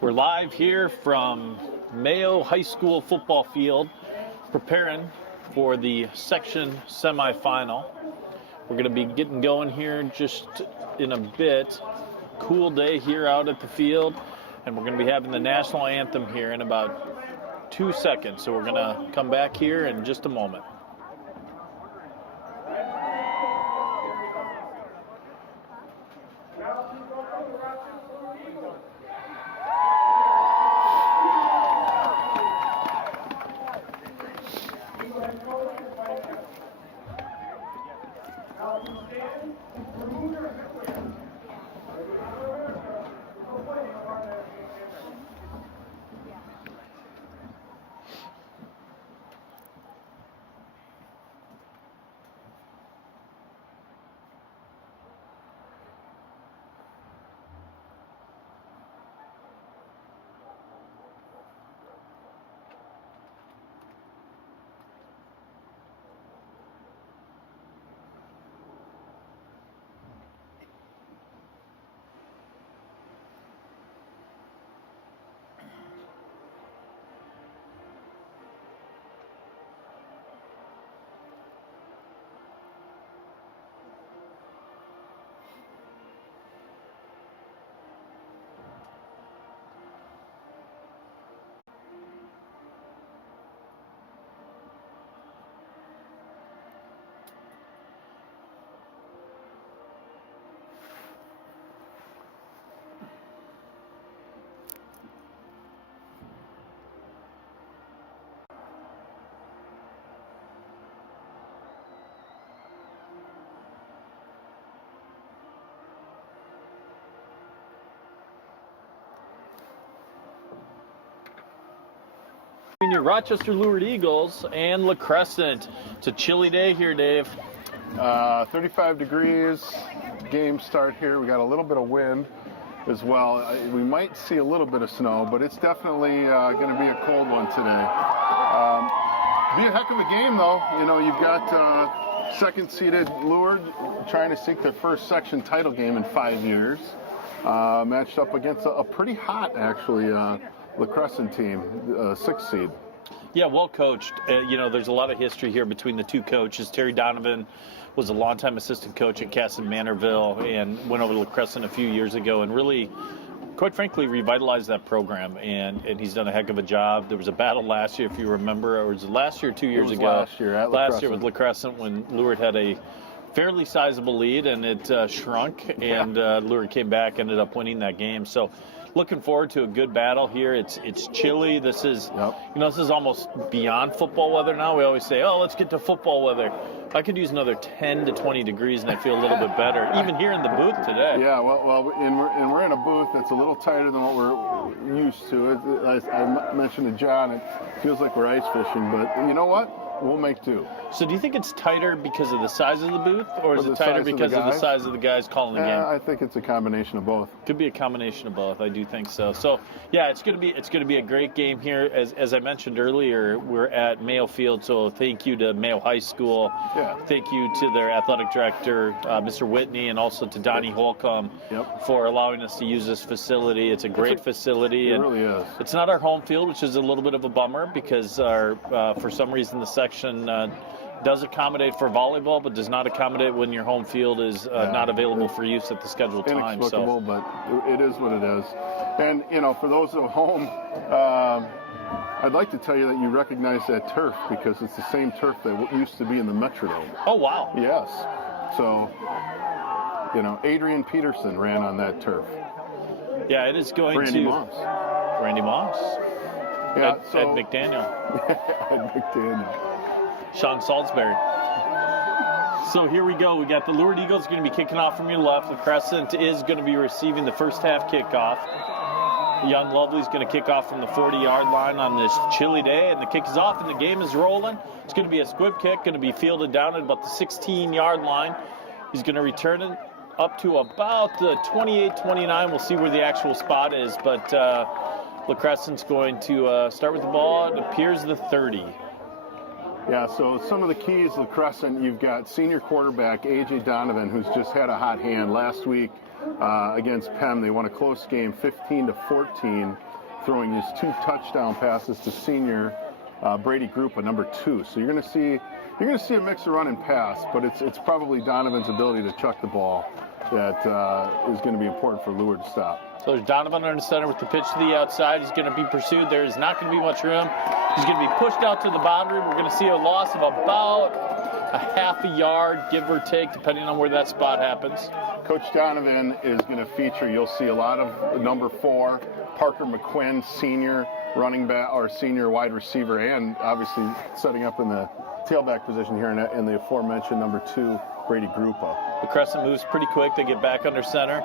We're live here from Mayo High School football field, preparing for the section semifinal. We're going to be getting going here just in a bit. Cool day here out at the field, and we're going to be having the national anthem here in about 2 seconds. So we're going to come back here in just a moment. Your Rochester Lourdes Eagles and LaCrescent. It's a chilly day here, Dave. 35 degrees. Game start here. We got a little bit of wind as well. We might see a little bit of snow, but it's definitely going to be a cold one today. Be a heck of a game, though. You know, you've got second-seeded Lourdes trying to seek their first section title game in 5 years, matched up against a pretty hot, actually, LaCrescent team, 6th seed. Yeah, well coached. You know, there's a lot of history here between the two coaches. Terry Donovan was a longtime assistant coach at Casson Manorville and went over to LaCrescent a few years ago and really, quite frankly, revitalized that program. And he's done a heck of a job. There was a battle last year, if you remember, or was it last year or 2 years ago? Last year at LaCrescent. Last year with LaCrescent when Lourdes had a fairly sizable lead and it shrunk, and Lourdes came back, ended up winning that game. So looking forward to a good battle here. It's chilly. This is, this is almost beyond football weather now. We always say, oh, let's get to football weather. I could use another 10 to 20 degrees and I feel a little bit better, even here in the booth today. Yeah, and we're in a booth that's a little tighter than what we're used to. I mentioned to John, it feels like we're ice fishing, but you know what? We'll make do. So do you think it's tighter because of the size of the booth, or is it tighter because of the size of the guys calling the game? I think it's a combination of both. Could be a combination of both. I do think so. So yeah, it's going to be a great game here. As I mentioned earlier, we're at Mayo Field, so thank you to Mayo High School. Yeah. Thank you to their athletic director, Mr. Whitney, and also to Donnie Holcomb for allowing us to use this facility. It's a great facility. It really is. It's not our home field, which is a little bit of a bummer because for some reason the section does accommodate for volleyball, but does not accommodate when your home field is not available for use at the scheduled time. Inexplicable, but it is what it is. And, you know, for those at home, I'd like to tell you that you recognize that turf because it's the same turf that used to be in the Metrodome. Oh, wow. Yes. So, you know, Adrian Peterson ran on that turf. Yeah, it is going Randy Moss. Randy Moss. Yeah, Ed McDaniel. Ed McDaniel. Sean Salisbury. So here we go. We got the Lourdes Eagles going to be kicking off from your left. LaCrescent is going to be receiving the first half kickoff. Young Lovely's going to kick off from the 40-yard line on this chilly day, and the kick is off and the game is rolling. It's going to be a squib kick, going to be fielded down at about the 16-yard line. He's going to return it up to about the 28-29. We'll see where the actual spot is, but LaCrescent's going to start with the ball. It appears the 30. Yeah, so some of the keys, LaCrescent, you've got senior quarterback A.J. Donovan, who's just had a hot hand. Last week against Penn, they won a close game, 15-14. throwing his 2 touchdown passes to senior Brady Grupa, number 2. So you're going to see a mix of run and pass, but it's probably Donovan's ability to chuck the ball that is going to be important for Lourdes to stop. So there's Donovan under center with the pitch to the outside. He's going to be pursued. There is not going to be much room. He's going to be pushed out to the boundary. We're going to see a loss of about a half a yard, give or take, depending on where that spot happens. Coach Donovan is going to feature, you'll see a lot of number 4, Parker McQuinn, senior running back or senior wide receiver, and obviously setting up in the tailback position here in the aforementioned number 2, Brady Grupa. LaCrescent moves pretty quick. They get back under center.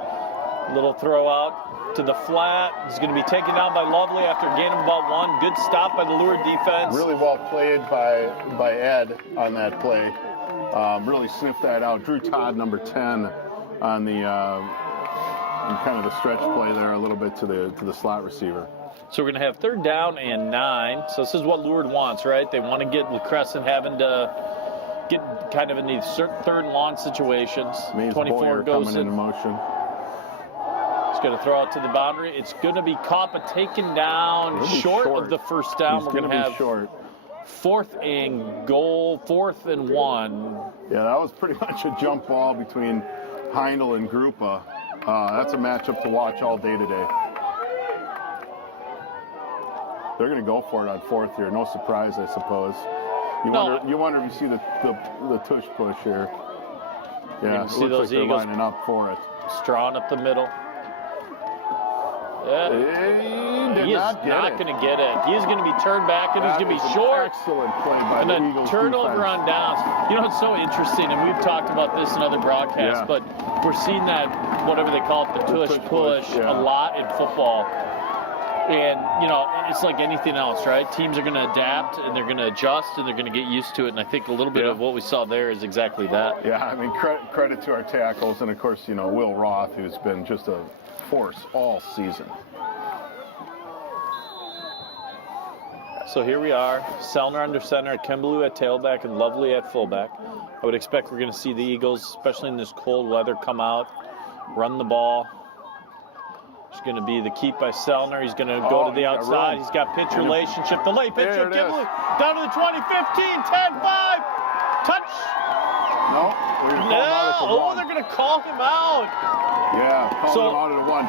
Little throw out to the flat. He's going to be taken down by Lovely after a gain of about 1. Good stop by the Lourdes defense. Really well played by Ed on that play. Really sniffed that out. Drew Todd, number 10, on the kind of the stretch play there a little bit to the slot receiver. So we're going to have 3rd down and 9. So this is what Lourdes wants, right? They want to get LaCrescent having to get kind of in these 3rd and long situations. 24 goes coming into motion. He's going to throw out to the boundary. It's going to be caught but taken down short of the 1st down. He's we're going to have short. 4th and goal, 4th and 1. Yeah, that was pretty much a jump ball between Heindel and Grupa. That's a matchup to watch all day today. They're going to go for it on 4th here. No surprise, I suppose. You wonder if you see the tush push here. Yeah, it see looks those like Eagles they're lining up for it. Strong up the middle. He is not going to get it. He's going to be turned back, and he's going to be short. Excellent play by and the a Eagles turnover defense. on downs. You know, it's so interesting, and we've talked about this in other broadcasts, Yeah. but we're seeing that, whatever they call it, the tush push, yeah. a lot in football. And, you know, it's like anything else, right? Teams are going to adapt, and they're going to adjust, and they're going to get used to it. And I think a little bit of what we saw there is exactly that. Yeah, I mean, credit to our tackles, and of course, you know, Will Roth, who's been just a force all season. So here we are, Selner under center, Kimballou at tailback, and Lovely at fullback. I would expect we're going to see the Eagles, especially in this cold weather, come out, run the ball. It's going to be the keep by Selner. He's going to go to the outside. He's got pitch relationship. The late pitch of Kimballou down to the 20, 15, 10, 5. Touch. No. They're going to call him out. Yeah, call him out at a 1.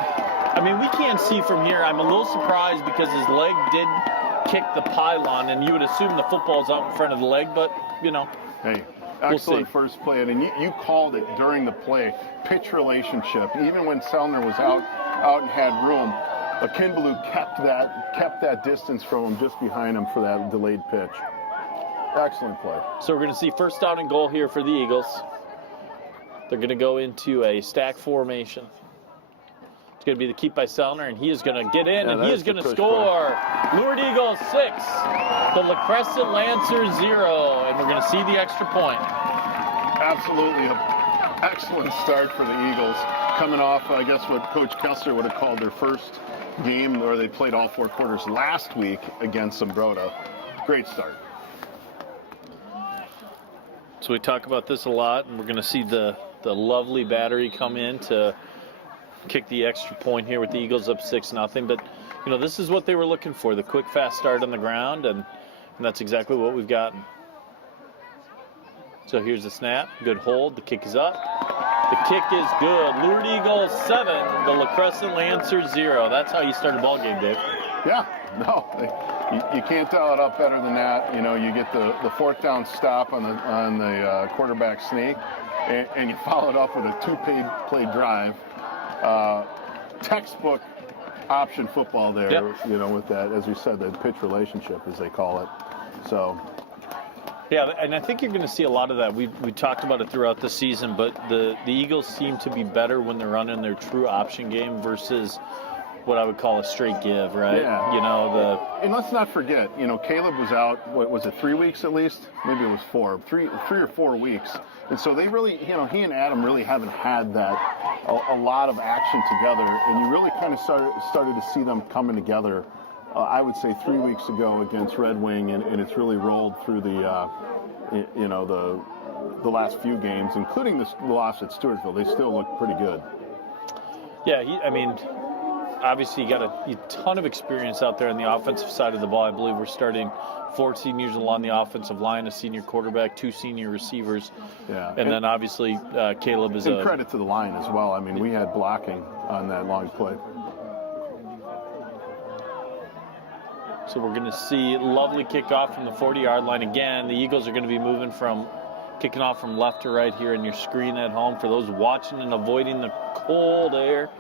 I mean, we can't see from here. I'm a little surprised because his leg did kick the pylon, and you would assume the football's out in front of the leg, but, you know. Hey, excellent first play. And you called it during the play. Pitch relationship. Even when Selner was out and had room, Kimballou kept that distance from him just behind him for that delayed pitch. Excellent play. So we're going to see 1st down and goal here for the Eagles. They're going to go into a stack formation. It's going to be the keep by Selner, and he is going to get in, and he is going to score. Lourdes Eagles 6, the LaCrescent Lancers 0, and we're going to see the extra point. Absolutely an excellent start for the Eagles, coming off, I guess, what Coach Kessler would have called their first game where they played all 4 quarters last week against Zumbrota. Great start. So we talk about this a lot, and we're going to see the Lovely battery come in to kick the extra point here with the Eagles up 6-0. But, you know, this is what they were looking for, the quick, fast start on the ground, and that's exactly what we've gotten. So here's the snap. Good hold. The kick is up. The kick is good. Lourdes Eagles 7, the LaCrescent Lancers 0. That's how you start a ball game, Dave. Yeah, no, you can't dial it up better than that. You know, you get the 4th down stop on the quarterback sneak, and you follow it up with a 2-play drive. Textbook option football there. Yep. You know, with that, as you said, the pitch relationship, as they call it. So. Yeah, and I think you're going to see a lot of that. We talked about it throughout the season, but the Eagles seem to be better when they're running their true option game versus what I would call a straight give, right? Yeah. You know, and let's not forget, you know, Caleb was out, what was it, 3 weeks at least? Maybe it was 4. 3 or 4 weeks. And so they really, you know, he and Adam really haven't had that, a lot of action together. And you really kind of started to see them coming together, I would say 3 weeks ago against Red Wing. And it's really rolled through the, you know, the last few games, including the loss at Stewartville. They still look pretty good. Yeah, I mean, obviously you got a ton of experience out there on the offensive side of the ball. I believe we're starting 4 seniors along the offensive line, a senior quarterback, 2 senior receivers. Yeah. And then obviously Caleb is and credit to the line as well. I mean, we had blocking on that long play. So we're going to see lovely kickoff from the 40-yard line. Again, the Eagles are going to be moving from kicking off from left to right here on your screen at home. For those watching and avoiding the cold air,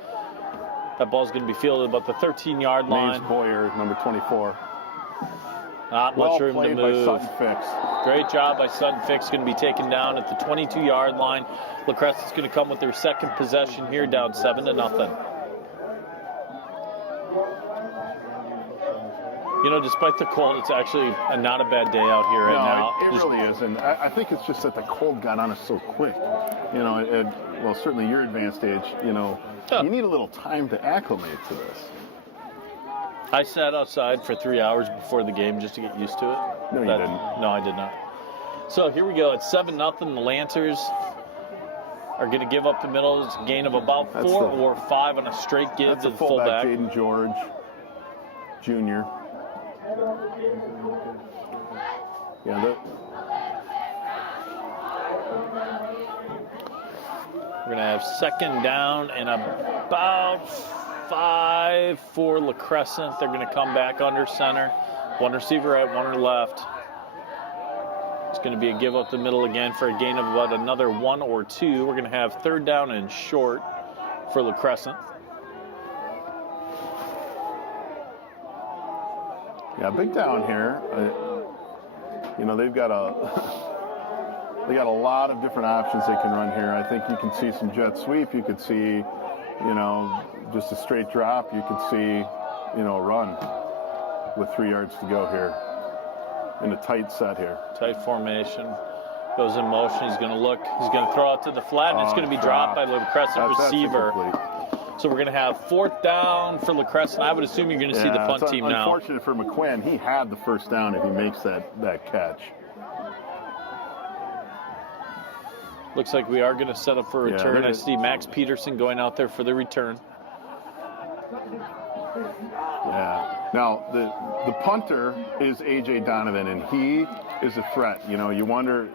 that ball's going to be fielded about the 13-yard line. Mays Boyer, number 24. Not well much room to played move. by Sutton Fix. Great job by Sutton Fix. Going to be taken down at the 22-yard line. LaCrescent's going to come with their second possession here, down 7-0. You know, despite the cold, it's actually not a bad day out here right now. It really is, and I think it's just that the cold got on us so quick. You know, well, certainly your advanced age, you know, you need a little time to acclimate to this. I sat outside for 3 hours before the game just to get used to it. No, you didn't. No, I did not. So here we go. It's 7-0. The Lancers are going to give up the middle. It's a gain of about 4 or 5 on a straight give that's to the the fullback. Jaden George, Jr. Yeah, we're going to have second down and about 5 for LaCrescent. They're going to come back under center. 1 receiver right, 1 left. It's going to be a give up the middle again for a gain of about another 1 or 2. We're going to have third down and short for LaCrescent. Yeah, big down here. You know, they've got a lot of different options they can run here. I think you can see some jet sweep. You could see, you know, just a straight drop. You could see, you know, a run with 3 yards to go here in a tight set here. Tight formation. Goes in motion. He's going to look. He's going to throw it to the flat, and it's going to be dropped by the LaCrescent receiver. So we're going to have 4th down for LaCrescent. I would assume you're going to see the punt team now. Unfortunate for McQuinn. He had the first down if he makes that catch. Looks like we are going to set up for a return. I see Max Peterson going out there for the return. Yeah. Now, the punter is A.J. Donovan, and he is a threat. You know, you wonder...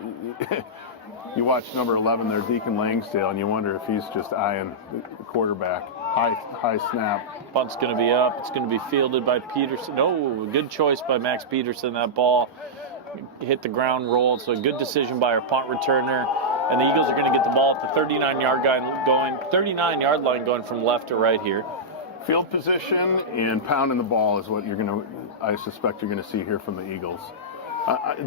You watch number 11 there, Deacon Langsdale, and you wonder if he's just eyeing the quarterback. High snap. Punt's going to be up. It's going to be fielded by Peterson. Oh, good choice by Max Peterson. That ball hit the ground, rolled. So a good decision by our punt returner. And the Eagles are going to get the ball at the 39-yard line going from left to right here. Field position and pounding the ball is what I suspect you're going to see here from the Eagles.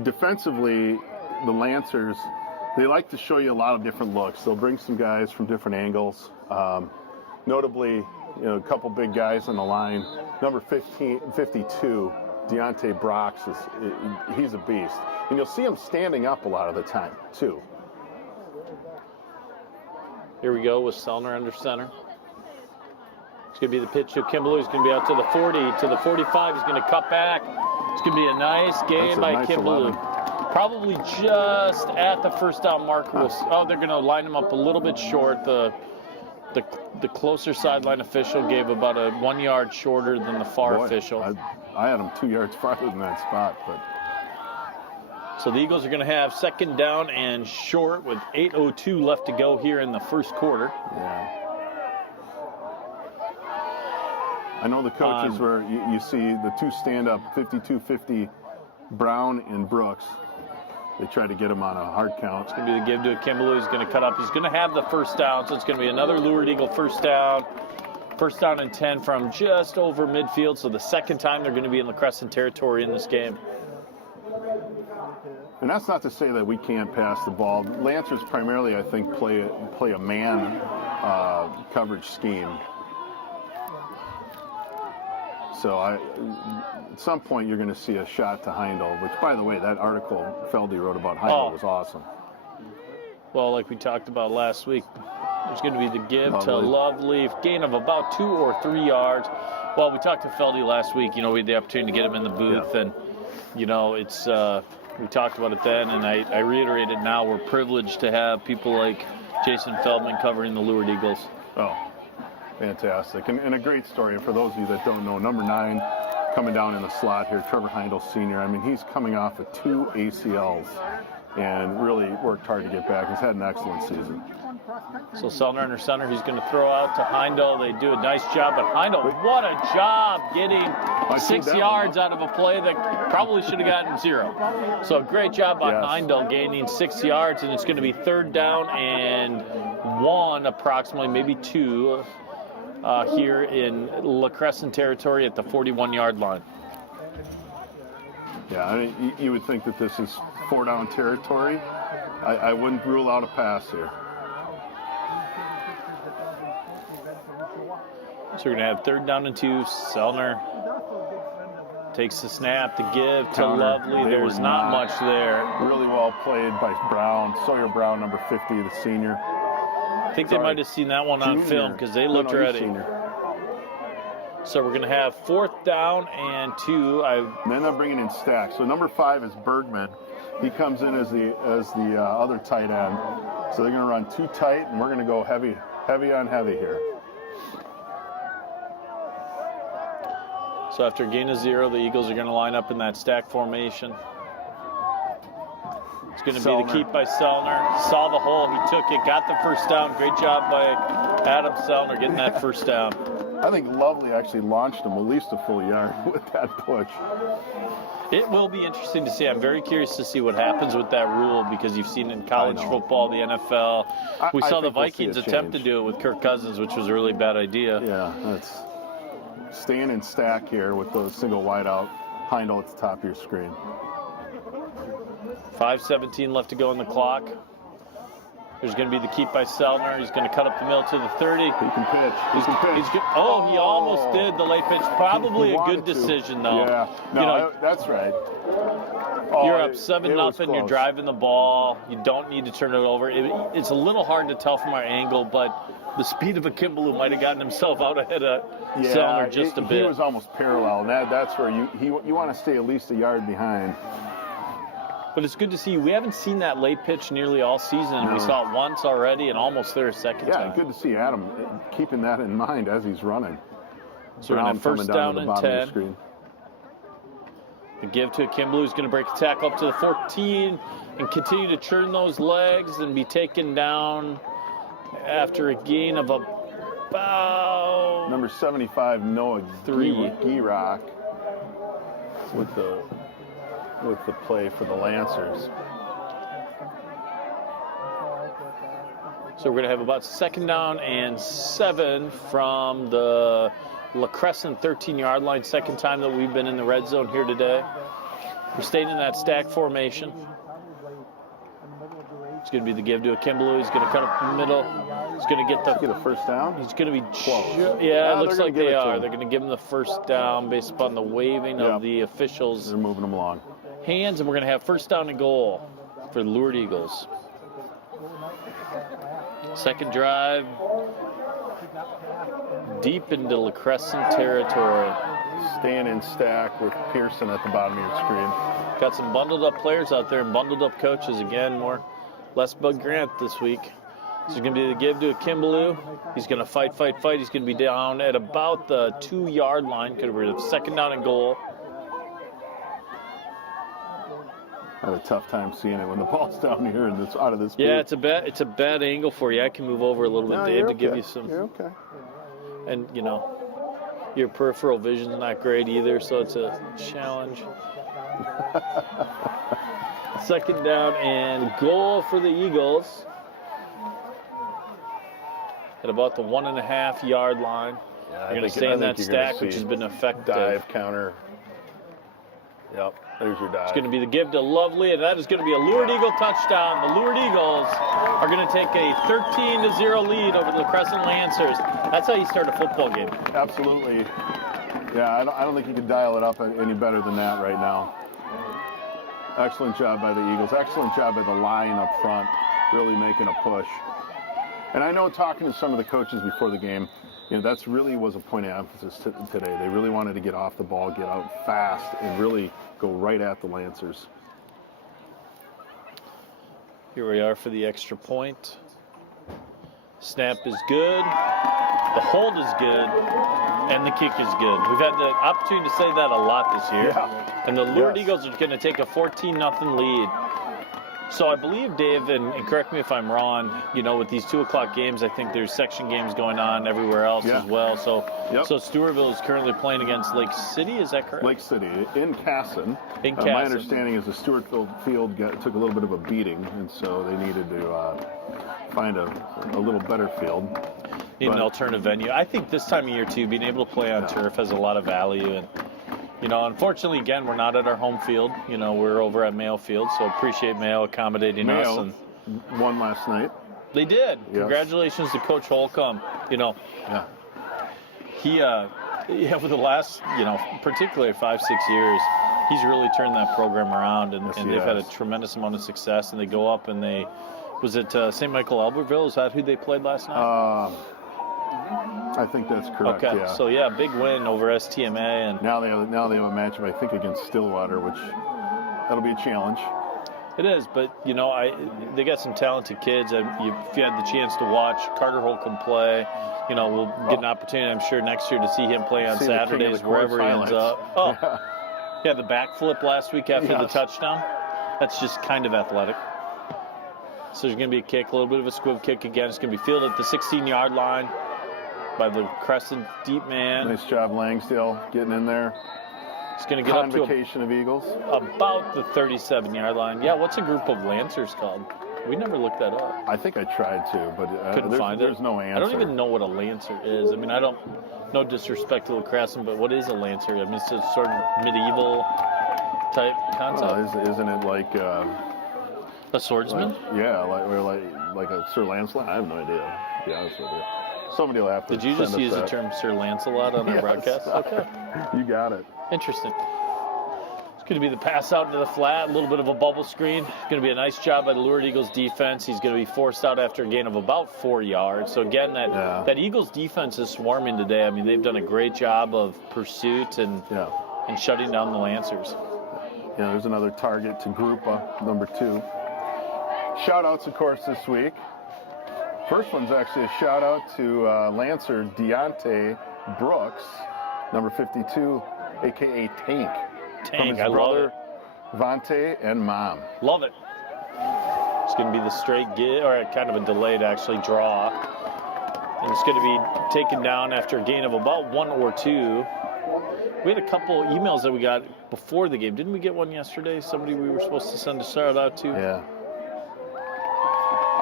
Defensively, the Lancers, they like to show you a lot of different looks. They'll bring some guys from different angles. Notably, you know, a couple big guys on the line. Number 52, Deontay Brox, he's a beast. And you'll see him standing up a lot of the time, too. Here we go with Sellner under center. It's going to be the pitch to Kimbaloo. He's going to be out to the 40, to the 45. He's going to cut back. It's going to be a nice gain by Kimbaloo. Probably just at the first down marker. They're going to line him up a little bit short. The closer sideline official gave about a 1 yard shorter than the far official. I had him 2 yards farther than that spot. So the Eagles are going to have second down and short with 8:02 left to go here in the first quarter. Yeah. I know the coaches where you see the 2 stand-up, 52-50, Brown and Brooks. They try to get him on a hard count. It's going to be the give to Kimbaloo. He's going to cut up. He's going to have the first down, so it's going to be another Lourdes Eagle first down. First down and 10 from just over midfield, so the second time they're going to be in LaCrescent territory in this game. And that's not to say that we can't pass the ball. Lancers primarily, I think, play a man coverage scheme. So at some point you're going to see a shot to Heindel, which, by the way, that article Feldy wrote about Heindel was awesome. Well, like we talked about last week, there's going to be the give to Lovely, gain of about 2 or 3 yards. Well, we talked to Feldy last week. You know, we had the opportunity to get him in the booth, and you know, it's we talked about it then, and I reiterate it now. We're privileged to have people like Jason Feldman covering the Lourdes Eagles. Oh, Fantastic. And a great story. For those of you that don't know, number 9 coming down in the slot here, Trevor Heindel Sr. I mean, he's coming off of 2 ACLs and really worked hard to get back. He's had an excellent season. So Sellner under center, he's going to throw out to Heindel. They do a nice job, but Heindel, what a job getting 6 yards out of a play that probably should have gotten 0. So great job by Heindel gaining 6 yards, and it's going to be 3rd down and 1, approximately, maybe 2, here in LaCrescent territory at the 41-yard line. Yeah, I mean, you would think that this is 4-down territory. I wouldn't rule out a pass here. So we're going to have 3rd down and 2. Sellner takes the snap to give to Lovely. There's not much there. Really well played by Brown. Sawyer Brown, number 50, the senior. I think they might have seen that one on film because they looked ready. So we're going to have 4th down and 2. And then they're bringing in Stack. So number 5 is Bergman. He comes in as the other tight end. So they're going to run 2 tight, and we're going to go heavy on heavy here. So after a gain of 0, the Eagles are going to line up in that stack formation. It's going to be the keep by Sellner. Saw the hole, he took it, got the 1st down. Great job by Adam Sellner getting that 1st down. I think Lovely actually launched him at least a full yard with that push. It will be interesting to see. I'm very curious to see what happens with that rule because you've seen it in college football, the NFL. We saw the Vikings attempt to do it with Kirk Cousins, which was a really bad idea. Yeah, that's staying in stack here with the single wideout. Heindel at the top of your screen. 5:17 left to go on the clock. There's going to be the keep by Sellner. He's going to cut up the middle to the 30. He can pitch. He almost did the late pitch. Probably a good decision, though. Yeah, no, that's right. You're up 7-0. You're driving the ball. You don't need to turn it over. It's a little hard to tell from our angle, but the speed of a Kimballou might have gotten himself out ahead of Sellner just a bit. He was almost parallel. That's where you want to stay at least a yard behind. But it's good to see. We haven't seen that late pitch nearly all season. No. We saw it once already and almost there a second time. Yeah, good to see Adam keeping that in mind as he's running. So we're going to have 1st down and 10. The give to Kimballou, who's going to break a tackle up to the 14 and continue to churn those legs and be taken down after a gain of about number 75, Noah 3. Girock with the play for the Lancers. So we're going to have about 2nd down and 7 from the LaCrescent 13-yard line. 2nd time that we've been in the red zone here today. We're staying in that stack formation. It's going to be the give to a Kimballou. He's going to cut up the middle. He's going to get a 1st down. He's going to be close. Yeah, it looks like they are. They're going to give him the 1st down based upon the waving of the officials. They're moving them along. Hands, and we're going to have 1st down and goal for the Lourdes Eagles. 2nd drive, deep into LaCrescent territory. Staying in stack with Pearson at the bottom of your screen. Got some bundled up players out there and bundled up coaches again. Less Bud Grant this week. This is going to be the give to a Kimballou. He's going to fight. He's going to be down at about the 2-yard line. Could have been 2nd down and goal. I had a tough time seeing it when the ball's down here and it's out of this. Yeah, it's a bad angle for you. I can move over a little bit, Dave, to give you some. You're okay. And your peripheral vision's not great either, so it's a challenge. 2nd down and goal for the Eagles at about the 1.5-yard line. Yeah, you're going to stay in that stack, which has been effective. Dive counter. Yep. There's your dive. It's going to be the give to Lovely, and that is going to be a Lourdes Eagle touchdown. The Lourdes Eagles are going to take a 13-0 lead over the LaCrescent Lancers. That's how you start a football game. Absolutely. Yeah, I don't think you could dial it up any better than that right now. Excellent job by the Eagles. Excellent job by the line up front, really making a push. And I know talking to some of the coaches before the game, that's really was a point of emphasis today. They really wanted to get off the ball, get out fast, and really go right at the Lancers. Here we are for the extra point. Snap is good. the hold is good, and the kick is good. We've had the opportunity to say that a lot this year. Yeah. And the Lourdes Yes. Eagles are going to take a 14-0 lead. So I believe, Dave, and correct me if I'm wrong, with these 2 o'clock games, I think there's section games going on everywhere else as well. So so Stewartville is currently playing against Lake City, is that correct? Lake City in Casson. In My Casson. understanding is the Stewartville field took a little bit of a beating, and so they needed to find a little better field. Need an alternative venue. I think this time of year, too, being able to play on turf has a lot of value. And, unfortunately, again, we're not at our home field. We're over at Mayo Field, so appreciate Mayo accommodating us. Mayo And won last night. they did. Yes. Congratulations to Coach Holcomb. He, for the last, particularly 5-6 years, he's really turned that program around, and they've had a tremendous amount of success. And they go up and was it St. Michael Albertville? Is that who they played last night? I think that's correct. Okay, yeah. so big win over STMA, and Now they have a matchup, I think, against Stillwater, which that'll be a challenge. it is. But they got some talented kids. And if you had the chance to watch Carter Holcomb play, we'll get an opportunity, I'm sure, next year to see him play on See the king of the Saturdays court wherever he ends highlights. up. Oh, yeah, the backflip last week after the Yes. touchdown. That's just kind of athletic. So there's going to be a kick, a little bit of a squib kick again. It's going to be fielded at the 16-yard line by the LaCrescent deep man. Nice job, Langsdale, getting in there. It's going to get up to Convocation of Eagles. about the 37-yard line. Yeah, what's a group of Lancers called? We never looked that up. I think I tried to, but Couldn't find it. there's no answer. I don't even know what a Lancer is. I mean, no disrespect to LaCrescent, but what is a Lancer? I mean, it's a sort of medieval type concept. Well, isn't it like A swordsman? like a Sir Lancelot? I have no idea, to be honest with you. Somebody will have to Did you just send us use the that. term Sir Lancelot on our Yes. broadcast? Okay. You got it. Interesting. It's going to be the pass out into the flat, a little bit of a bubble screen. Going to be a nice job by the Lourdes Eagles defense. He's going to be forced out after a gain of about 4 yards. So again, that Eagles defense is swarming today. I mean, they've done a great job of pursuit and shutting down the Lancers. Yeah, there's another target to Grupa, number 2. Shout-outs, of course, this week. First one's actually a shout-out to Lancer Deontay Brooks, number 52, a.k.a. Tank. From his I love brother, it. Vontae, and mom. Love it. It's going to be the straight or kind of a delayed, actually, draw. And it's going to be taken down after a gain of about 1 or 2. We had a couple emails that we got before the game. Didn't we get one yesterday? Somebody we were supposed to send a shout out to? Yeah.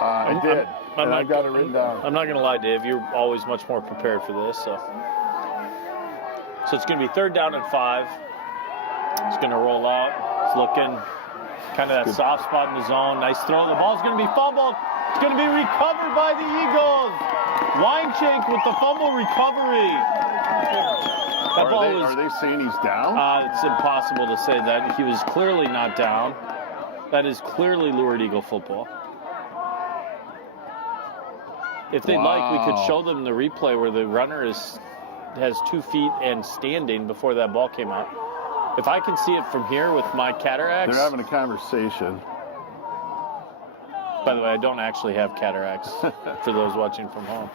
I did. I got it written down. I'm not going to lie, Dave. You're always much more prepared for this. So it's going to be 3rd down and 5. It's going to roll out. It's looking kind of that soft spot in the zone. Nice throw. The ball's going to be fumbled. It's going to be recovered by the Eagles. Weinschenk with the fumble recovery. Are they saying he's down? It's impossible to say that. He was clearly not down. That is clearly Lourdes Eagle football. If they'd like, we could show them the replay where the runner has 2 feet and standing before that ball came out. If I can see it from here with my cataracts. They're having a conversation. By the way, I don't actually have cataracts for those watching from home.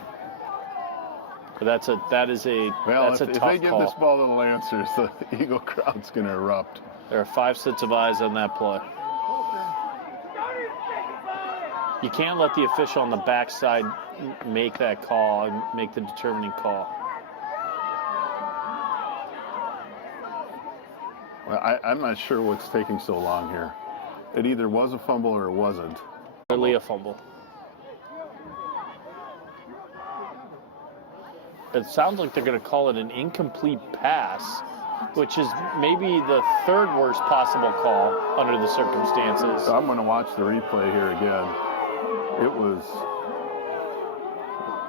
But that's a If tough they give call. this ball to the Lancers, the Eagle crowd's going to erupt. There are 5 sets of eyes on that play. You can't let the official on the backside make that call and make the determining call. Well, I'm not sure what's taking so long here. It either was a fumble or it wasn't. Clearly a fumble. It sounds like they're going to call it an incomplete pass, which is maybe the 3rd worst possible call under the circumstances. So I'm going to watch the replay here again. It was,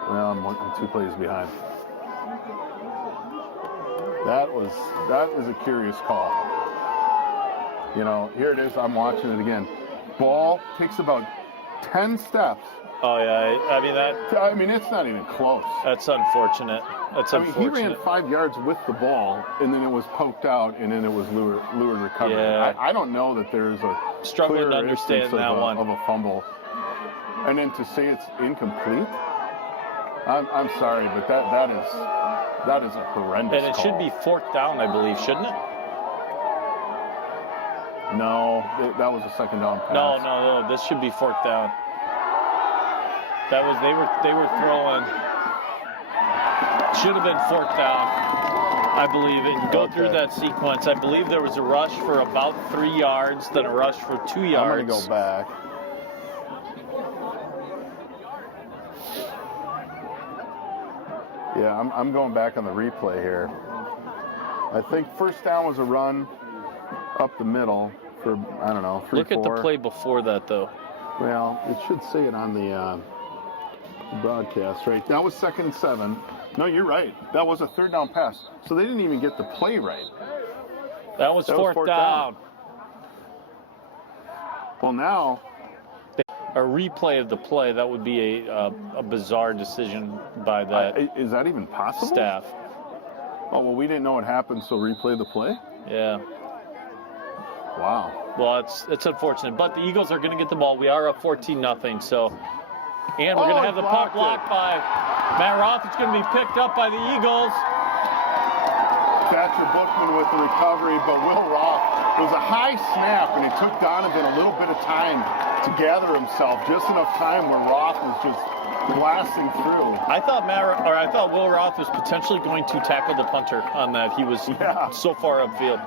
I'm 2 plays behind. That is a curious call. Here it is. I'm watching it again. Ball takes about 10 steps. Oh yeah, I mean, it's not even close. That's unfortunate. He ran 5 yards with the ball, and then it was poked out, and then it was Lourdes recovery. Yeah. I don't know that there's a Struggling clear to understand instance that of one. of a fumble. And then to say it's incomplete, I'm sorry, but that is a horrendous And it call. should be 4th down, I believe, shouldn't it? No, that was a 2nd down pass. No. This should be 4th down. That was they were throwing. Should have been 4th down, I believe. And go through that sequence. I believe there was a rush for about 3 yards, then a rush for 2 yards. I'm gonna go back. Yeah, I'm going back on the replay here. I think 1st down was a run up the middle for, I don't know, 3, Look 4. at the play before that, though. Well, it should say it on the broadcast, right? That was 2nd and 7. No, you're right. That was a 3rd down pass. So they didn't even get the play right. That was 4th down. Well, now, A replay of the play, that would be a bizarre decision by that is that even possible? staff. Oh, well, we didn't know what happened, so replay the play? Yeah. Wow. Well, it's unfortunate, but the Eagles are going to get the ball. We are up 14-0, so. And we're going to have the puck blocked by Matt Roth. It's going to be picked up by the Eagles. Thatcher Bookman with the recovery, but Will Roth, it was a high snap, and it took Donovan a little bit of time to gather himself, just enough time where Roth was just blasting through. I thought Will Roth was potentially going to tackle the punter on that. He was so far upfield.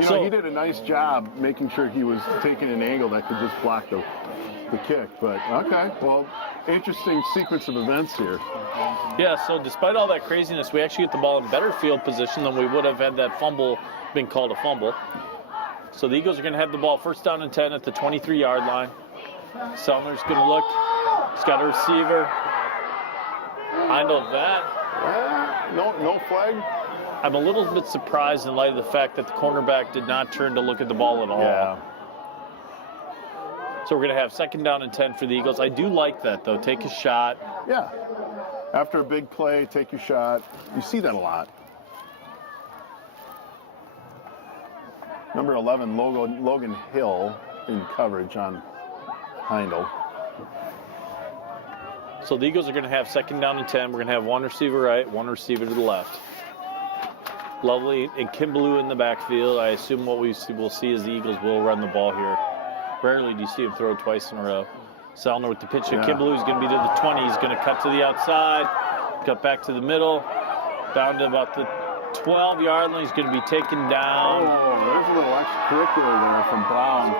You know, he did a nice job making sure he was taking an angle that could just block the kick. But okay, well, interesting sequence of events here. Yeah, so despite all that craziness, we actually get the ball in better field position than we would have had that fumble been called a fumble. So the Eagles are going to have the ball 1st down and 10 at the 23-yard line. Sellner's going to look. He's got a receiver. I know that. No flag? I'm a little bit surprised in light of the fact that the cornerback did not turn to look at the ball at all. Yeah. So we're going to have 2nd down and 10 for the Eagles. I do like that, though. Take a shot. Yeah. After a big play, take your shot. You see that a lot. Number 11, Logan Hill in coverage on Heindel. So the Eagles are going to have 2nd down and 10. We're going to have one receiver right, one receiver to the left. Lovely. And Kimbaloo in the backfield. I assume what we'll see is the Eagles will run the ball here. Rarely do you see him throw twice in a row. Sellner with the pitch to Kimbaloo. He's going to be to the 20. He's going to cut to the outside. Cut back to the middle. Down to about the 12-yard line. He's going to be taken down. Oh, there's a little extracurricular there from Brown.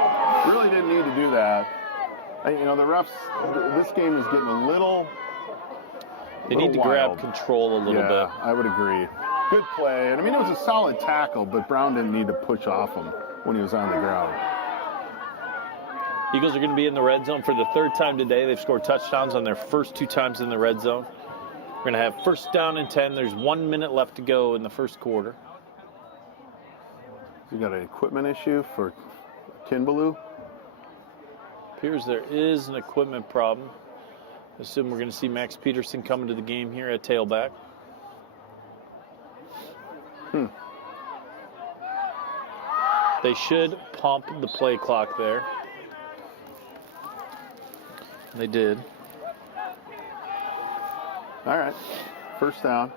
Really didn't need to do that. You know, the refs, this game is getting a little They need to grab control a little bit. Yeah, I would agree. Good play. And I mean, it was a solid tackle, but Brown didn't need to push off him when he was on the ground. Eagles are going to be in the red zone for the 3rd time today. They've scored touchdowns on their first 2 times in the red zone. We're going to have 1st down and 10. There's 1 minute left to go in the 1st quarter. You got an equipment issue for Kimbaloo? Appears there is an equipment problem. I assume we're going to see Max Peterson coming to the game here at tailback. They should pump the play clock there. They did. All right. 1st down.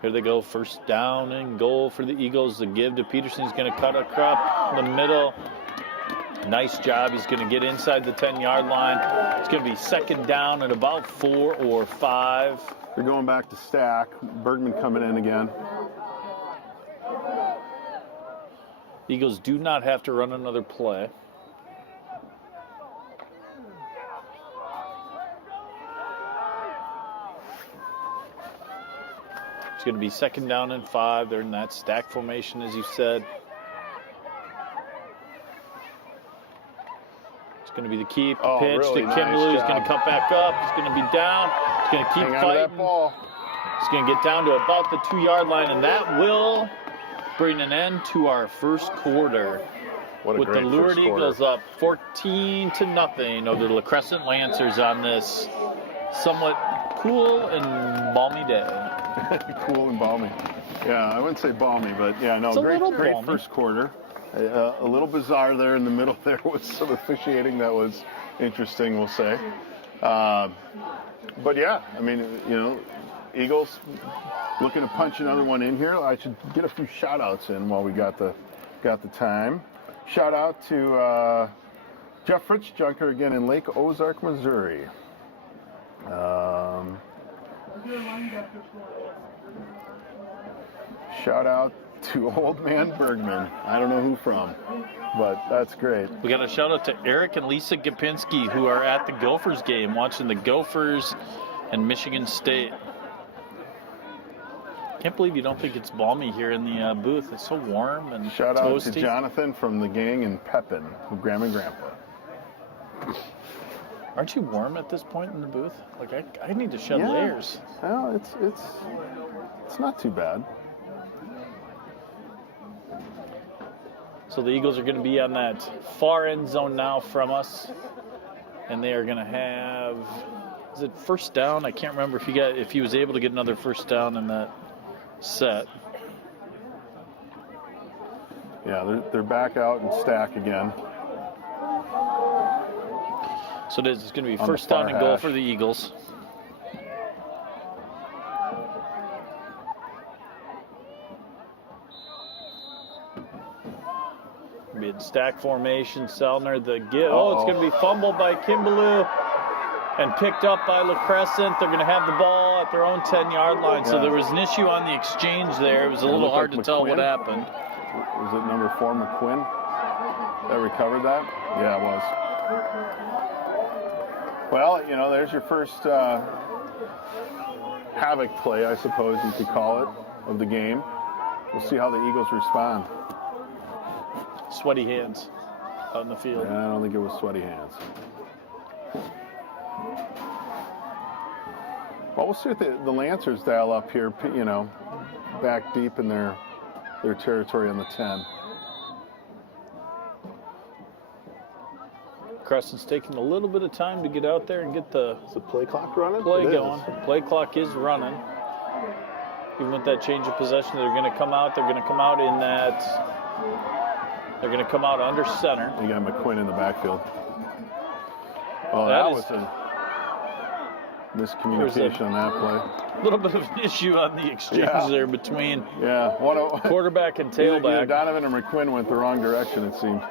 Here they go. 1st down and goal for the Eagles. The give to Peterson. He's going to cut across the middle. Nice job. He's going to get inside the 10-yard line. It's going to be 2nd down at about 4 or 5. They're going back to stack. Bergman coming in again. Eagles do not have to run another play. It's going to be 2nd down and 5. They're in that stack formation, as you said. It's going to be the keep. The pitch really to nice Kimbaloo. He's job. going to cut back up. He's going to be down. He's going to keep Hang on to that fighting. ball. He's going to get down to about the 2-yard line, and that will bring an end to our 1st quarter. What a With the great Lourdes first quarter. Eagles up 14-0 over the LaCrescent Lancers on this somewhat cool and balmy day. Cool and balmy. Yeah, I wouldn't say balmy, but yeah, no, It's a little great balmy. 1st quarter. A little bizarre there in the middle there with some officiating that was interesting, we'll say. But yeah, I mean, Eagles looking to punch another one in here. I should get a few shout outs in while we got the time. Shout out to Jeff Fritz Junker again in Lake Ozark, Missouri. Shout out to Old Man Bergman. I don't know who from, but that's great. We got a shout out to Eric and Lisa Gapinski, who are at the Gophers game, watching the Gophers and Michigan State. Can't believe you don't think it's balmy here in the booth. It's so warm and shout toasty. Out to Jonathan from the gang in Pepin, with Grandma and Grandpa. Aren't you warm at this point in the booth? Like I need to shed layers. Well, it's not too bad. So the Eagles are going to be on that far end zone now from us, and they are going to have, is it first down? I can't remember if he was able to get another first down in that set. Yeah, they're back out and stack again. So it's going to be first down and goal for the Eagles. Be in stack formation. Selner the give. Oh, it's going to be fumbled by Kimbaloo and picked up by LaCrescent. They're going to have the ball at their own 10-yard line. So there was an issue on the exchange there. It was a little hard to tell what happened. Was it number 4, McQuinn, that recovered that? Yeah, it was. Well, there's your first havoc play, I suppose you could call it, of the game. We'll see how the Eagles respond. Sweaty hands out in the field. Yeah, I don't think it was sweaty hands. Well, we'll see what the Lancers dial up here, back deep in their territory on the 10. Crescent's taking a little bit of time to get out there and get the play clock running? Play going. Play clock is running. Even with that change of possession, they're going to come out. They're going to come out in that. They're going to come out under center. You got McQuinn in the backfield. Oh, that was a miscommunication on that play. A little bit of an issue on the exchange there between quarterback and tailback. Either Donovan or McQuinn went the wrong direction, it seemed.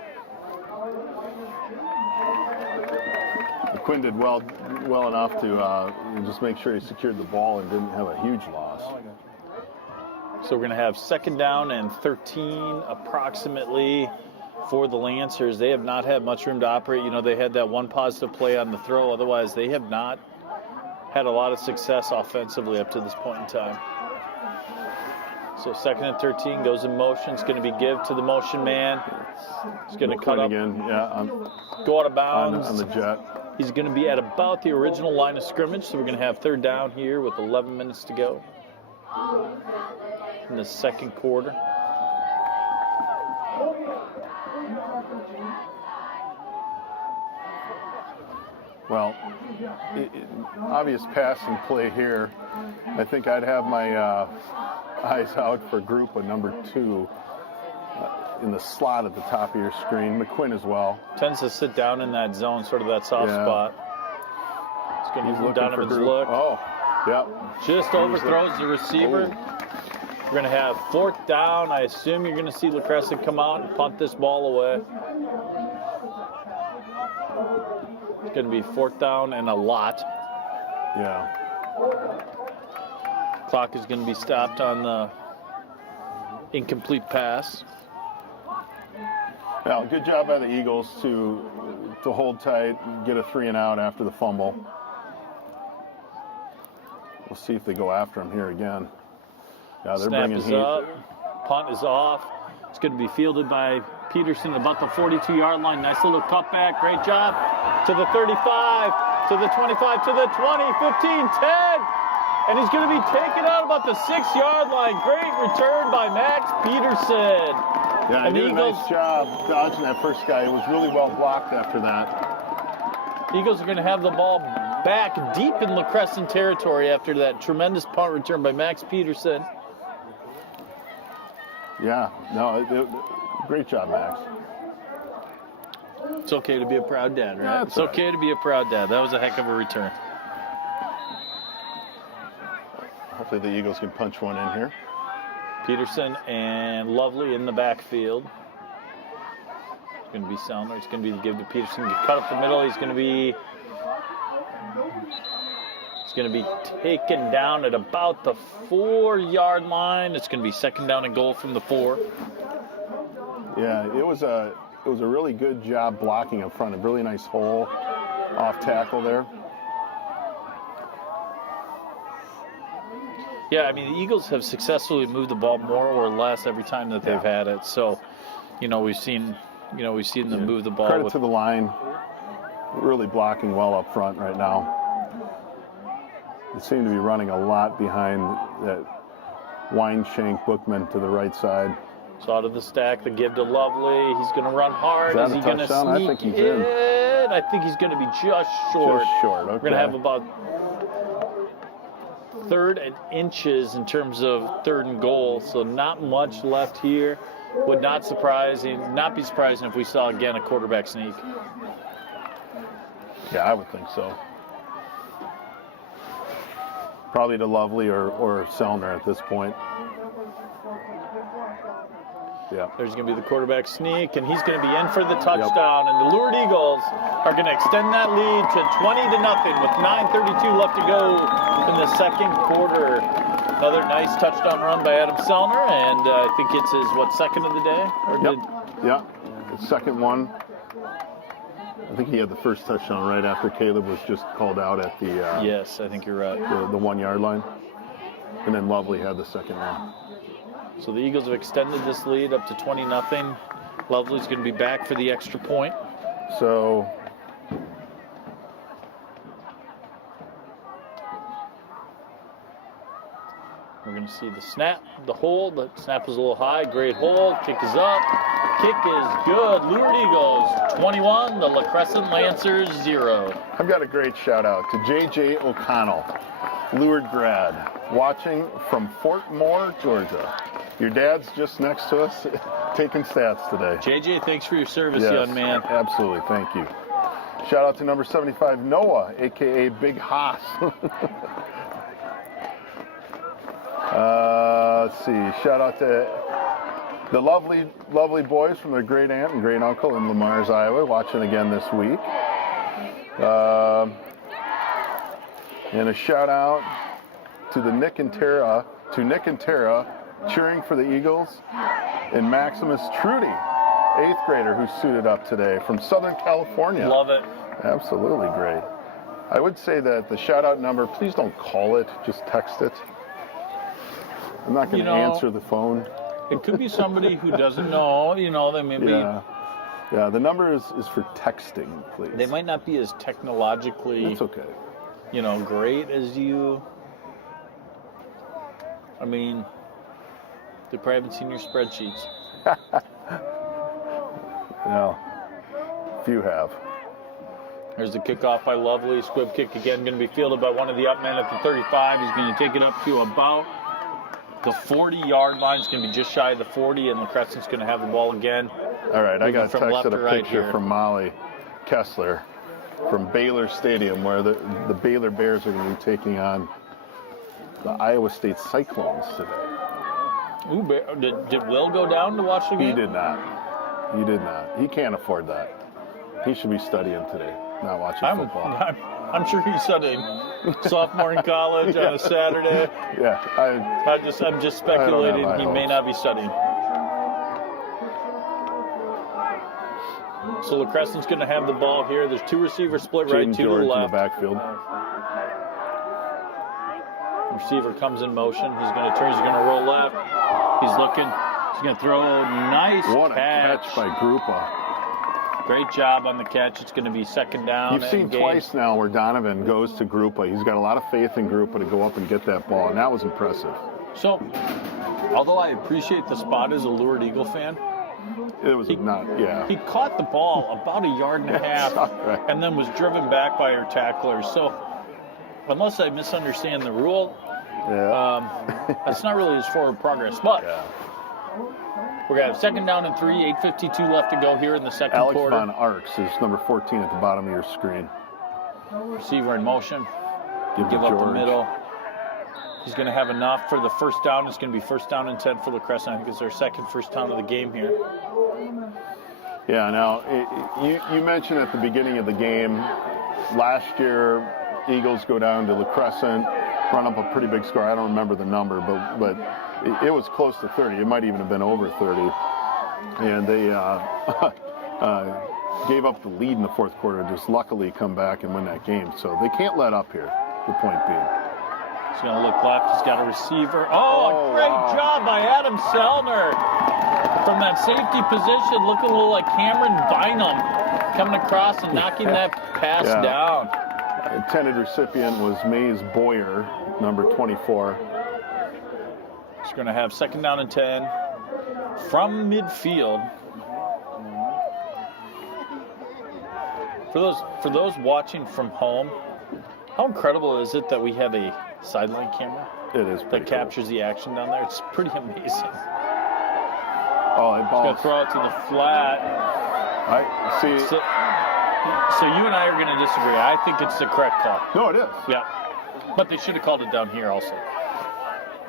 McQuinn did well enough to just make sure he secured the ball and didn't have a huge loss. So we're going to have second down and 13 approximately for the Lancers. They have not had much room to operate. They had that one positive play on the throw. Otherwise, they have not had a lot of success offensively up to this point in time. So second and 13 goes in motion. It's going to be give to the motion man. It's going to cut up again. Yeah, go out of bounds. On the jet. He's going to be at about the original line of scrimmage. So we're going to have third down here with 11 minutes to go in the second quarter. Well, obvious passing play here. I think I'd have my eyes out for group of number 2 in the slot at the top of your screen. McQuinn as well. Tends to sit down in that zone, sort of that soft spot. It's going to use Donovan's look. Oh, yep. Just overthrows the receiver. We're going to have fourth down. I assume you're going to see LaCrescent come out and punt this ball away. It's going to be fourth down and a lot. Yeah. Clock is going to be stopped on the incomplete pass. Well, good job by the Eagles to hold tight and get a 3 and out after the fumble. We'll see if they go after him here again. Yeah, they're Snap bringing is heat. up. Punt is off. It's going to be fielded by Peterson about the 42-yard line. Nice little cutback. Great job. To the 35, to the 25, to the 20, 15, 10. And he's going to be taken out about the 6-yard line. Great return by Max Peterson. Yeah, he did a nice job dodging that first guy. It was really well blocked after that. Eagles are going to have the ball back deep in LaCrescent territory after that tremendous punt return by Max Peterson. Yeah, no, Great job, Max. It's okay to be a proud dad, right? Yeah, it's okay to be a proud dad. That was a heck of a return. Hopefully the Eagles can punch one in here. Peterson and Lovely in the backfield. It's going to be Selner. It's going to be to give to Peterson. Cut up the middle. He's going to be taken down at about the 4-yard line. It's going to be second down and goal from the 4. Yeah, it was a really good job blocking up front. A really nice hole off tackle there. Yeah, I mean, the Eagles have successfully moved the ball more or less every time that they've had it. So, we've seen them move the ball. Credit to the line. Really blocking well up front right now. They seem to be running a lot behind that Weinshank Bookman to the right side. So out of the stack, the give to Lovely. He's going to run hard. Is he that a going to touchdown? sneak I think he's in? in. I think he's going to be just short. Just short, okay. We're going to have about 3rd and inches in terms of 3rd and goal. So not much left here. Would not be surprising if we saw again a quarterback sneak. Yeah, I would think so. Probably to Lovely or Selner at this point. Yeah. There's going to be the quarterback sneak, and he's going to be in for the touchdown. And the Lourdes Eagles are going to extend that lead to 20-0 with 9:32 left to go in the second quarter. Another nice touchdown run by Adam Selner, and I think it's his, second of the day? Yeah, the second one. I think he had the first touchdown right after Caleb was just called out at the yes, I think you're right. the 1-yard line. And then Lovely had the second one. So the Eagles have extended this lead up to 20-0. Lovely's going to be back for the extra point. So we're going to see the snap, the hold. The snap was a little high. Great hold. Kick is up. Kick is good. Lourdes Eagles 21. The LaCrescent Lancers 0. I've got a great shout out to J.J. O'Connell, Lourdes grad, watching from Fort Moore, Georgia. Your dad's just next to us taking stats today. JJ, thanks for your service, Yes, young man. Absolutely, thank you. Shout out to number 75, Noah, a.k.a. Big Haas. Let's see, shout out to the lovely boys from their great aunt and great uncle in Lamar's, Iowa, watching again this week. And a shout out to Nick and Tara, cheering for the Eagles, and Maximus Trudy, 8th grader who suited up today from Southern California. Love it. Absolutely great. I would say that the shout out number, please don't call it, just text it. I'm not going to answer the phone. It could be somebody who doesn't know, they may be. Yeah, the number is for texting, please. They might not be as technologically, That's okay. Great as you. I mean, they probably haven't seen your spreadsheets. No, few have. There's the kickoff by Lovely. Squib kick again, going to be fielded by one of the up men at the 35. He's going to take it up to about the 40-yard line. It's going to be just shy of the 40, and LaCrescent's going to have the ball again. All right, I got texted a right picture here from Molly Kessler from Baylor Stadium, where the Baylor Bears are going to be taking on the Iowa State Cyclones today. Ooh, did Will go down to watch the game? He did not. He did not. He can't afford that. He should be studying today, not watching football. I'm sure he's studying. Sophomore in college on a Saturday. Yeah, I'm just speculating he may not be studying. So LaCrescent's going to have the ball here. There's 2 receivers split right, 2 to the left. In the backfield. Receiver comes in motion. He's going to turn. He's going to roll left. He's looking. He's going to throw. Nice What catch. a catch by Grupa. Great job on the catch. It's going to be second down. You've seen twice now where Donovan goes to Grupa. He's got a lot of faith in Grupa to go up and get that ball, and that was impressive. So, although I appreciate the spot as a Lourdes Eagle fan, it was he caught the ball about a yard and a half right. and then was driven back by our tacklers. So, unless I misunderstand the rule, that's not really his forward progress. But We're going to have second down and 3, 8:52 left to go here in the second Alex quarter. Von Arx is number 14 at the bottom of your screen. Receiver in motion. Give Up the George. middle. He's going to have enough for the first down. It's going to be first down and 10 for LaCrescent. I think it's their second first down of the game here. Yeah, now, you mentioned at the beginning of the game, last year, Eagles go down to LaCrescent, run up a pretty big score. I don't remember the number, but it was close to 30. It might even have been over 30. And they gave up the lead in the fourth quarter, just luckily come back and win that game. So they can't let up here, the point being. He's going to look left. He's got a receiver. Oh, a great job by Adam Sellner. From that safety position, looking a little like Cameron Bynum coming across and knocking that pass down. Intended recipient was Mays Boyer, number 24. He's going to have second down and 10 from midfield. For those watching from home, how incredible is it that we have a sideline camera It is that pretty captures the action down there? It's pretty amazing. Oh, that He's ball. going to throw it to the flat. I see. So you and I are going to disagree. I think it's the correct call. No, it is. Yeah. But they should have called it down here also.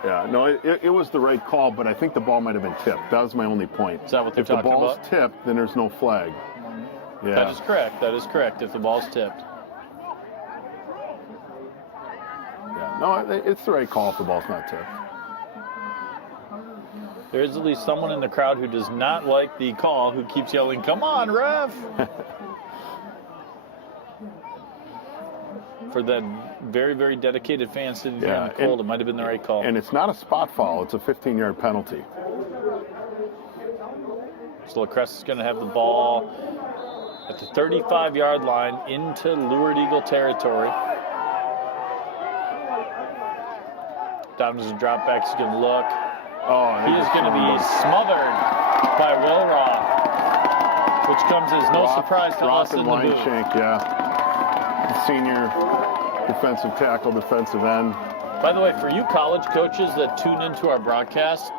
Yeah, no, it was the right call, but I think the ball might have been tipped. That was my only point. Is that what they're If the talking ball's about? tipped, then there's no flag. Yeah. That is correct. That is correct if the ball's tipped. Yeah. No, it's the right call if the ball's not tipped. There is at least someone in the crowd who does not like the call, who keeps yelling, "Come on, ref!" For that very, very dedicated fan sitting here in the cold, it might have been the right call. And it's not a spot foul. It's a 15-yard penalty. So LaCrescent is going to have the ball at the 35-yard line into Lourdes Eagle territory. Donovan's a drop back. He's going to look. Oh, He is going to be smothered by Will Roth, which comes as no surprise to us in the booth. Shank, yeah. The senior defensive tackle, defensive end. By the way, for you college coaches that tune into our broadcast,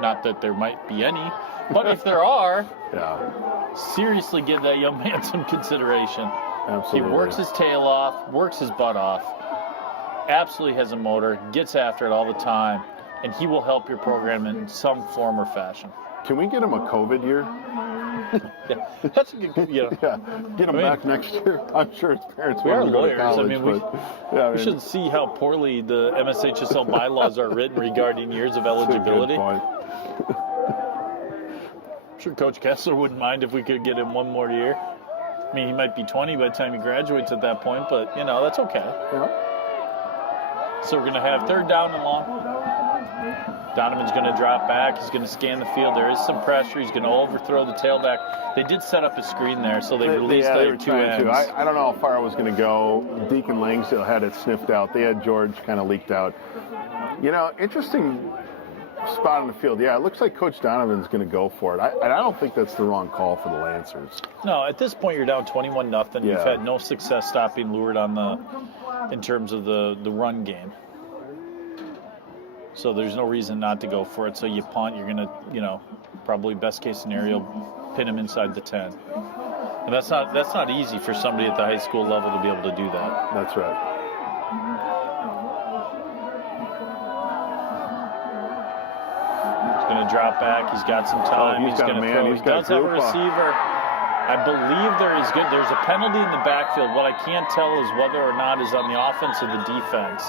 not that there might be any, but if there are, seriously give that young man some consideration. Absolutely. He works his tail off, works his butt off, absolutely has a motor, gets after it all the time, and he will help your program in some form or fashion. Can we get him a COVID year? Yeah, that's a good, Yeah, get him back next year. I'm sure his parents we are want him to go to lawyers. college, I mean, we should see how poorly the MSHSL bylaws are written regarding years of eligibility. That's a good point. I'm sure Coach Kessler wouldn't mind if we could get him one more year. I mean, he might be 20 by the time he graduates at that point, but, that's okay. Yeah. So we're going to have third down and long. Donovan's going to drop back. He's going to scan the field. There is some pressure. He's going to overthrow the tailback. They did set up a screen there, so they released their two ends. I don't know how far I was going to go. Deacon Langsdale had it sniffed out. They had George kind of leaked out. Interesting spot on the field. Yeah, it looks like Coach Donovan's going to go for it. I don't think that's the wrong call for the Lancers. No, at this point you're down 21-0. Yeah. You've had no success stopping Lourdes in terms of the run game. So there's no reason not to go for it. So you punt, you're going to, probably best case scenario, pin him inside the 10. And that's not easy for somebody at the high school level to be able to do that. That's right. He's going to drop back. He's got some time. He's got going a to man. throw. He's He got does have a group on. receiver. I believe there's a penalty in the backfield. What I can't tell is whether or not is on the offense or the defense.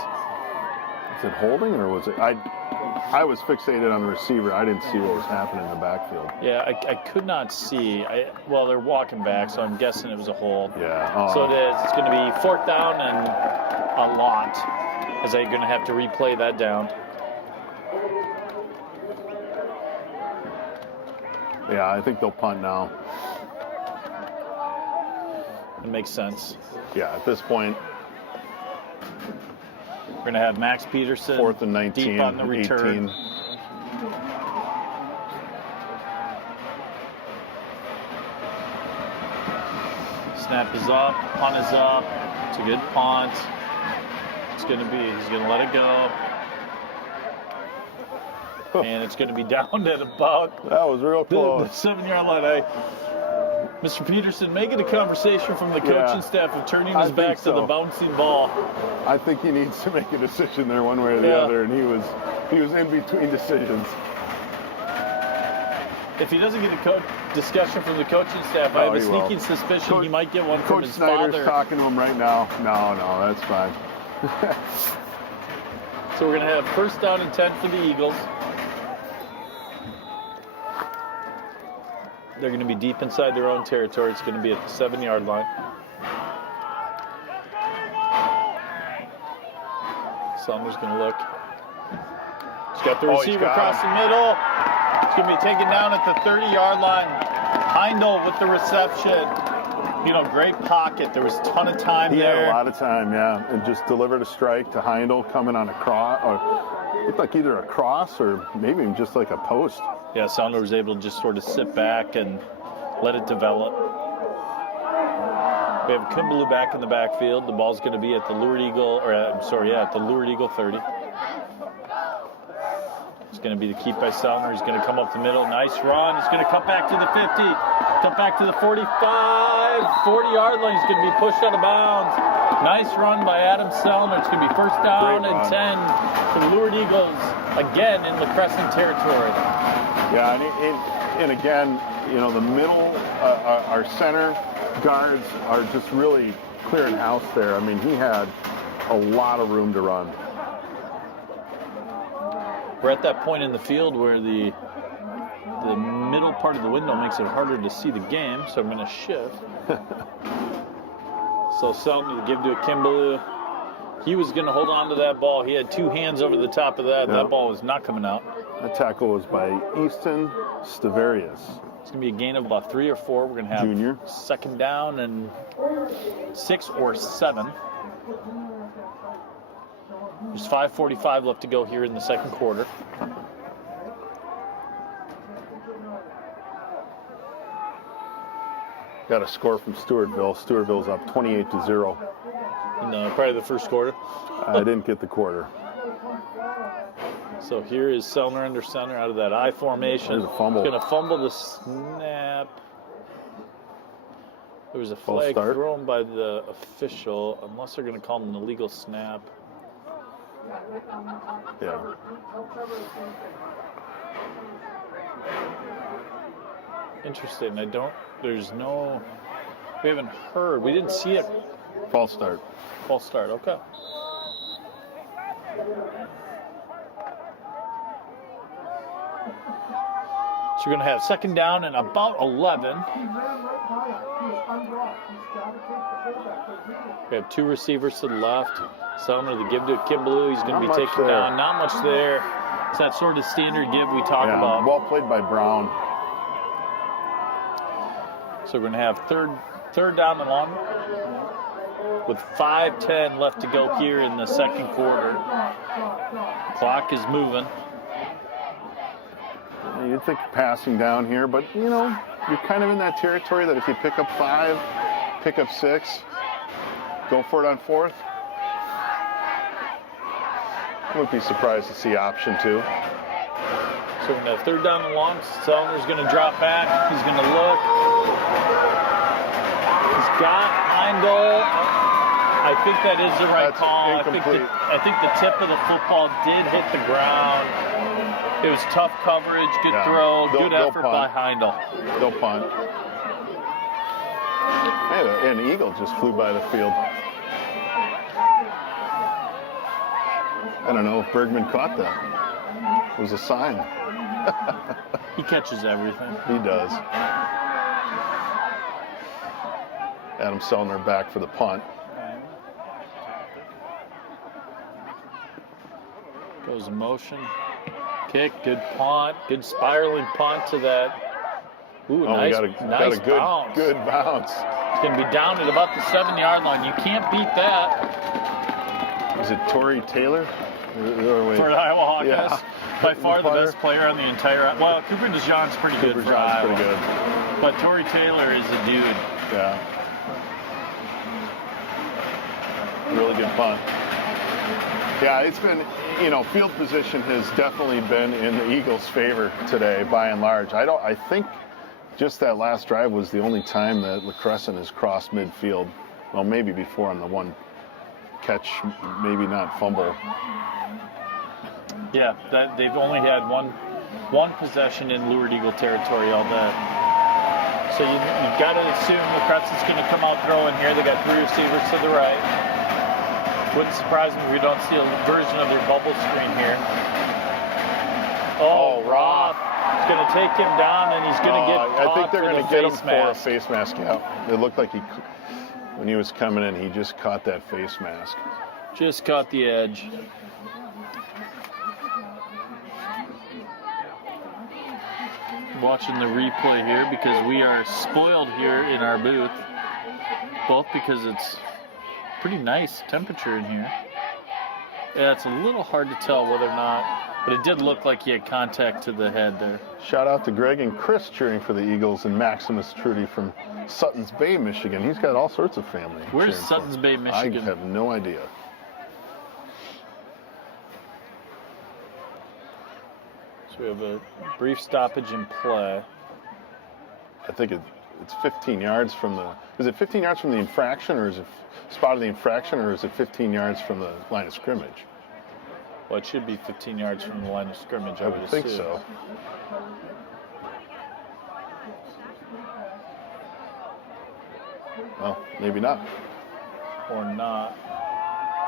Is it holding or was it? I was fixated on the receiver. I didn't see what was happening in the backfield. Yeah, I could not see. They're walking back, so I'm guessing it was a hold. Yeah. So it is. It's going to be fourth down and a lot, as they're going to have to replay that down. Yeah, I think they'll punt now. It makes sense. Yeah, at this point, We're going to have Max Peterson 4th and 19, deep on the return. 18. Snap is up, punt is up. It's a good punt. He's going to let it go. And it's going to be down at about That was real the close. 7-yard line. Mr. Peterson making a conversation from the coaching staff of turning I his back think to the so. bouncing ball. I think he needs to make a decision there one way or the Yeah. other, and he was in between decisions. If he doesn't get a discussion from the coaching staff, I have a he will. sneaking suspicion he might get one from Coach his Snyder's father. talking to him right now. No, that's fine. So we're going to have first down and 10 for the Eagles. They're going to be deep inside their own territory. It's going to be at the 7-yard line. Sumner's going to look. He's got the receiver across the middle. It's going to be taken down at the 30-yard line. Heindel with the reception. Great pocket. There was a ton of time He there. had a lot of time, yeah, and just delivered a strike to Heindel coming on a cross, or looked like either a cross or maybe even just like a post. Yeah, Sounder was able to just sort of sit back and let it develop. We have Kimbaloo back in the backfield. The ball's going to be at the Lourdes Eagle, at the Lourdes Eagle 30. It's going to be the keep by Sounder. He's going to come up the middle. Nice run. He's going to cut back to the 50. Cut back to the 45. 40-yard line. He's going to be pushed out of bounds. Nice run by Adam Sellner. It's going to be first down and 10 for the Lourdes Eagles. Again in LaCrescent territory. Yeah, and again, the middle, our center guards are just really clearing house there. I mean, he had a lot of room to run. We're at that point in the field where the middle part of the window makes it harder to see the game, so I'm going to shift. So Selton to give to a Kimbaloo. He was going to hold on to that ball. He had two hands over the top of that. That ball was not coming out. That tackle was by Easton Stavarius. It's going to be a gain of about 3 or 4. We're going to have Junior. Second down and 6 or 7. There's 5:45 left to go here in the second quarter. Got a score from Stewartville. Stewartville's up 28-0. In probably the first quarter. I didn't get the quarter. So here is Sellner under center out of that I formation. There's a fumble. Going to fumble the snap. There was a flag thrown by the official, unless they're going to call it an illegal snap. Yeah. Interesting. We haven't heard. We didn't see it. False start. False start. Okay. So you're going to have second down and about 11. We have two receivers to the left. Selner to give to Kimbaloo. He's going to be taken down. Not much there. It's that sort of standard give we talk about. Well played by Brown. So we're going to have third down and long with 5:10 left to go here in the second quarter. Clock is moving. You'd think passing down here, but you're kind of in that territory that if you pick up 5, pick up 6, go for it on 4th. Wouldn't be surprised to see option 2. So we're going to have third down and long. Sellner's going to drop back. He's going to look. He's got Heindel. I think that is the right call. Incomplete. I think the tip of the football did hit the ground. It was tough coverage, good throw, good effort by Heindel. They'll punt. Hey, an eagle just flew by the field. I don't know if Bergman caught that. It was a sign. He catches everything. He does. Adam Sellner back for the punt. Goes in motion. Kick, good punt, good spiraling punt to that. Ooh, nice, got a bounce. good bounce. It's going to be down at about the 7-yard line. You can't beat that. Is it Torrey Taylor? For the Iowa Hawkeyes. Yeah. By far the best player on the entire. Well, Cooper DeJean's pretty good for Iowa. Pretty good. But Torrey Taylor is a dude. Yeah. Really good punt. Yeah, it's been, you know, field position has definitely been in the Eagles' favor today, by and large. I think just that last drive was the only time that LaCrescent has crossed midfield. Well, maybe before on the one catch, maybe not fumble. Yeah, they've only had one possession in Lourdes Eagle territory all day. So you've got to assume LaCrescent's going to come out throwing here. They got 3 receivers to the right. Wouldn't surprise me if we don't see a version of their bubble screen here. Oh, Roth is going to take him down, and he's going to get caught. I think they're going to get him for a mask. face mask. Yeah, it looked like when he was coming in, he just caught that face mask. Just caught the edge. Watching the replay here because we are spoiled here in our booth, both because it's pretty nice temperature in here. Yeah, it's a little hard to tell whether or not, but it did look like he had contact to the head there. Shout out to Greg and Chris cheering for the Eagles and Maximus Trudy from Suttons Bay, Michigan. He's got all sorts of family. Where's cheering Suttons for Bay, Michigan? I have no idea. So we have a brief stoppage in play. I think it's 15 yards from the. Is it 15 yards from the infraction, or is it spot of the infraction, or is it 15 yards from the line of scrimmage? Well, it should be 15 yards from the line of scrimmage, I would think assume. so. Well, maybe not. Or not.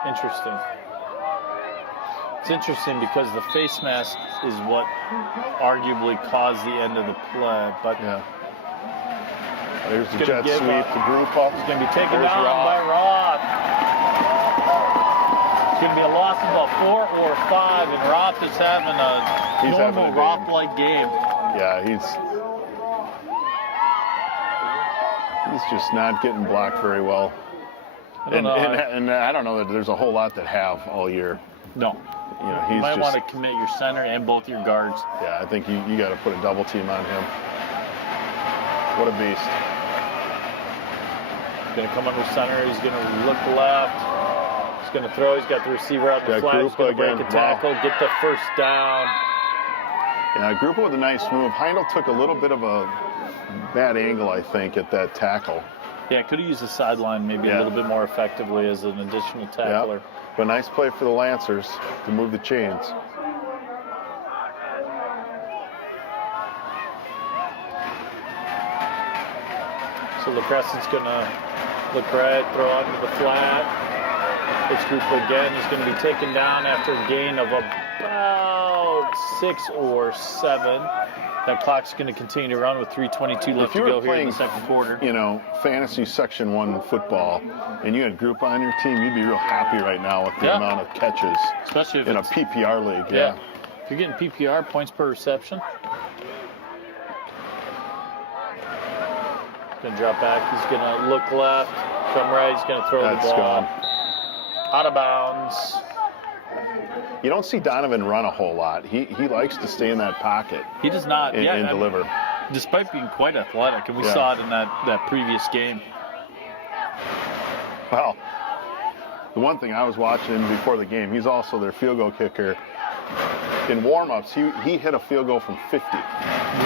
Interesting. It's interesting because the face mask is what arguably caused the end of the play, but Yeah. There's the He's jet gonna sweep, give the group up. he's going to be taken There's down Roth. by Roth. It's going to be a loss of about 4 or 5, and Roth is having a He's having a normal game. Roth-like game. Yeah, he's just not getting blocked very well. I don't know. And I don't know that there's a whole lot that have all year. No. You know, You he's might just. want to commit your center and both your guards. Yeah, I think you got to put a double team on him. What a beast. He's going to come under center. He's going to look left. He's going to throw. He's got the receiver out in the Yeah, flat. He's going to break again. a tackle, get the first down. Yeah, Grupo with a nice move. Heindel took a little bit of a bad angle, I think, at that tackle. Yeah, could have used the sideline maybe a little bit more effectively as an additional tackler. Yeah. But nice play for the Lancers to move the chains. So LaCrescent's going to look right, throw out into the flat. It's Grupo again. He's going to be taken down after a gain of about 6 or 7. That clock's going to continue to run with 3:22 left to go here in the second quarter. You know, fantasy Section 1 football, and you had Grupo on your team, you'd be real happy right now with the amount of catches. Especially if in a it's PPR league. Yeah. If you're getting PPR, points per reception. Going to drop back. He's going to look left, come right. He's going to throw That's the ball. gone. Out of bounds. You don't see Donovan run a whole lot. He likes to stay in that pocket He does not. and deliver. Despite being quite athletic, and we saw it in that previous game. Well, the one thing I was watching before the game, he's also their field goal kicker. In warm-ups, he hit a field goal from 50.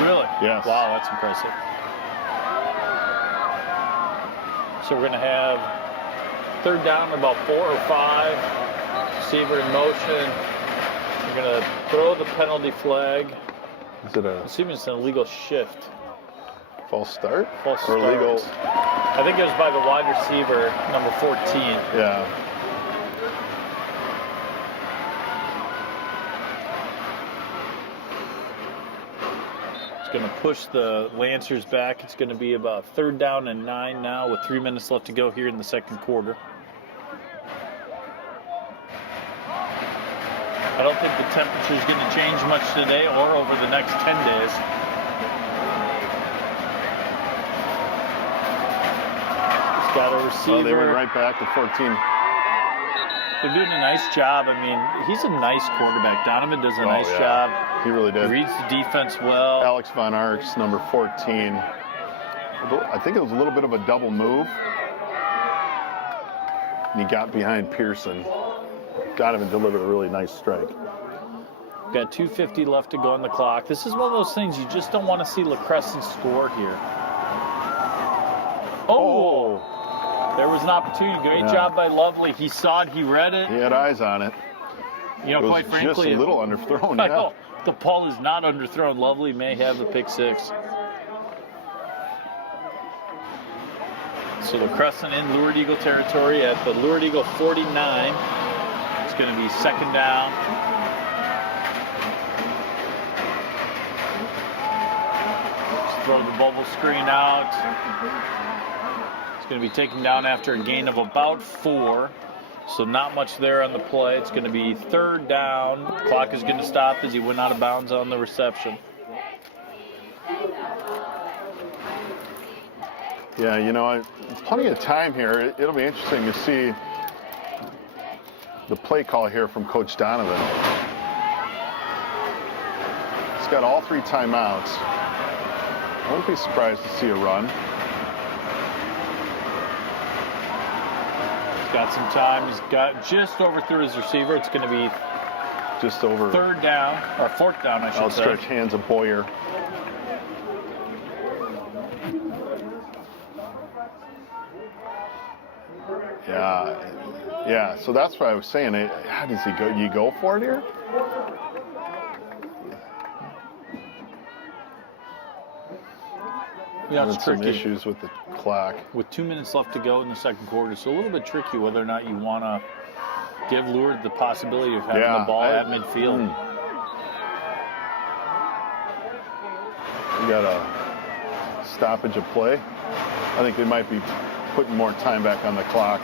Really? Yes. Wow, that's impressive. So we're going to have third down at about 4 or 5. Receiver in motion. We're going to throw the penalty flag. Is it a Assuming it's an illegal shift. false start? False or start. legal? I think it was by the wide receiver, number 14. Yeah. It's going to push the Lancers back. It's going to be about third down and 9 now with 3 minutes left to go here in the second quarter. I don't think the temperature is going to change much today or over the next 10 days. He's got a receiver. Oh, they went right back to 14. They're doing a nice job. I mean, he's a nice quarterback. Donovan does a nice job. He really He did. reads the defense well. Alex Von Arx, number 14. I think it was a little bit of a double move. And he got behind Pearson. Donovan delivered a really nice strike. Got 2:50 left to go on the clock. This is one of those things you just don't want to see LaCrescent score here. Oh! There was an opportunity. Great job by Lovely. He saw it. He read it. He had eyes on it. You know, It was quite frankly, just a little underthrown. I know. The ball is not underthrown. Lovely may have the pick six. So LaCrescent in Lourdes Eagle territory at the Lourdes Eagle 49. It's going to be second down. Just throw the bubble screen out. It's going to be taken down after a gain of about 4. So not much there on the play. It's going to be third down. Clock is going to stop as he went out of bounds on the reception. Yeah, you know, plenty of time here. It'll be interesting to see the play call here from Coach Donovan. He's got all 3 timeouts. I wouldn't be surprised to see a run. Got some time. He's got just overthrew his receiver. It's going to be just over third down, or fourth down, I should say. Outstretched hands of Boyer. Yeah. So that's what I was saying. How does he go? You go for it here? Yeah, it's some tricky. Issues with the clock. With 2 minutes left to go in the second quarter, so a little bit tricky whether or not you want to give Lourdes the possibility of having the ball at midfield. We got a stoppage of play. I think they might be putting more time back on the clock.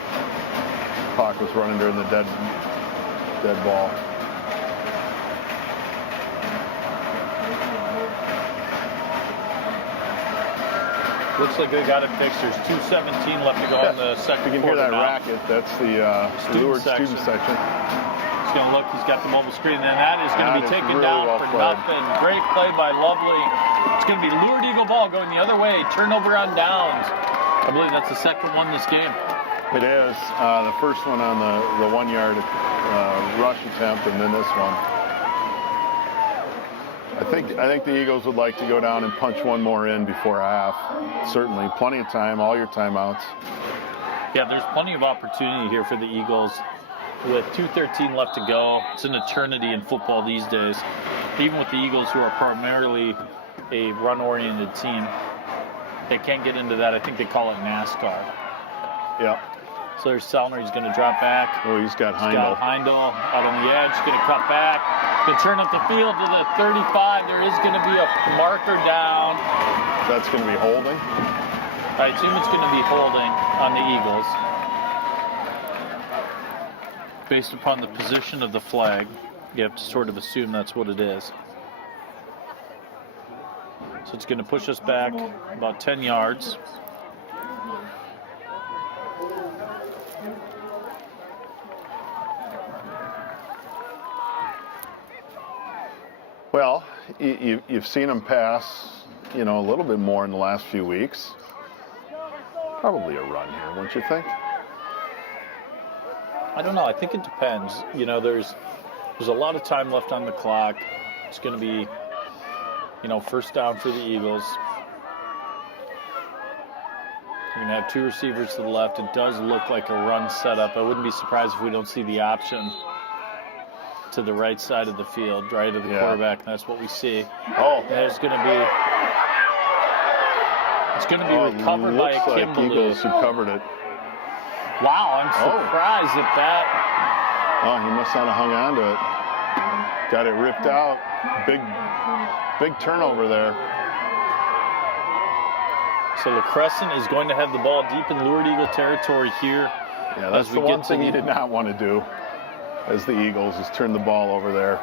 Clock was running during the dead ball. Looks like they got it fixed. There's 2:17 left to go in the second You can hear quarter that now. racket. That's the Lourdes student section. He's going to look. He's got the mobile screen, and that is going to be taken really down well for played. nothing. Great play by Lovely. It's going to be Lourdes Eagle ball going the other way. Turnover on downs. I believe that's the second one this game. It is. The first one on the 1 yard rush attempt, and then this one. I think the Eagles would like to go down and punch one more in before half. Certainly, plenty of time, all your timeouts. Yeah, there's plenty of opportunity here for the Eagles. With 2:13 left to go, it's an eternity in football these days. Even with the Eagles, who are primarily a run-oriented team, they can't get into that. I think they call it NASCAR. Yep. So there's Sellner. He's going to drop back. Oh, he's got Heindel. He's got Heindel out on the edge. Going to cut back. Going to turn up the field to the 35. There is going to be a marker down. That's going to be holding. I assume it's going to be holding on the Eagles. Based upon the position of the flag, you have to sort of assume that's what it is. So it's going to push us back about 10 yards. Well, you've seen him pass, a little bit more in the last few weeks. Probably a run here, wouldn't you think? I don't know. I think it depends. There's a lot of time left on the clock. It's going to be, first down for the Eagles. You're going to have 2 receivers to the left. It does look like a run setup. I wouldn't be surprised if we don't see the option to the right side of the field, right of the quarterback, and that's what we see. Oh, There's going to be. It's going to be recovered by a like Kimbaloo. Eagles who covered it. Wow, I'm surprised at that. Oh, he must not have hung on to it. Got it ripped out. Big turnover there. So LaCrescent is going to have the ball deep in Lourdes Eagle territory here. Yeah, that's the one thing he did not want to do as the Eagles is turn the ball over there.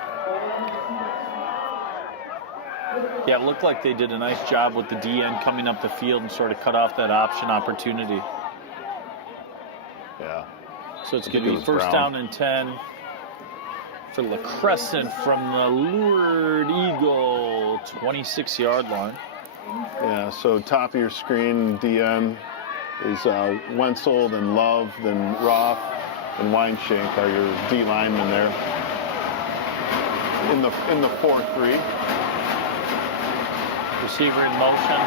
Yeah, it looked like they did a nice job with the DN coming up the field and sort of cut off that option opportunity. Yeah. So it's going to be first down and 10 for LaCrescent from the Lourdes Eagle 26-yard line. Yeah, so top of your screen, DN is Wenzel, then Love, then Roth. and Wineshank are your D linemen there in the 4-3. Receiver in motion,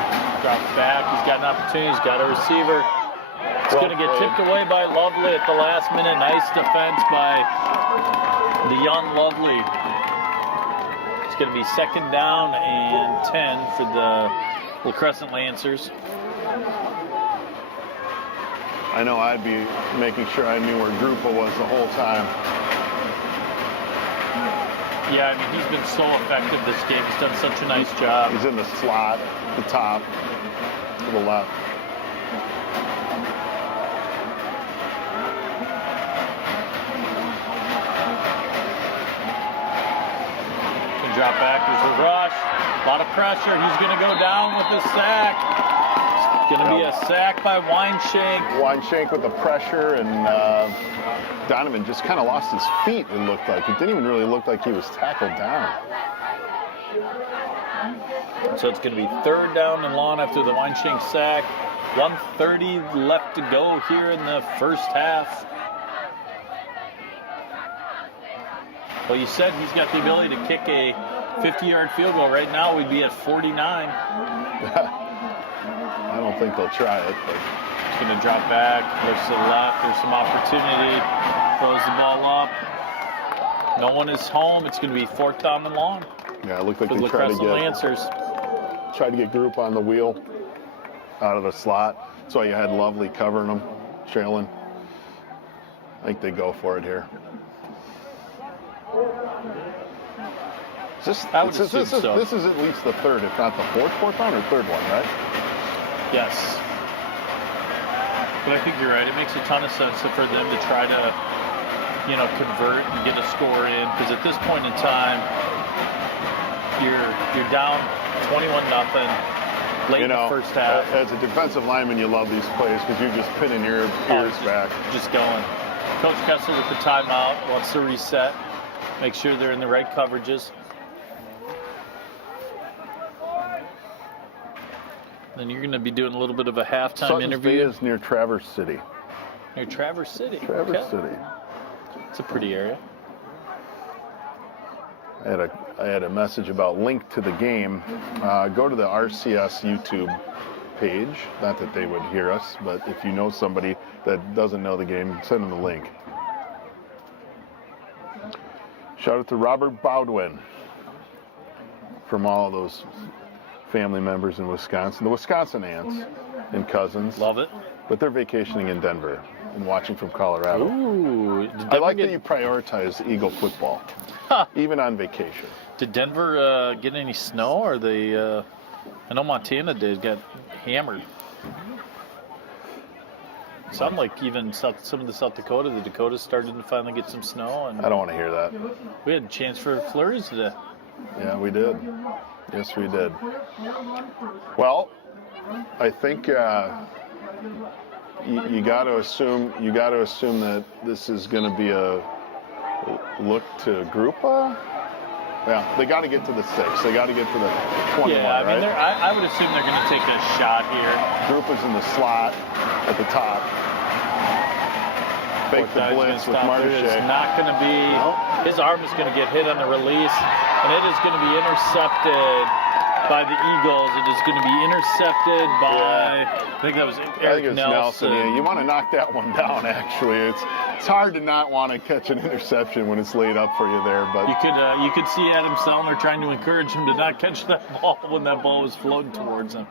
drops back. He's got an opportunity. He's got a receiver. It's going to get tipped away by Lovely at the last minute. Nice defense by the young Lovely. It's going to be 2nd down and 10 for the LaCrescent Lancers. I know I'd be making sure I knew where Grupa was the whole time. Yeah, I mean, he's been so effective this game. He's done such a nice job. He's in the slot, the top, to the left. Can drop back. There's a rush. A lot of pressure. He's going to go down with the sack. It's going to be a sack by Wineshank. Wineshank with the pressure, and Donovan just kind of lost his feet, it looked like. It didn't even really look like he was tackled down. So it's going to be 3rd down and long after the Wineshank sack. 1:30 left to go here in the first half. Well, you said he's got the ability to kick a 50-yard field goal. Right now, we'd be at 49. I don't think they'll try it, but He's going to drop back, looks to the left. There's some opportunity. Throws the ball up. No one is home. It's going to be 4th down and long. yeah, it looked like For the they tried LaCrescent Lancers. to get Group on the wheel out of the slot. That's why you had Lovely covering them, trailing. I think they go for it here. I would assume so. This is at least the 3rd, if not the 4th down or 3rd one, right? Yes. But I think you're right. It makes a ton of sense for them to try to, convert and get a score in. Because at this point in time, you're down 21-0 late in the first half. As a defensive lineman, you love these plays because you're just pinning your ears back. Just going. Coach Kessler with the timeout wants to reset. Make sure they're in the right coverages. Then you're going to be doing a little bit of a halftime Sutton's interview. Bay is near Traverse City. Near Traverse City. Traverse City. It's a pretty area. I had a message about link to the game. Go to the RCS YouTube page. Not that they would hear us, but if you know somebody that doesn't know the game, send them the link. Shout out to Robert Bowdwin from all of those family members in Wisconsin. The Wisconsin aunts and cousins. Love it. But they're vacationing in Denver and watching from Colorado. Ooh. I like that you prioritize Eagle football, even on vacation. Did Denver get any snow? Or they? I know Montana did. Got hammered. Sound like even some of the South Dakota, the Dakotas started to finally get some snow. And I don't want to hear that. we had a chance for flurries today. Yeah, we did. Yes, we did. Well, I think you got to assume that this is going to be a look to Grupa. Yeah, they got to get to the 6. They got to get to the 21, Yeah, I mean, right? I would assume they're going to take a shot here. Grupa's in the slot at the top. Fake the blitz with It's Martiche. not going to be. Nope. His arm is going to get hit on the release, and it is going to be intercepted by the Eagles. It is going to be intercepted by, I think that was Eric Nelson. Yeah, you want to knock that one down. Actually, it's hard to not want to catch an interception when it's laid up for you there. But You could see Adam Sellner trying to encourage him to not catch that ball when that ball was floating towards him.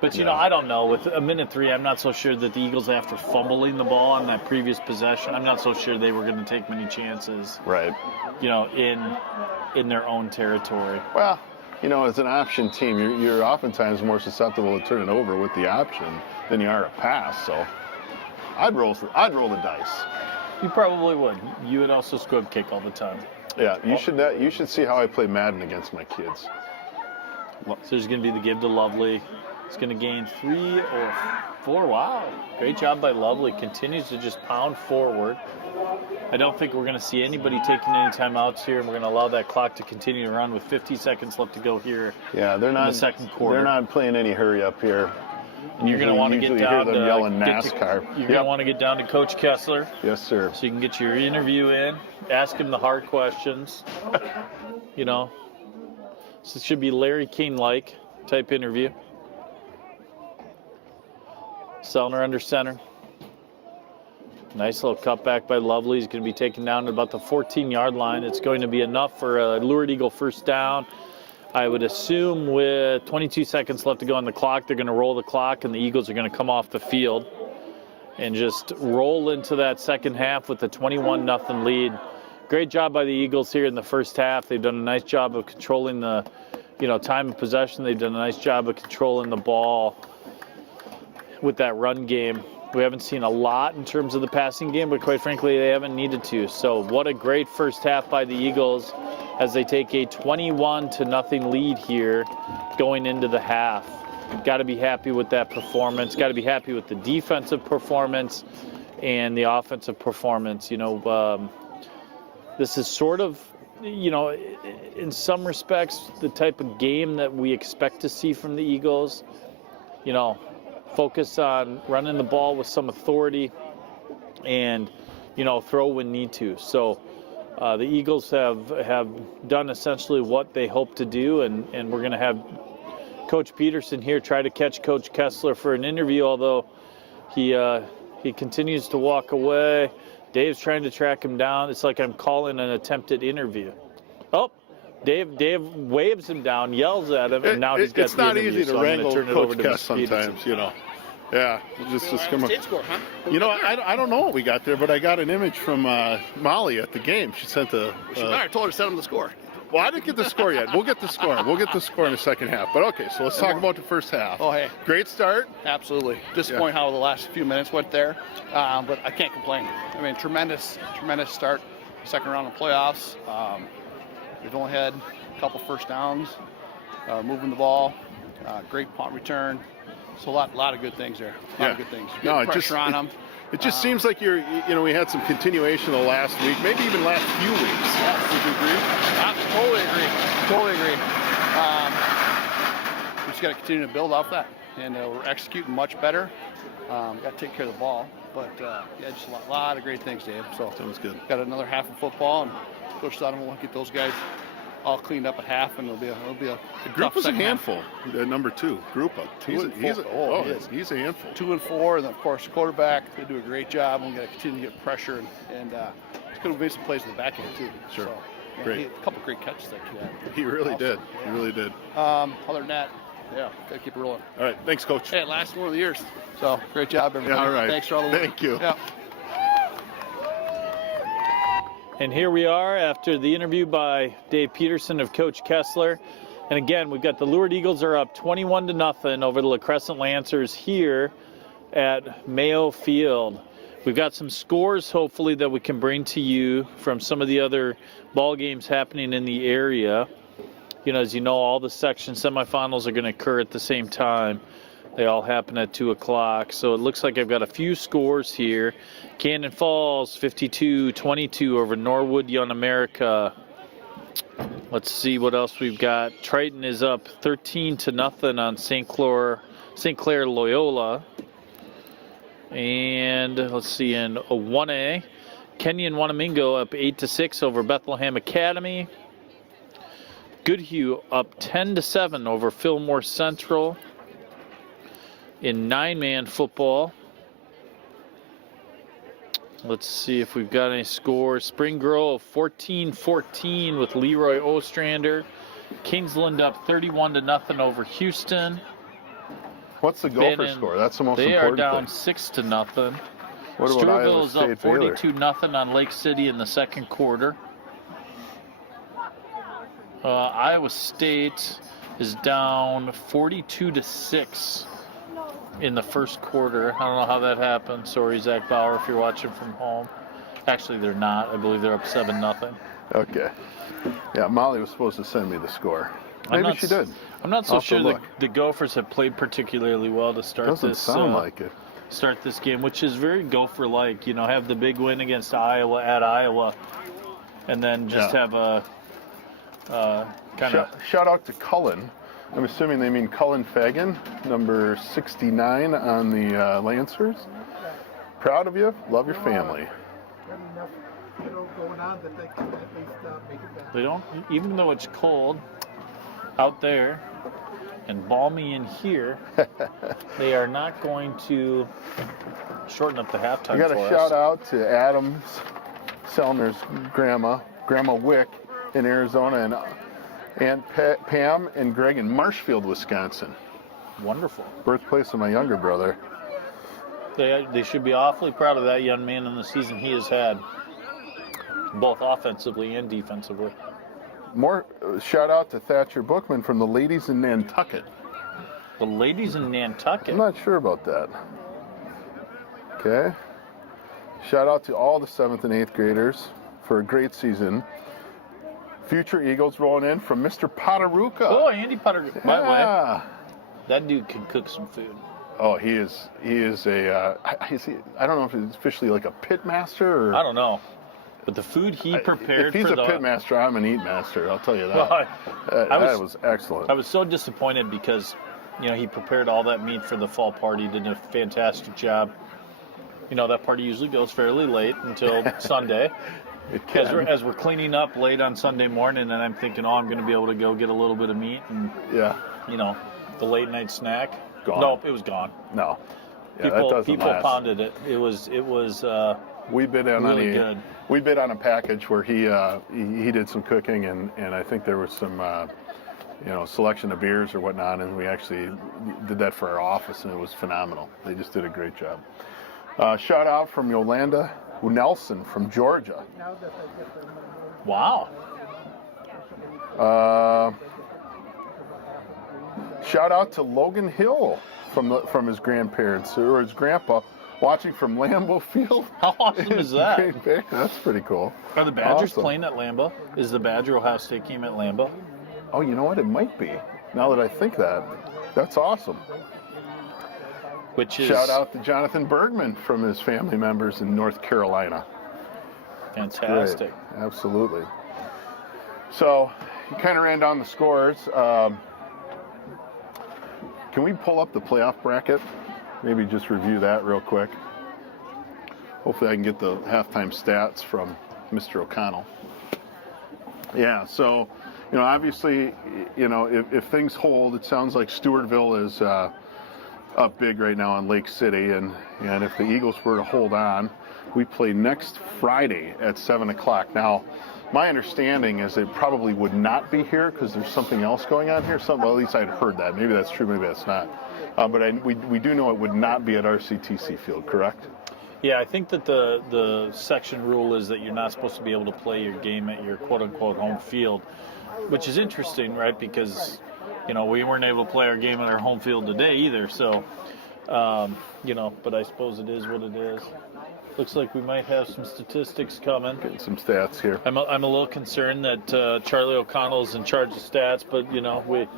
But, I don't know. With a minute 3, I'm not so sure that the Eagles, after fumbling the ball on that previous possession, I'm not so sure they were going to take many chances, right. In their own territory. Well, as an option team, you're oftentimes more susceptible to turn it over with the option than you are a pass. So I'd roll the dice. You probably would. You would also scrub kick all the time. Yeah, you should see how I play Madden against my kids. So there's going to be the give to Lovely. It's going to gain 3 or 4. Wow. Great job by Lovely. Continues to just pound forward. I don't think we're going to see anybody taking any timeouts here, and we're going to allow that clock to continue to run with 50 seconds left to go here. Yeah, they're not in the second quarter. They're not playing any hurry up here. And you're going to want to get down to yelling NASCAR. You're going to want to get down to Coach Kessler. Yes, sir. So you can get your interview in, ask him the hard questions. You know, so it should be Larry King-like type interview. Sellner under center. Nice little cutback by Lovely. He's going to be taken down to about the 14-yard line. It's going to be enough for a Lourdes Eagle first down. I would assume with 22 seconds left to go on the clock, they're going to roll the clock, and the Eagles are going to come off the field and just roll into that second half with a 21-0 lead. Great job by the Eagles here in the first half. They've done a nice job of controlling the, time of possession. They've done a nice job of controlling the ball with that run game. We haven't seen a lot in terms of the passing game, but quite frankly, they haven't needed to. So what a great first half by the Eagles as they take a 21-0 lead here going into the half. Got to be happy with that performance. Got to be happy with the defensive performance and the offensive performance. This is sort of, in some respects, the type of game that we expect to see from the Eagles. Focus on running the ball with some authority and, throw when need to. So the Eagles have done essentially what they hope to do, and we're going to have Coach Peterson here try to catch Coach Kessler for an interview, although he continues to walk away. Dave's trying to track him down. It's like I'm calling an attempted interview. Oh, Dave waves him down, yells at him, and now he's got the interview. It's not easy to so wrangle turn it Coach over to Kess Mr. sometimes, Yeah, just come on. State score, huh? I don't know what we got there, but I got an image from Molly at the game. She sent I told her to send him the score. Well, I didn't get the score yet. We'll get the score. We'll get the score in the second half. But okay, so let's talk about the first half. Oh, hey. Great start. Absolutely. Disappointing how the last few minutes went there, but I can't complain. I mean, tremendous start. Second round of playoffs. We've only had a couple first downs, moving the ball, great punt return. So a lot of good things there. A lot of good things. Good pressure on them. It just seems like we had some continuation the last week, maybe even last few weeks. Yeah, would you agree? Totally agree. We just got to continue to build off that, and we're executing much better. Got to take care of the ball, but just a lot of great things, Dave. So sounds good. Got another half of football, and Coach Sodom will get those guys all cleaned up at half, and it'll be a the group was a handful. Number 2, group up. He's a handful. 2 and 4, and then of course the quarterback. They do a great job. And we got to continue to get pressure, and he's going to make some plays in the back end too. Sure. So, great. A couple great catches that kid had. He really did. He really did. Other than that, got to keep it rolling. All right, thanks, Coach. Hey, last one of the years. So great job, everybody. Yeah, all right. Thanks for all the work. Thank you. Yeah. And here we are after the interview by Dave Peterson of Coach Kessler. And again, we've got the Lourdes Eagles are up 21-0 over the LaCrescent Lancers here at Mayo Field. We've got some scores, hopefully, that we can bring to you from some of the other ball games happening in the area. As you know, all the section semifinals are going to occur at the same time. They all happen at 2 o'clock. So it looks like I've got a few scores here. Cannon Falls 52-22 over Norwood Young America. Let's see what else we've got. Triton is up 13-0 on St. Clair Loyola. And let's see, in 1A, Kenyon Wanamingo up 8-6 over Bethlehem Academy. Goodhue up 10-7 over Fillmore Central. In 9-man football, let's see if we've got any scores. Spring Grove 14-14 with Leroy Ostrander. Kingsland up 31-0 over Houston. What's the Gopher score? That's the most important thing. They are down 6-0. What about Iowa Steubenville is up State, Baylor? 42-0 on Lake City in the second quarter. Iowa State is down 42-6 in the first quarter. I don't know how that happened. Sorry, Zach Bauer, if you're watching from home. Actually, they're not. I believe they're up 7-0. Okay. Yeah, Molly was supposed to send me the score. Maybe she did. I'm not so sure the Gophers have played particularly well to start Doesn't this. sound like it. Start this game, which is very Gopher-like. Have the big win against Iowa at Iowa, and then just have a kind of. Shout out to Cullen. I'm assuming they mean Cullen Fagan, number 69 on the Lancers. Proud of you. Love your family. They don't, even though it's cold out there and balmy in here, they are not going to shorten up the halftime I got for a us. shout out to Adam Selner's Grandma Wick in Arizona, and Aunt Pam and Greg in Marshfield, Wisconsin. Wonderful. Birthplace of my younger brother. They should be awfully proud of that young man and the season he has had, both offensively and defensively. More shout out to Thatcher Bookman from the ladies in Nantucket. The ladies in Nantucket. I'm not sure about that. Okay. Shout out to all the 7th and 8th graders for a great season. Future Eagles rolling in from Mr. Potaruka. Oh, Andy Potter. By the way, Yeah. that dude can cook some food. Oh, he is a, I don't know if he's officially like a pit master or. I don't know. But the food he prepared If he's for a pit master, I'm an eat master. I'll tell you that. Well, that was excellent. I was so disappointed because, he prepared all that meat for the fall party, did a fantastic job. That party usually goes fairly late until Sunday. As we're cleaning up late on Sunday morning, and I'm thinking, I'm going to be able to go get a little bit of meat and, Yeah. the late night snack. Gone. Nope, it was gone. No. Yeah, that doesn't People last. pounded it. It was We bid on really good. We bid on a package where he did some cooking, and I think there was some selection of beers or whatnot, and we actually did that for our office, and it was phenomenal. They just did a great job. Shout out from Yolanda Nelson from Georgia. wow. Shout out to Logan Hill from his grandparents or his grandpa, watching from Lambeau Field. How awesome is that? Green Bay. That's pretty cool. Are the Badgers Awesome. playing at Lambeau? Is the Badger-Ohio State game at Lambeau? Oh, you know what? It might be. Now that I think that, that's awesome. Which is Shout out to Jonathan Bergman from his family members in North Carolina. fantastic. Great. Absolutely. So, you kind of ran down the scores. Can we pull up the playoff bracket? Maybe just review that real quick. Hopefully I can get the halftime stats from Mr. O'Connell. Yeah, so, obviously, if things hold, it sounds like Stewartville is up big right now on Lake City, and if the Eagles were to hold on, we play next Friday at 7 o'clock. Now, my understanding is it probably would not be here because there's something else going on here. Well, at least I'd heard that. Maybe that's true, maybe that's not. But we do know it would not be at RCTC Field, correct? Yeah, I think that the section rule is that you're not supposed to be able to play your game at your quote-unquote home field, which is interesting, right? Because, we weren't able to play our game at our home field today either. So, but I suppose it is what it is. Looks like we might have some statistics coming. Getting some stats here. I'm a little concerned that Charlie O'Connell is in charge of stats, but, we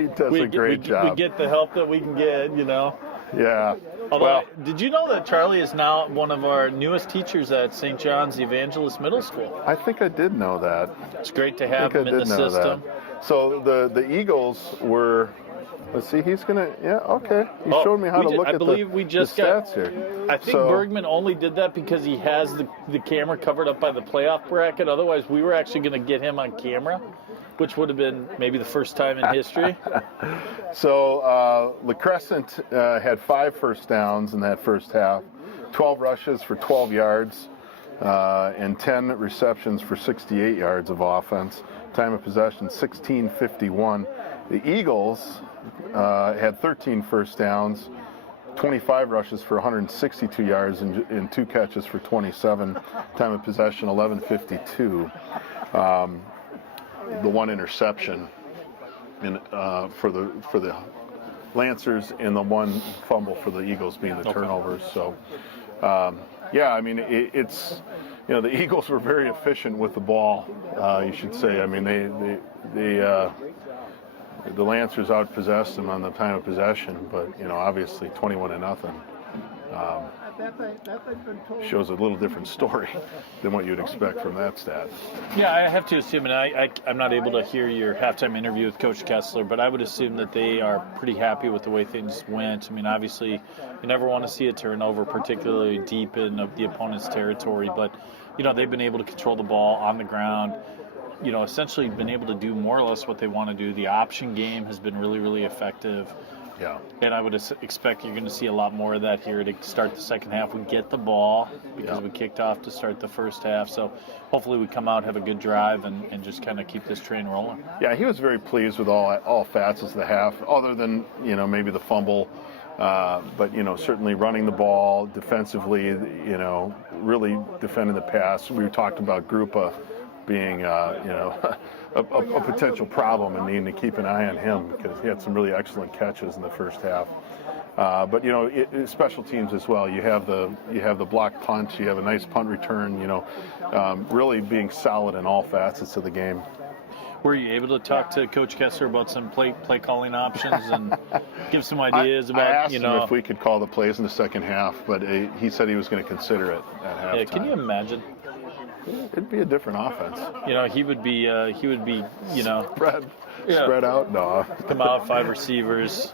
He does a great job. We get the help that we can get, Yeah. Although, did you know that Charlie is now one of our newest teachers at St. John's Evangelist Middle School? I think I did know that. It's great to have him in the know system. that. So the Eagles were. Let's see. He's gonna. Yeah. Okay. He showed me how to look I at believe the, we just the got, stats here. I think So- Bergman only did that because he has the camera covered up by the playoff bracket. Otherwise, we were actually going to get him on camera, which would have been maybe the first time in history. So LaCrescent had 5 first downs in that first half, 12 rushes for 12 yards, and 10 receptions for 68 yards of offense. Time of possession 16:51. The Eagles had 13 first downs, 25 rushes for 162 yards, and 2 catches for 27. Time of possession 11:52. The 1 interception for the Lancers, and the 1 fumble for the Eagles being the turnovers. So, it's the Eagles were very efficient with the ball. You should say. I mean, the Lancers outpossessed them on the time of possession, but obviously 21-0. shows a little different story than what you'd expect from that stat. Yeah, I have to assume, and I'm not able to hear your halftime interview with Coach Kessler, but I would assume that they are pretty happy with the way things went. I mean, obviously, you never want to see a turnover, particularly deep in the opponent's territory, but, they've been able to control the ball on the ground, essentially been able to do more or less what they want to do. The option game has been really, really effective. Yeah. And I would expect you're going to see a lot more of that here to start the second half. We get the ball because we kicked off to start the first half. So hopefully we come out, have a good drive, and just kind of keep this train rolling. Yeah, he was very pleased with all facets of the half, other than, maybe the fumble. But, certainly running the ball defensively, really defending the pass. We talked about Grupa being, a potential problem and needing to keep an eye on him because he had some really excellent catches in the first half. But special teams as well. You have the block punt. You have a nice punt return. Really being solid in all facets of the game. Were you able to talk to Coach Kessler about some play calling options and give some ideas about? I asked him if we could call the plays in the second half, but he said he was going to consider it at halftime. Yeah, can you imagine? It'd be a different offense. He would be, spread out. No, come out 5 receivers.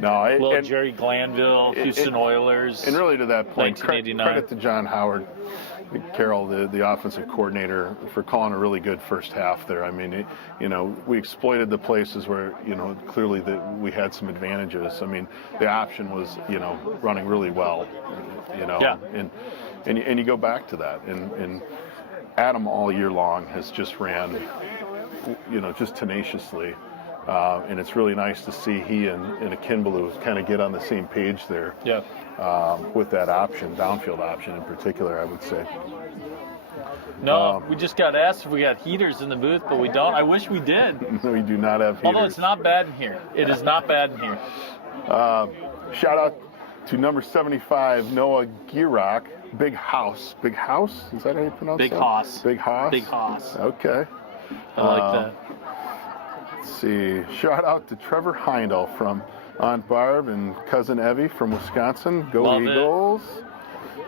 No, Jerry Glanville, Houston Oilers. And really, to that point, 1989. credit to John Howard Carroll, the offensive coordinator, for calling a really good first half there. I mean, we exploited the places where, clearly we had some advantages. I mean, the option was, running really well, Yeah. And you go back to that. And Adam all year long has just ran, just tenaciously. And it's really nice to see he and Akinbalu kind of get on the same page there. Yeah. With that option, downfield option in particular, I would say. No, we just got asked if we got heaters in the booth, but we don't. I wish we did. No, we do not have heaters. Although it's not bad in here. It is not bad in here. Shout out to number 75, Noah Girock. Big House. Big House? Is that how you pronounce Big that? Hoss. Big Hoss? Big Hoss. Okay. I like that. Let's see. Shout out to Trevor Heindel from Aunt Barb and Cousin Evie from Wisconsin. Go Love Eagles.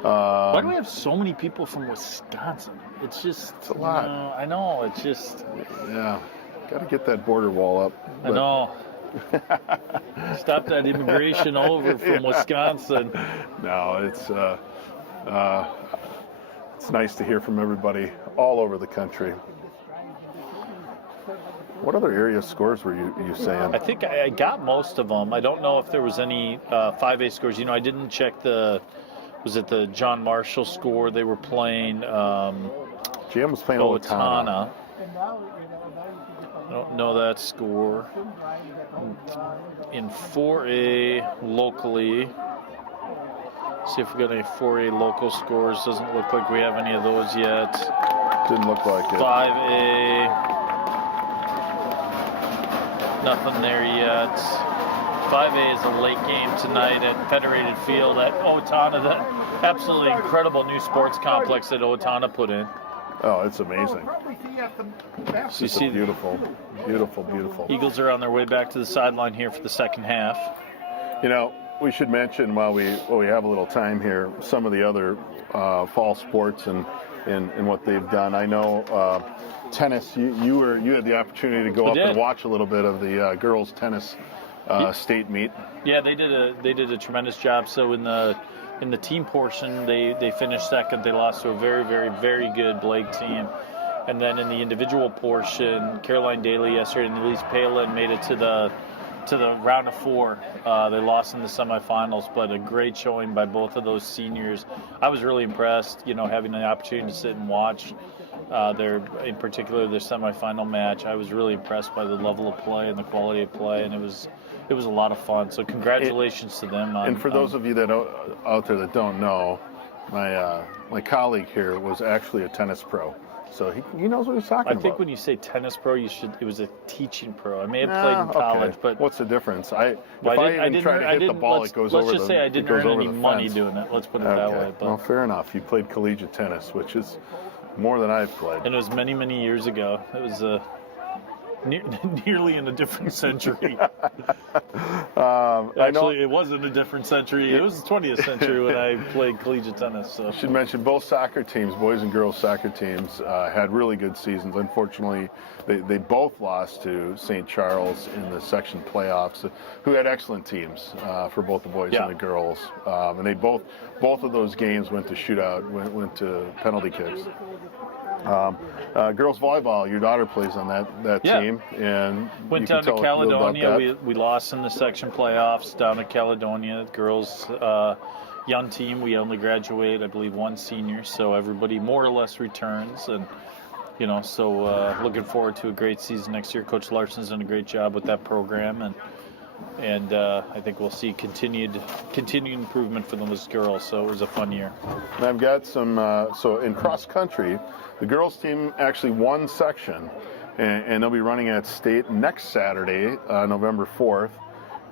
Why do we have so many people from Wisconsin? It's a lot. I know. It's just. Yeah. Got to get that border wall up. I know. Stop that immigration over from Wisconsin. No, it's nice to hear from everybody all over the country. What other area scores were you saying? I think I got most of them. I don't know if there was any 5A scores. I didn't check was it the John Marshall score they were playing? GM was playing Owatonna. I don't know that score. In 4A locally, see if we got any 4A local scores. Doesn't look like we have any of those yet. Didn't look like it. 5A. Nothing there yet. 5A is a late game tonight at Federated Field at Owatonna. That absolutely incredible new sports complex that Owatonna put in. Oh, it's amazing. So you see, beautiful, beautiful, beautiful. Eagles are on their way back to the sideline here for the second half. We should mention while we have a little time here some of the other fall sports and what they've done. I know tennis. You had the opportunity to go up and watch a little bit of the girls tennis state meet. Yeah, they did a tremendous job. So in the team portion, they finished second. They lost to a very, very, very good Blake team. And then in the individual portion, Caroline Daly yesterday and Elise Palin made it to the round of 4. They lost in the semifinals, but a great showing by both of those seniors. I was really impressed, having the opportunity to sit and watch in particular their semifinal match. I was really impressed by the level of play and the quality of play, and it was a lot of fun. So congratulations to them. And for those of you that out there that don't know, my colleague here was actually a tennis pro. So he knows what he's talking about. I think when you say tennis pro, it was a teaching pro. I may have played in college, but what's the difference? If I even try to hit the ball, it goes over the fence. Let's just say I didn't earn any money doing it. Let's put it that way. But. Well, fair enough. You played collegiate tennis, which is more than I've played. And it was many, many years ago. It was nearly in a different century. I know. Actually, it wasn't a different century. It was the 20th century when I played collegiate tennis. So. I should mention both soccer teams, boys and girls soccer teams, had really good seasons. Unfortunately, they both lost to St. Charles in the section playoffs, who had excellent teams for both the boys and the girls. And they both of those games went to shootout, went to penalty kicks. Girls volleyball, your daughter plays on that team, and went down to Caledonia. We lost in the section playoffs down to Caledonia. Girls young team. We only graduate, I believe, one senior, so everybody more or less returns, and so looking forward to a great season next year. Coach Larson's done a great job with that program, and I think we'll see continued improvement for those girls. So it was a fun year. And I've got some. So in cross country, the girls team actually won section, and they'll be running at state next Saturday, November 4th,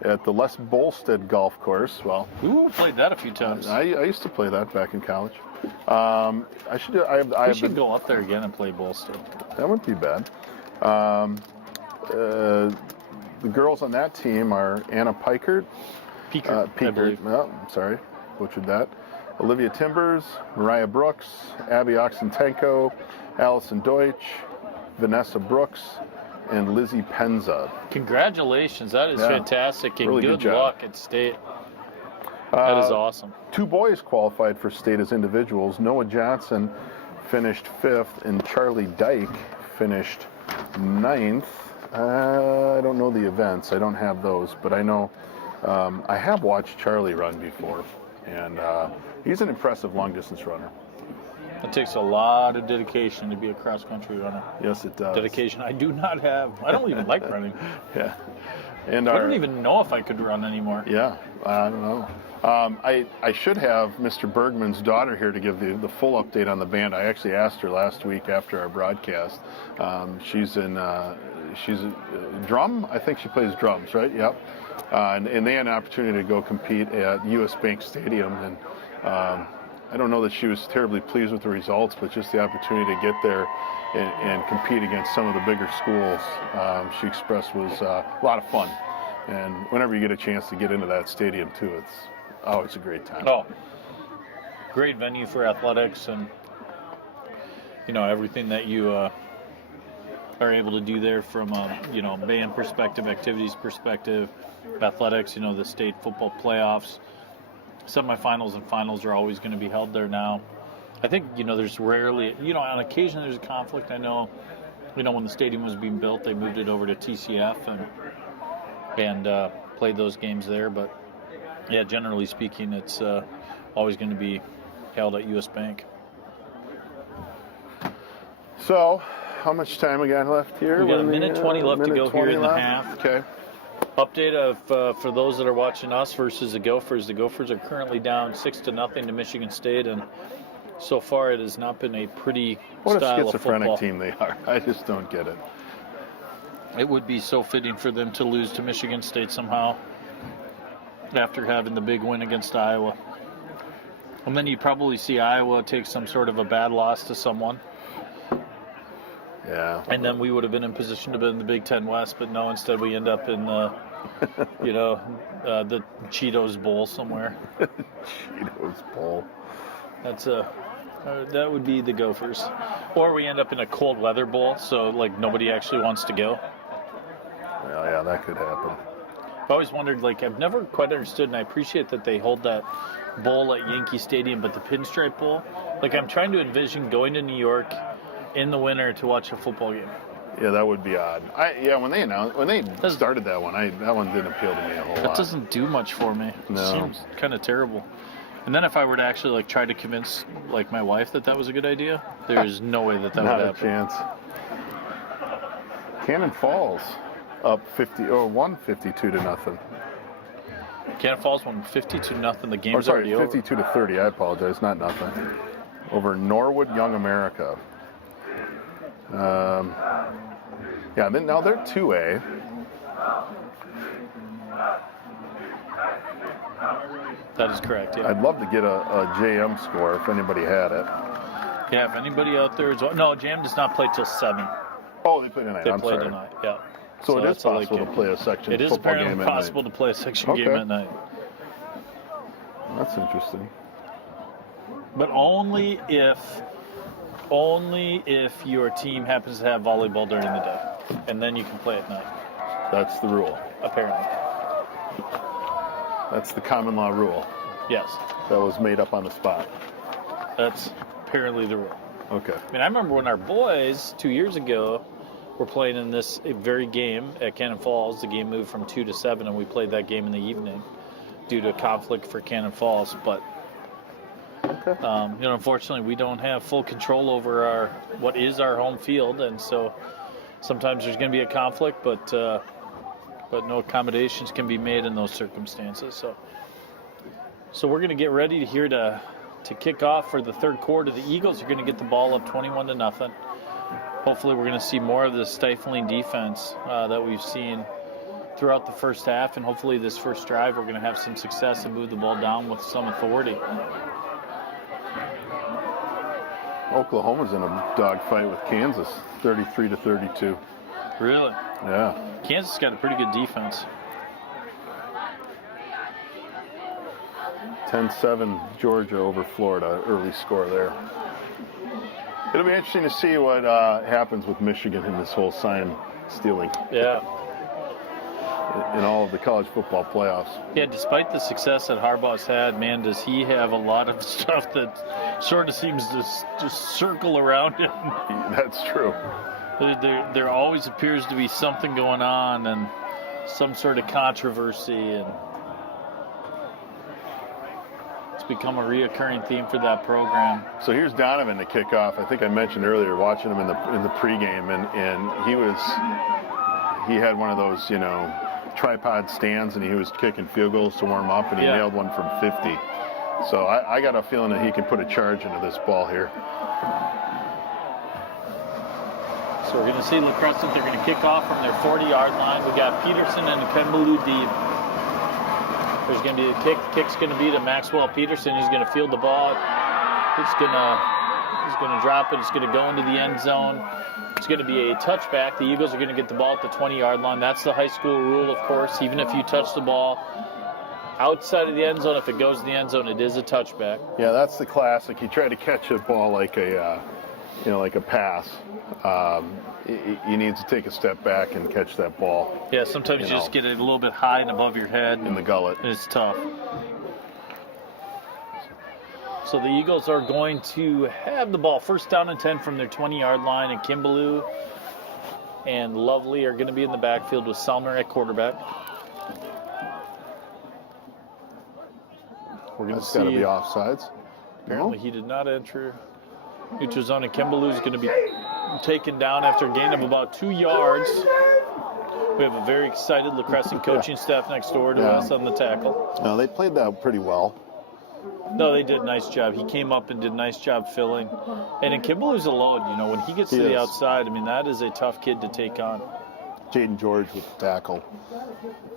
at the Les Bolstead Golf Course. Well, played that a few times. I used to play that back in college. We should go up there again and play Bolstead. That wouldn't be bad. The girls on that team are Anna Pikert. Pikert. No, sorry, butchered that. Olivia Timbers, Mariah Brooks, Abby Oxentenko, Allison Deutsch, Vanessa Brooks, and Lizzie Penza. Congratulations. That is fantastic, and really good luck at state. That is awesome. 2 boys qualified for state as individuals. Noah Johnson finished 5th, and Charlie Dyke finished 9th. I don't know the events. I don't have those, but I know I have watched Charlie run before, and he's an impressive long-distance runner. It takes a lot of dedication to be a cross-country runner. Yes, it does. Dedication I do not have. I don't even like running. Yeah. And I don't even know if I could run anymore. Yeah, I don't know. I should have Mr. Bergman's daughter here to give the full update on the band. I actually asked her last week after our broadcast. She's a drum. I think she plays drums, right? Yep. And they had an opportunity to go compete at US Bank Stadium, and I don't know that she was terribly pleased with the results, but just the opportunity to get there and compete against some of the bigger schools, she expressed was a lot of fun. And whenever you get a chance to get into that stadium too, it's always a great time. Oh, great venue for athletics, and everything that you are able to do there from a band perspective, activities perspective, athletics. The state football playoffs, semifinals and finals are always going to be held there now. I think there's rarely, on occasion there's a conflict. I know, when the stadium was being built, they moved it over to TCF and played those games there. But yeah, generally speaking, it's always going to be held at US Bank. So, how much time we got left here? We got a minute 20 left to go here in the half. Okay. Update of for those that are watching us versus the Gophers. The Gophers are currently down 6-0 to Michigan State, and so far it has not been a pretty what style a schizophrenic of football. Team they are. I just don't get it. It would be so fitting for them to lose to Michigan State somehow after having the big win against Iowa. And then you'd probably see Iowa take some sort of a bad loss to someone. Yeah. And then we would have been in position to be in the Big Ten West, but no, instead we end up in the Cheetos Bowl somewhere. Cheetos Bowl. That would be the Gophers. Or we end up in a cold weather bowl, so nobody actually wants to go. Well, yeah, that could happen. I've always wondered, I've never quite understood, and I appreciate that they hold that bowl at Yankee Stadium, but the Pinstripe Bowl, I'm trying to envision going to New York in the winter to watch a football game. Yeah, that would be odd. When they started that one, that one didn't appeal to me a whole lot. That doesn't do much for me. No. It seems kind of terrible. And then if I were to actually try to convince my wife that was a good idea, there's no way that would happen. Not a chance. Cannon Falls up 52-0. Cannon Falls won 52-0. The game's already over. 52-30. I apologize. Not nothing. Over Norwood Young America. Now they're 2A. That is correct, yeah. I'd love to get a JM score if anybody had it. Yeah, if anybody out there is... No, JM does not play till 7. Oh, they play tonight. They I'm play sorry. tonight. Yeah. So it is that's a late possible to game. play a section It is football apparently game at possible night. to play a section game Okay. at night, That's interesting. but only if your team happens to have volleyball during the day, and then you can play at night. That's the rule. Apparently. That's the common law rule Yes. that was made up on the spot. That's apparently the rule. Okay. I mean, I remember when our boys 2 years ago were playing in this very game at Cannon Falls. The game moved from 2 to 7, and we played that game in the evening due to a conflict for Cannon Falls. But unfortunately, we don't have full control over what is our home field, and so sometimes there's going to be a conflict, but no accommodations can be made in those circumstances. So we're going to get ready here to kick off for the third quarter. The Eagles are going to get the ball up 21-0. Hopefully we're going to see more of the stifling defense that we've seen throughout the first half, and hopefully this first drive we're going to have some success and move the ball down with some authority. Oklahoma's in a dogfight with Kansas, 33-32. Really? Yeah. Kansas got a pretty good defense. 10-7 Georgia over Florida, early score there. It'll be interesting to see what happens with Michigan in this whole sign stealing Yeah. in all of the college football playoffs. Yeah, despite the success that Harbaugh's had, man, does he have a lot of stuff that sort of seems to just circle around him. That's true. There always appears to be something going on and some sort of controversy, and it's become a reoccurring theme for that program. So here's Donovan to kick off. I think I mentioned earlier watching him in the pregame, and he had one of those tripod stands, and he was kicking field goals to warm up, and he nailed one from 50. So I got a feeling that he can put a charge into this ball here. So we're going to see LaCrescent. They're going to kick off from their 40-yard line. We got Peterson and Kembulu deep. There's going to be a kick. The kick's going to be to Maxwell Peterson. He's going to field the ball. He's going to drop it. It's going to go into the end zone. It's going to be a touchback. The Eagles are going to get the ball at the 20-yard line. That's the high school rule, of course. Even if you touch the ball outside of the end zone, if it goes in the end zone, it is a touchback. Yeah, that's the classic. You try to catch a ball like a pass. You need to take a step back and catch that ball. Yeah, sometimes you just get it a little bit high and above your head. In the gullet. And it's tough. So the Eagles are going to have the ball first down and 10 from their 20-yard line, and Kimbaloo and Lovely are going to be in the backfield with Salmer at quarterback. We're going to see. That's got to be offsides. Apparently he did not enter neutral zone, and Kimbaloo is going to be taken down after a gain of about 2 yards. We have a very excited LaCrescent coaching staff next door to us on the tackle. No, they played that pretty well. No, they did a nice job. He came up and did a nice job filling. And in Kimbaloo's a load, when he gets to the outside, I mean, that is a tough kid to take on. Jaden George with the tackle,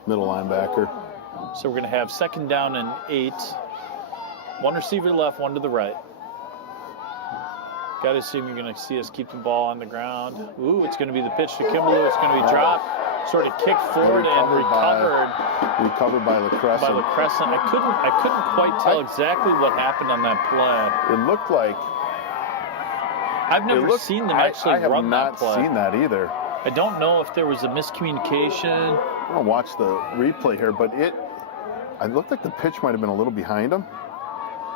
middle linebacker. So we're going to have second down and 8. One receiver left, one to the right. Got to assume you're going to see us keep the ball on the ground. Ooh, it's going to be the pitch to Kimbaloo. It's going to be dropped, sort of kicked forward and recovered by LaCrescent. I couldn't quite tell exactly what happened on that play. It looked like I've never seen them actually run that play. I have not seen that either. I don't know if there was a miscommunication. I'm gonna watch the replay here, but it looked like the pitch might have been a little behind him.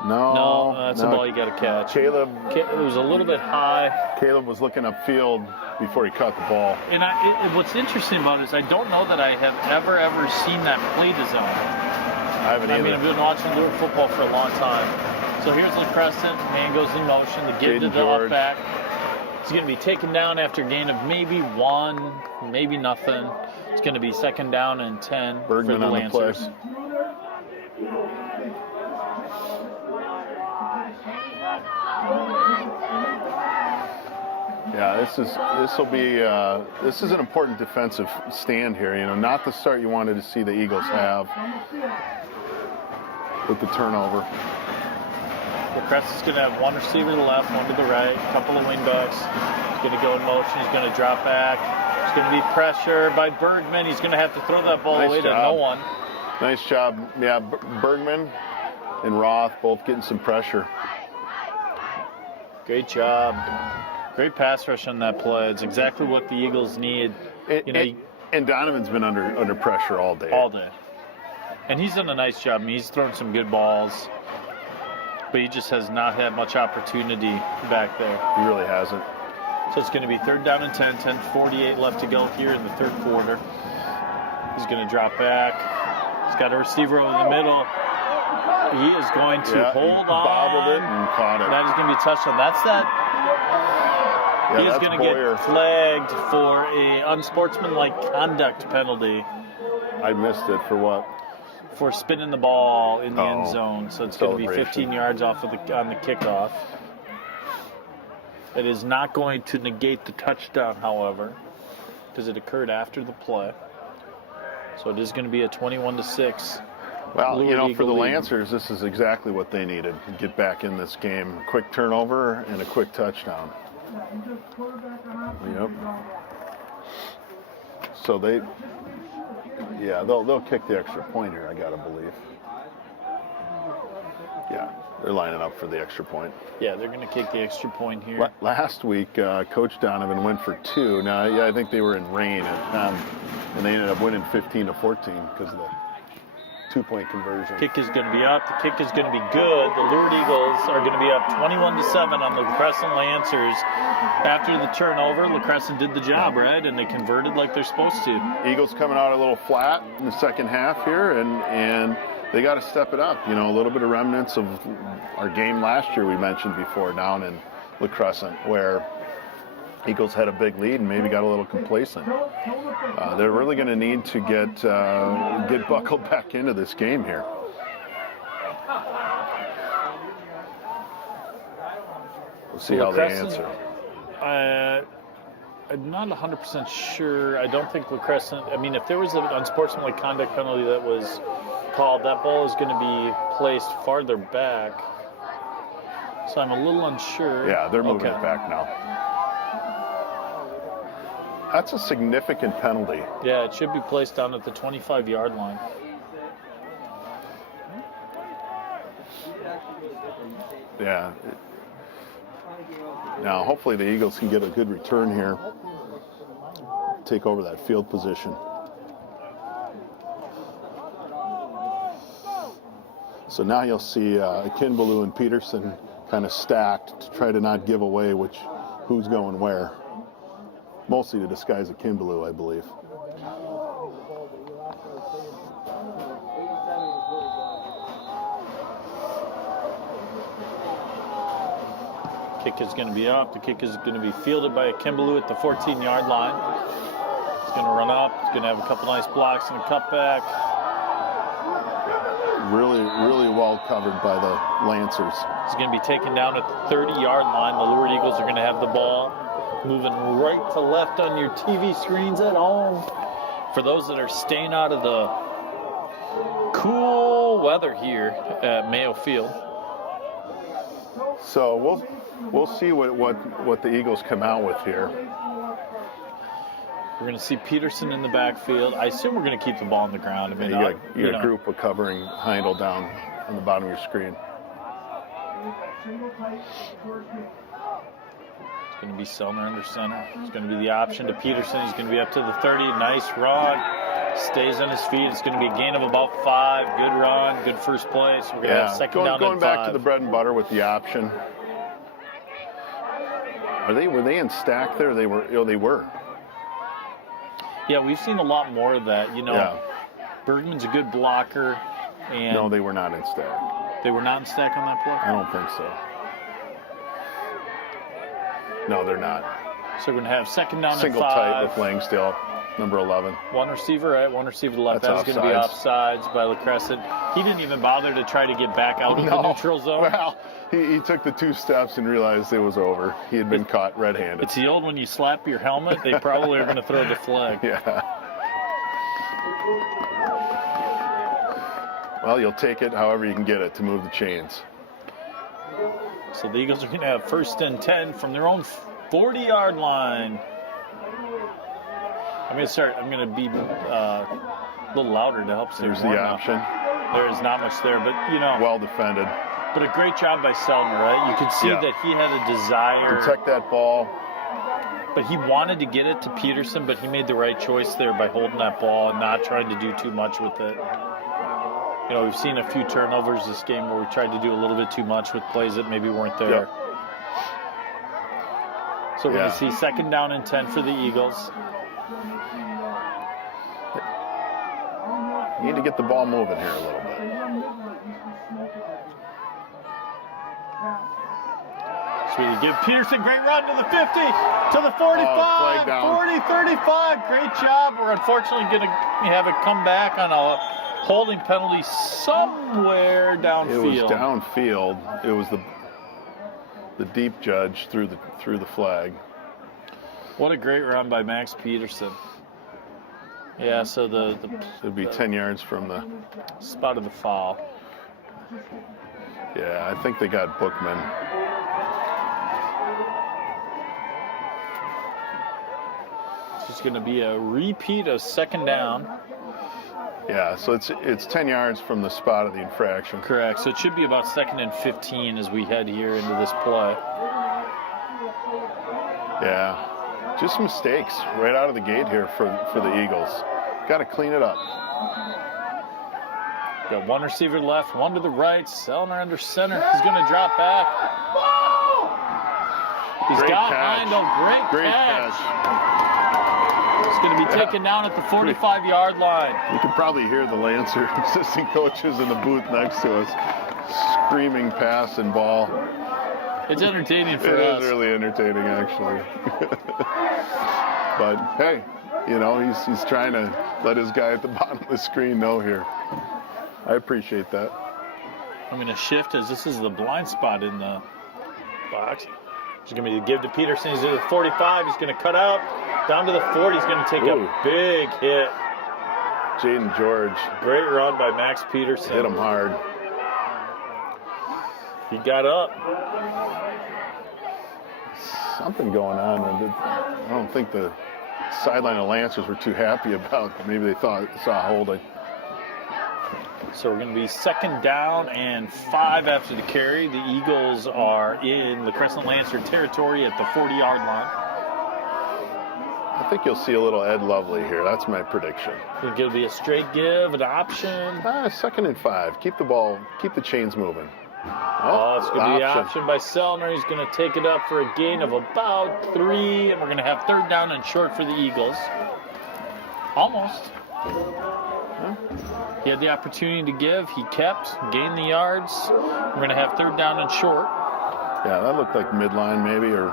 No, that's a ball you got to catch. It was a little bit high. Caleb was looking upfield before he caught the ball. And what's interesting about it is I don't know that I have ever seen that play design. I haven't either. I mean, I've been watching Lourdes football for a long time. So here's LaCrescent. Man goes in motion. The give to the left back. He's going to be taken down after a gain of maybe 1, maybe nothing. It's going to be second down and 10 Bergman for the on Lancers. The play. Yeah, this is an important defensive stand here. Not the start you wanted to see the Eagles have with the turnover. LaCrescent's going to have one receiver to the left, one to the right, a couple of wingbacks. He's going to go in motion. He's going to drop back. It's going to be pressure by Bergman. He's going to have to throw that ball away to no one. Nice job. Yeah, Bergman and Roth both getting some pressure. Great job. Great pass rush on that play. It's exactly what the Eagles need. And Donovan's been under pressure all day. All day. And he's done a nice job. I mean, he's thrown some good balls, but he just has not had much opportunity back there. He really hasn't. So it's going to be 3rd down and 10, 10:48 left to go here in the 3rd quarter. He's going to drop back. He's got a receiver over the middle. He is going to hold on. Bobbled it and caught it. That is going to be a touchdown. That's that. Yeah, he is going to get flagged for a unsportsmanlike conduct penalty. I missed it for what? For spinning the ball in the end zone. So it's going to be 15 yards off of on the kickoff. It is not going to negate the touchdown, however, because it occurred after the play. So it is going to be a 21-6. Well, for the lead. Lancers, this is exactly what they needed to get back in this game. A quick turnover and a quick touchdown. Yep. So they'll kick the extra point here, I gotta believe. Yeah, they're lining up for the extra point. Yeah, they're going to kick the extra point here. Last week, Coach Donovan went for 2. Now, I think they were in rain, and they ended up winning 15-14 because of the 2-point conversion. Kick is going to be up. The kick is going to be good. The Lourdes Eagles are going to be up 21-7 on the LaCrescent Lancers. After the turnover, LaCrescent did the job, right? And they converted like they're supposed to. Eagles coming out a little flat in the second half here, and they got to step it up. A little bit of remnants of our game last year we mentioned before down in LaCrescent, where Eagles had a big lead and maybe got a little complacent. They're really going to need to get buckled back into this game here. We'll see how they answer. I'm not 100% sure. I don't think LaCrescent, if there was an unsportsmanlike conduct penalty that was called, that ball is going to be placed farther back. So I'm a little unsure. Yeah, they're moving it back now. That's a significant penalty. Yeah, it should be placed down at the 25-yard line. Yeah. Now, hopefully the Eagles can get a good return here. Take over that field position. So now you'll see Kinbaloo and Peterson kind of stacked to try to not give away who's going where. Mostly to disguise a Kinbaloo, I believe. Kick is going to be up. The kick is going to be fielded by a Kinbaloo at the 14-yard line. He's going to run up. He's going to have a couple nice blocks and a cutback. Really, really well covered by the Lancers. He's going to be taken down at the 30-yard line. The Lourdes Eagles are going to have the ball, moving right to left on your TV screens at home. For those that are staying out of the cool weather here at Mayo Field. So we'll see what the Eagles come out with here. We're going to see Peterson in the backfield. I assume we're going to keep the ball on the ground. You got a group of covering Heindel down on the bottom of your screen. It's going to be Selner under center. It's going to be the option to Peterson. He's going to be up to the 30. Nice run. Stays on his feet. It's going to be a gain of about 5. Good run. Good first play. So we're going to have second down going and back 5. to the bread and butter with the option. Were they in stack there? They were. Yeah, we've seen a lot more of that. Bergman's a good blocker. And no, they were not in stack. They were not in stack on that play? I don't think so. No, they're not. So we're going to have second down Single and 5. tight with Langsdale, number 11. One receiver right, one receiver to left. That's going to be offsides by LaCrescent. He didn't even bother to try to get back out of the neutral zone. Well, he took the 2 steps and realized it was over. He had been caught red-handed. It's the old when you slap your helmet, they probably are going to throw the flag. Yeah. Well, you'll take it however you can get it to move the chains. So the Eagles are going to have 1st and 10 from their own 40-yard line. I'm going to be a little louder to help save There's the option. There is not much there, but Well defended. But a great job by Selner, right? You could see that he had a desire. Protect that ball. But he wanted to get it to Peterson, but he made the right choice there by holding that ball and not trying to do too much with it. We've seen a few turnovers this game where we tried to do a little bit too much with plays that maybe weren't there. Yep. So we're going to see 2nd down and 10 for the Eagles. You need to get the ball moving here a little bit. So we give Peterson, great run to the 50, to the 45, 40, 35. Great job. We're unfortunately going to have it come back on a holding penalty somewhere downfield. It was downfield. It was the deep judge threw the flag. What a great run by Max Peterson. Yeah, so it'd be 10 yards from the spot of the foul. Yeah, I think they got Bookman. This is going to be a repeat of 2nd down. Yeah, so it's 10 yards from the spot of the infraction. Correct. So it should be about 2nd and 15 as we head here into this play. Yeah, just mistakes right out of the gate here for the Eagles. Got to clean it up. Got one receiver left, one to the right. Selner under center. He's going to drop back. He's got Heindel. Great catch. It's going to be taken down at the 45-yard line. You can probably hear the Lancer assistant coaches in the booth next to us screaming pass and ball. It's entertaining for us. It is really entertaining, actually. But, hey, he's trying to let his guy at the bottom of the screen know here. I appreciate that. I'm going to shift as this is the blind spot in the box. He's going to give to Peterson. He's at the 45. He's going to cut out. Down to the 40. He's going to take a big hit. Jaden George. Great run by Max Peterson. Hit him hard. He got up. Something going on. I don't think the sideline of Lancers were too happy about. Maybe they saw holding. So we're going to be 2nd down and 5 after the carry. The Eagles are in LaCrescent Lancer territory at the 40-yard line. I think you'll see a little Ed Lovely here. That's my prediction. It's going to be a straight give, an option. 2nd and 5. Keep the ball, keep the chains moving. It's going to be an option by Selner. He's going to take it up for a gain of about 3, and we're going to have 3rd down and short for the Eagles. Almost. He had the opportunity to give. He kept, gained the yards. We're going to have 3rd down and short. Yeah, that looked like midline maybe, or...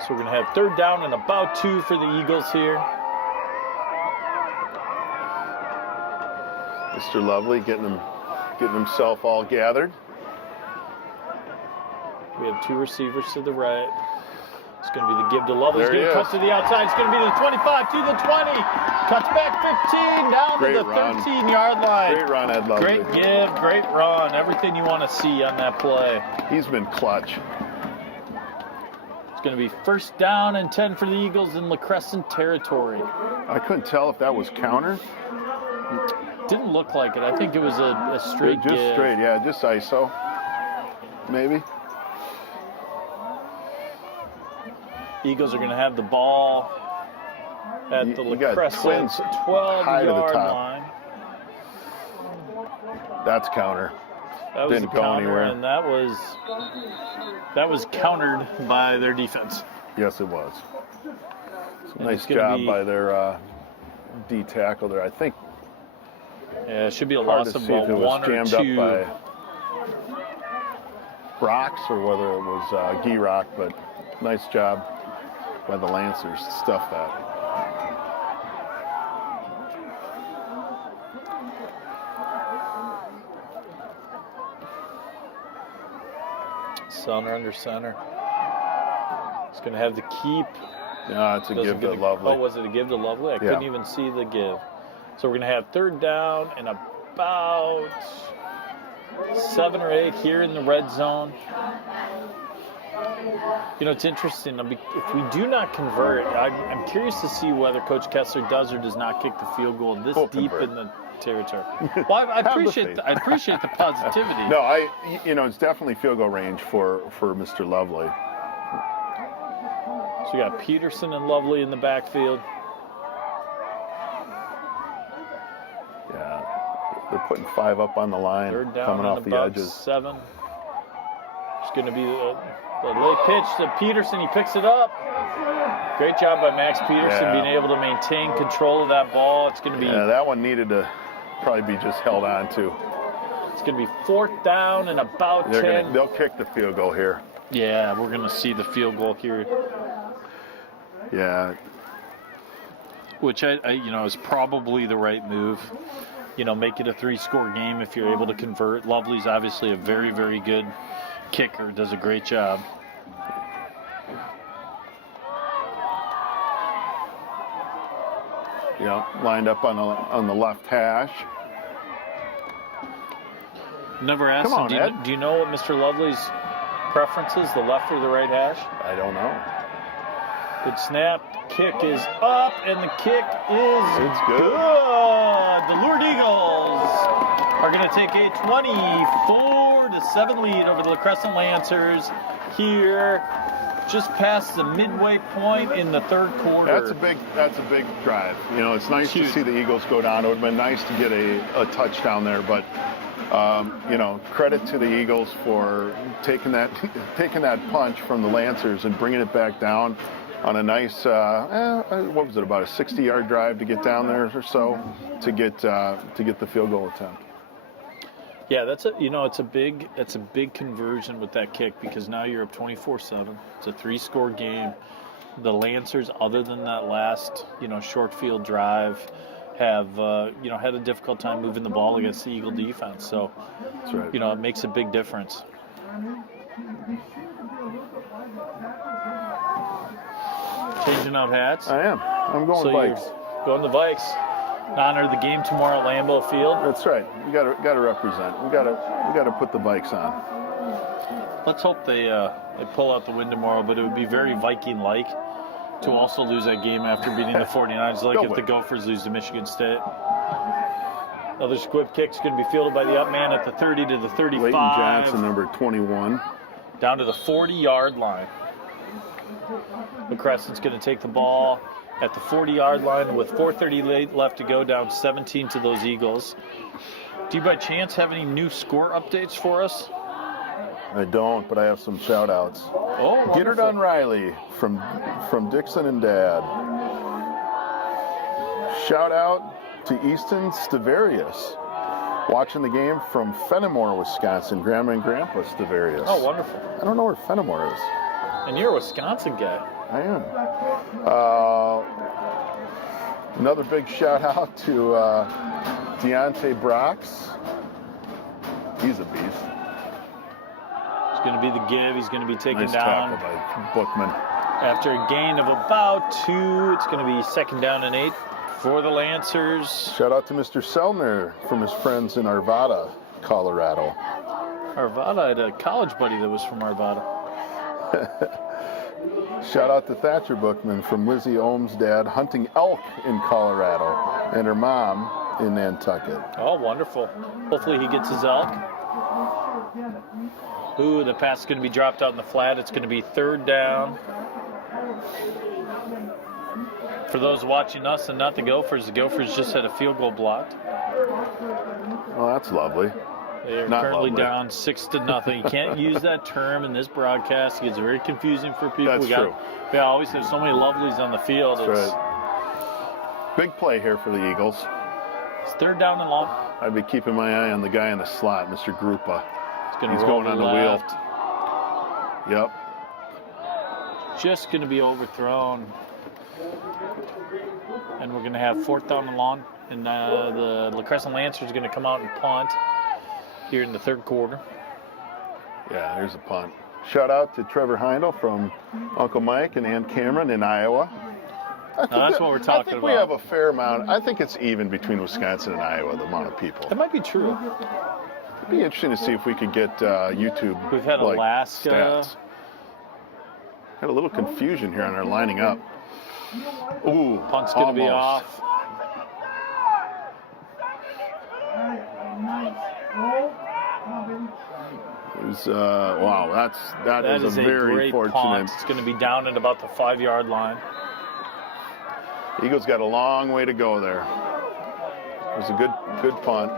So we're going to have 3rd down and about 2 for the Eagles here. Mr. Lovely getting himself all gathered. We have 2 receivers to the right. It's going to be the give to Lovely. There He's going to cut to the outside. It's going to be the 25 to the 20. Cuts back 15 down to the 13-yard line. Great run, Ed Lovely. Great give, great run. Everything you want to see on that play. He's been clutch. It's going to be 1st down and 10 for the Eagles in LaCrescent territory. I couldn't tell if that was counter. Didn't look like it. I think it was a straight just give. Straight, yeah, just ISO. Maybe. Eagles are going to have the ball at the LaCrescent 12-yard line. That's counter. That was Didn't the go counter, anywhere. and that was countered by their defense. Yes, it was. Nice job by their D tackle there. I think. Yeah, it should be a Hard loss to of see if about it was 1 or jammed 2. up by Rocks or whether it was Rock, but nice job by the Lancers to stuff that. Selner under center. He's going to have the keep. Yeah, it's a give to Lovely. Oh, was it a give to Lovely? I couldn't even see the give. So we're going to have 3rd down and about 7 or 8 here in the red zone. You know, it's interesting. If we do not convert, I'm curious to see whether Coach Kessler does or does not kick the field goal this deep in the territory. Well, I appreciate the positivity. No, it's definitely field goal range for Mr. Lovely. So we got Peterson and Lovely in the backfield. Yeah, they're putting 5 up on the line, Third down coming and off the about edges. 7. It's going to be the late pitch to Peterson. He picks it up. Great job by Max Peterson being able to maintain control of that ball. It's going to be that one needed to probably be just held on to. It's going to be 4th down and about 10. They'll kick the field goal here. Yeah, we're going to see the field goal here. Yeah. Which is probably the right move. Make it a 3-score game if you're able to convert. Lovely's obviously a very, very good kicker. Does a great job. Yeah, lined up on the left hash. Never asked Come him, on, do you know what Mr. Lovely's preference is, the left or the right hash? I don't know. Good snap. Kick is up, and the kick is good. The Lourdes Eagles are going to take a 24-7 lead over the LaCrescent Lancers here, just past the midway point in the third quarter. That's a big drive. It's nice to see the Eagles go down. It would have been nice to get a touchdown there, but credit to the Eagles for taking that punch from the Lancers and bringing it back down on a nice, what was it, about a 60-yard drive to get down there or so to get the field goal attempt. Yeah, it's a big conversion with that kick, because now you're up 24-7. It's a 3-score game. The Lancers, other than that last short field drive, have had a difficult time moving the ball against the Eagle defense. So that's right. It makes a big difference. Changing out hats. I am. I'm going Vikes. Going the Vikes. Honor the game tomorrow at Lambeau Field. That's right. We got to represent. We got to put the Vikes on. Let's hope they pull out the win tomorrow. But it would be very Viking-like to also lose that game after beating the 49ers, like if the Gophers lose to Michigan State. Another squib kick is going to be fielded by the up man at the 30 to the 35. Leighton Johnson, number 21. Down to the 40-yard line. LaCrescent's going to take the ball at the 40-yard line with 4:30 left to go, down 17 to those Eagles. Do you by chance have any new score updates for us? I don't, but I have some shout-outs. Oh, Get her done, Riley, from Dixon and Dad. Shout-out to Easton Stavarius, watching the game from Fenimore, Wisconsin. Grandma and Grandpa Stavarius. Oh, wonderful. I don't know where Fenimore is. And you're a Wisconsin guy. I am. Another big shout-out to Deontay Brox. He's a beast. It's going to be the give. He's going to be taken nice down. Tackle by Bookman. After a gain of about 2, it's going to be 2nd down and 8 for the Lancers. Shout out to Mr. Selner from his friends in Arvada, Colorado. Arvada, I had a college buddy that was from Arvada. Shout out to Thatcher Bookman from Lizzie Ohm's dad hunting elk in Colorado and her mom in Nantucket. Oh, wonderful. Hopefully he gets his elk. Ooh, the pass is going to be dropped out in the flat. It's going to be 3rd down. For those watching us and not the Gophers just had a field goal blocked. Well, that's lovely. They're Not currently lovely. down 6-0. You can't use that term in this broadcast. It gets very confusing for people. That's true. We always have so many lovelies on the field. That's right. Big play here for the Eagles. It's 3rd down and long. I'd be keeping my eye on the guy in the slot, Mr. Grupa. He's going on the wheel. Yep. Just going to be overthrown. And we're going to have 4th down and long. And the LaCrescent Lancers are going to come out and punt here in the 3rd quarter. Yeah, there's a punt. Shout out to Trevor Heindel from Uncle Mike and Aunt Cameron in Iowa. That's what we're talking I think about. we have a fair amount. I think it's even between Wisconsin and Iowa, the amount of people. That might be true. It'd be interesting to see if we could get YouTube. We've had like, Alaska. Stats. Had a little confusion here on our lining up. Ooh, Punt's going to be almost. off. It was, wow, that is a very great fortunate. punt. It's going to be down at about the 5-yard line. Eagles got a long way to go there. It was a good punt.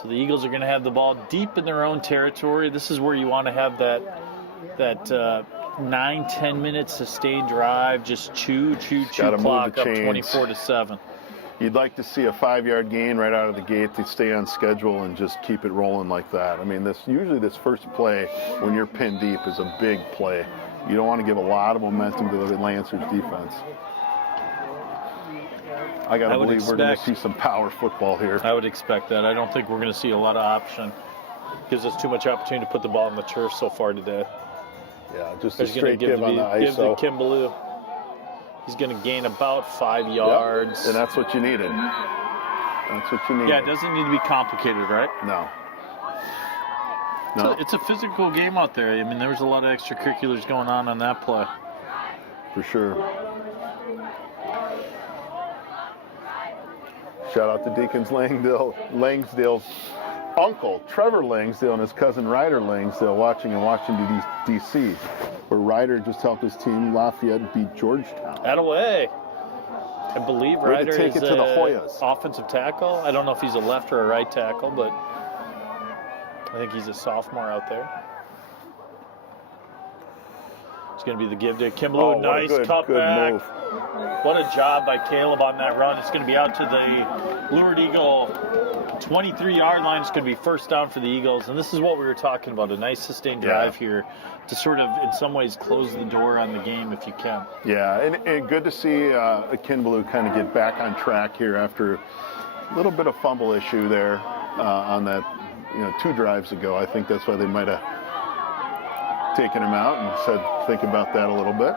So the Eagles are going to have the ball deep in their own territory. This is where you want to have that 9-10 minute sustained drive. Just chew Gotta move clock the up chains. 24-7. You'd like to see a 5-yard gain right out of the gate to stay on schedule and just keep it rolling like that. I mean, usually this first play when you're pinned deep is a big play. You don't want to give a lot of momentum to the Lancers defense. I got to believe we're going to see some power football here. I would expect that. I don't think we're going to see a lot of option. Gives us too much opportunity to put the ball on the turf so far today. Yeah, just He's a straight give on the give to ISO. Kimbaloo. He's going to gain about 5 yards. Yep. And that's what you needed. That's what you needed. Yeah, it doesn't need to be complicated, right? No. It's a physical game out there. I mean, there was a lot of extracurriculars going on that play. For sure. Shout out to Deacons Langsdale's uncle, Trevor Langsdale, and his cousin Ryder Langsdale watching in Washington, D.C., where Ryder just helped his team, Lafayette, beat Georgetown. Attaway. I believe Way to Ryder take is it to the Hoyas. offensive tackle. I don't know if he's a left or a right tackle, but I think he's a sophomore out there. It's going to be the give to Kimbaloo. Nice cutback. Move. What a job by Caleb on that run. It's going to be out to the Lourdes Eagle 23-yard line. It's going to be first down for the Eagles. And this is what we were talking about, a nice sustained drive here to sort of, in some ways, close the door on the game if you can. Yeah, and good to see Kimbaloo kind of get back on track here after a little bit of fumble issue there on that, 2 drives ago. I think that's why they might have taken him out and said, think about that a little bit.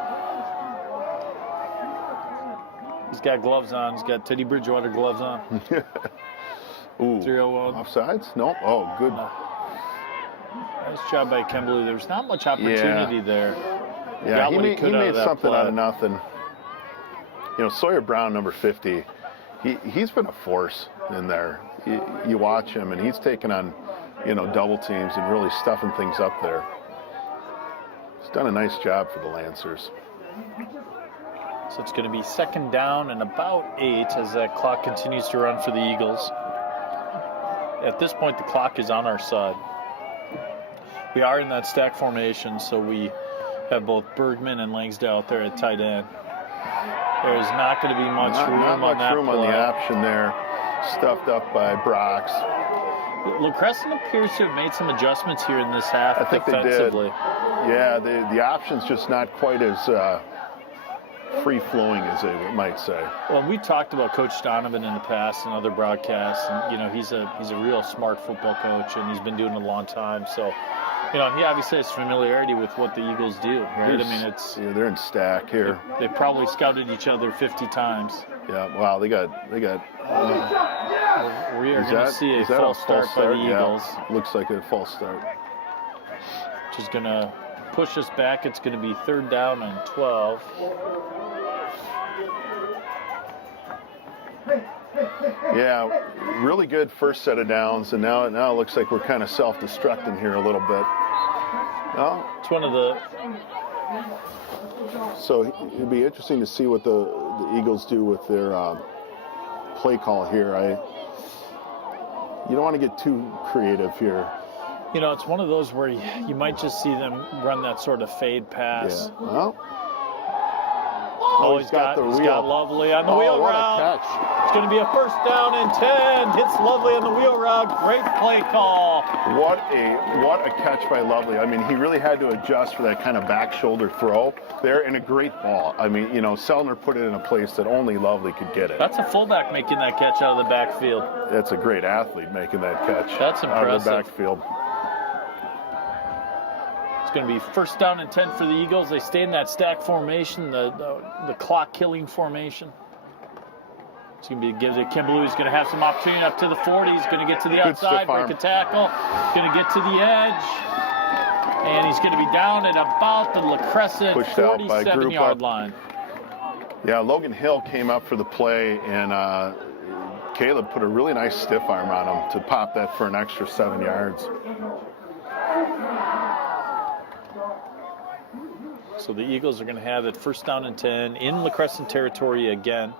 He's got gloves on. He's got Teddy Bridgewater gloves on. Ooh, 301. Offsides? Nope. Oh, good. Nice job by Kimbaloo. There's not much opportunity there. Yeah, he made something play. out of nothing. Sawyer Brown, number 50, he's been a force in there. You watch him, and he's taking on, double teams and really stuffing things up there. He's done a nice job for the Lancers. So it's going to be second down and about 8 as that clock continues to run for the Eagles. At this point, the clock is on our side. We are in that stack formation, so we have both Bergman and Langsdale out there at tight end. There is not going to be much room not much on that room play. on the option there, stuffed up by Brox. LaCrescent appears to have made some adjustments here in this half I think defensively. They did. Yeah, the option's just not quite as free-flowing as they might say. Well, we talked about Coach Donovan in the past and other broadcasts, and he's a real smart football coach, and he's been doing it a long time. So, he obviously has familiarity with what the Eagles do, right? They're in stack here. They probably scouted each other 50 times. Yeah, wow, they got. We are going to see a false start by the Eagles. Yeah, looks like a false start. Which is going to push us back. It's going to be third down and 12. Yeah, really good first set of downs, and now it looks like we're kind of self-destructing here a little bit. Well, it's one of the. So it'd be interesting to see what the Eagles do with their play call here. You don't want to get too creative here. It's one of those where you might just see them run that sort of fade pass. Yeah. Well, he's got Lovely on the wheel what route. A catch. It's going to be a first down and 10. Hits Lovely on the wheel route. Great play call. What a catch by Lovely. I mean, he really had to adjust for that kind of back shoulder throw there, and a great ball. I mean, Sellner put it in a place that only Lovely could get it. That's a fullback making that catch out of the backfield. That's a great athlete making that catch. That's impressive. Out of the backfield. It's going to be first down and 10 for the Eagles. They stay in that stack formation, the clock-killing formation. It's going to be give to Kimbaloo. He's going to have some opportunity up to the 40. He's going to get to the outside, break a tackle. Going to get to the edge. And he's going to be down at about the LaCrescent 47-yard line. Yeah, Logan Hill came up for the play, and Caleb put a really nice stiff arm on him to pop that for an extra 7 yards. So the Eagles are going to have it first down and 10 in LaCrescent territory again.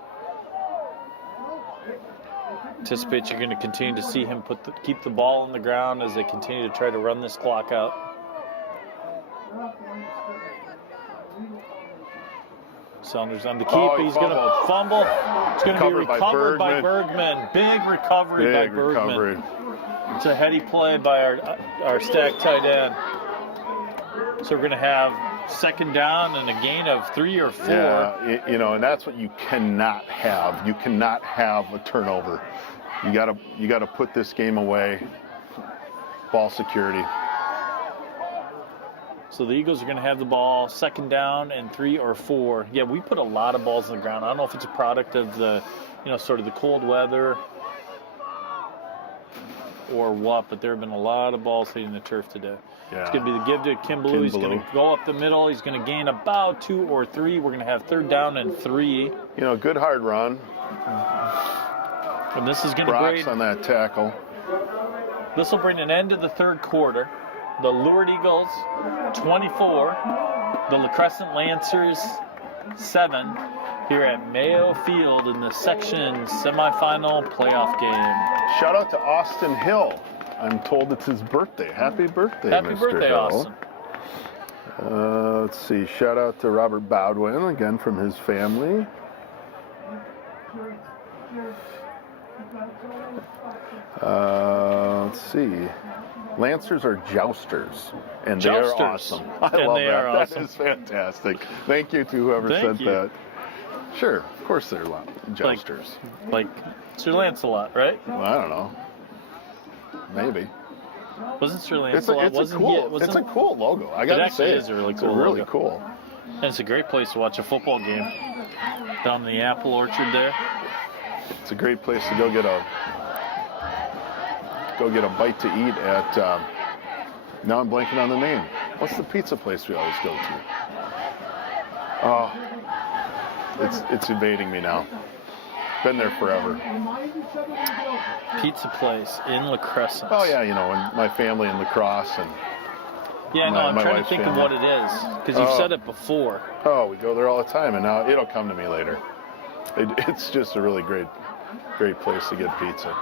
Anticipate you're going to continue to see him keep the ball on the ground as they continue to try to run this clock out. Saunders on the keep. He's going to fumble. It's going to be recovered by Bergman. Big recovery by Bergman. It's a heady play by our stacked tight end. So we're going to have second down and a gain of 3 or 4. Yeah, and that's what you cannot have. You cannot have a turnover. You gotta put this game away. Ball security. So the Eagles are going to have the ball, second down and 3 or 4. Yeah, we put a lot of balls on the ground. I don't know if it's a product of the, sort of the cold weather or what, but there have been a lot of balls hitting the turf today. Yeah. It's going to be the give to Kimbaloo. He's going to go up the middle. He's going to gain about 2 or 3. We're going to have third down and 3. Good hard run. And this is going to Brock's on that tackle. This will bring an end to the third quarter. The Lourdes Eagles 24, the LaCrescent Lancers 7 here at Mayo Field in the section semifinal playoff game. Shout out to Austin Hill. I'm told it's his birthday. Happy birthday, Happy Mr. birthday, Hill. Austin. Let's see. Shout out to Robert Bowdwin, again from his family. Let's see. Lancers are jousters, and they are awesome. I love that. Awesome. That is fantastic. Thank you to whoever sent that. Sure, of course they're jousters. Like Sir Lancelot, right? Well, I don't know. Maybe. Wasn't Sir Lancelot? It's a cool logo. I gotta say, it is a really cool logo. Really cool. And it's a great place to watch a football game. Down in the apple orchard there. It's a great place to go get a bite to eat at. Now I'm blanking on the name. What's the pizza place we always go to? Oh, it's evading me now. Been there forever. Pizza place in LaCrescent. Oh yeah, when my family in lacrosse and. Yeah, I'm trying to think of what it is because you've said it before. Oh, we go there all the time, and now it'll come to me later. It's just a really great place to get pizza.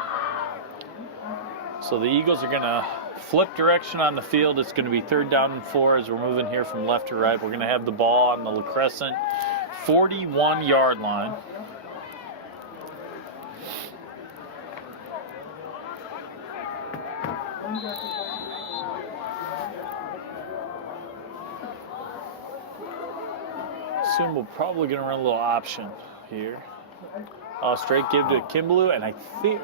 So the Eagles are going to flip direction on the field. It's going to be third down and 4 as we're moving here from left to right. We're going to have the ball on the LaCrescent 41-yard line. Soon we're probably going to run a little option here. Straight give to Kimbaloo, and I think,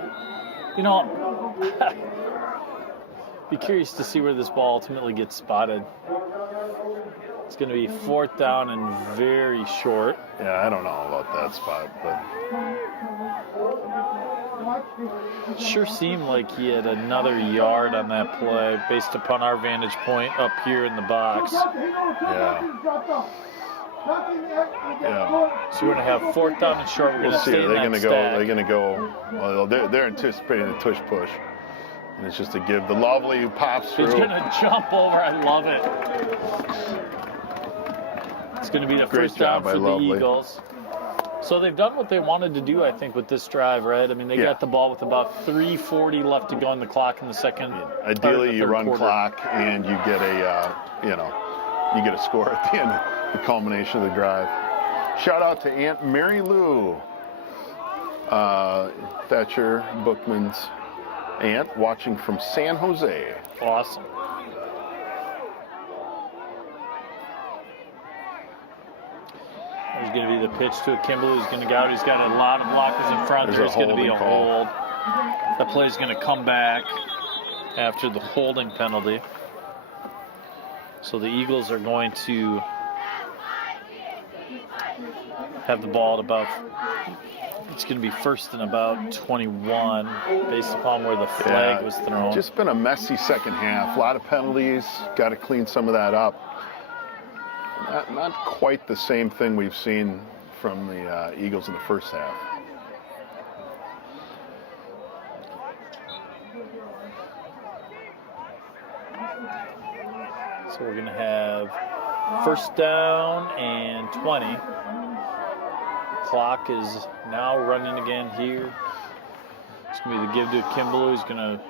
be curious to see where this ball ultimately gets spotted. It's going to be fourth down and very short. Yeah, I don't know about that spot, but it sure seemed like he had another yard on that play based upon our vantage point up here in the box. Yeah. Yeah. So we're going to have fourth down and short. We're going to stay in that stack. They're going to go. Well, they're anticipating a tush push, and it's just a give. The Lovely who pops through. He's going to jump over. I love it. It's going to be the first down for the Eagles. So they've done what they wanted to do, I think, with this drive, right? I mean, they got the ball with about 3:40 left to go on the clock in the second. Ideally, you run clock and you get a, you get a score at the end. The culmination of the drive. Shout out to Aunt Mary Lou, Thatcher Bookman's aunt, watching from San Jose. Awesome. There's going to be the pitch to a Kimbaloo. He's going to go out. He's got a lot of blockers in front. There's going to be a hold. The play's going to come back after the holding penalty. So the Eagles are going to have the ball at about, it's going to be first and about 21 based upon where the flag was thrown. Just been a messy second half. A lot of penalties. Got to clean some of that up. Not quite the same thing we've seen from the Eagles in the first half. So we're going to have first down and 20. Clock is now running again here. It's going to be the give to Kimball. He's going to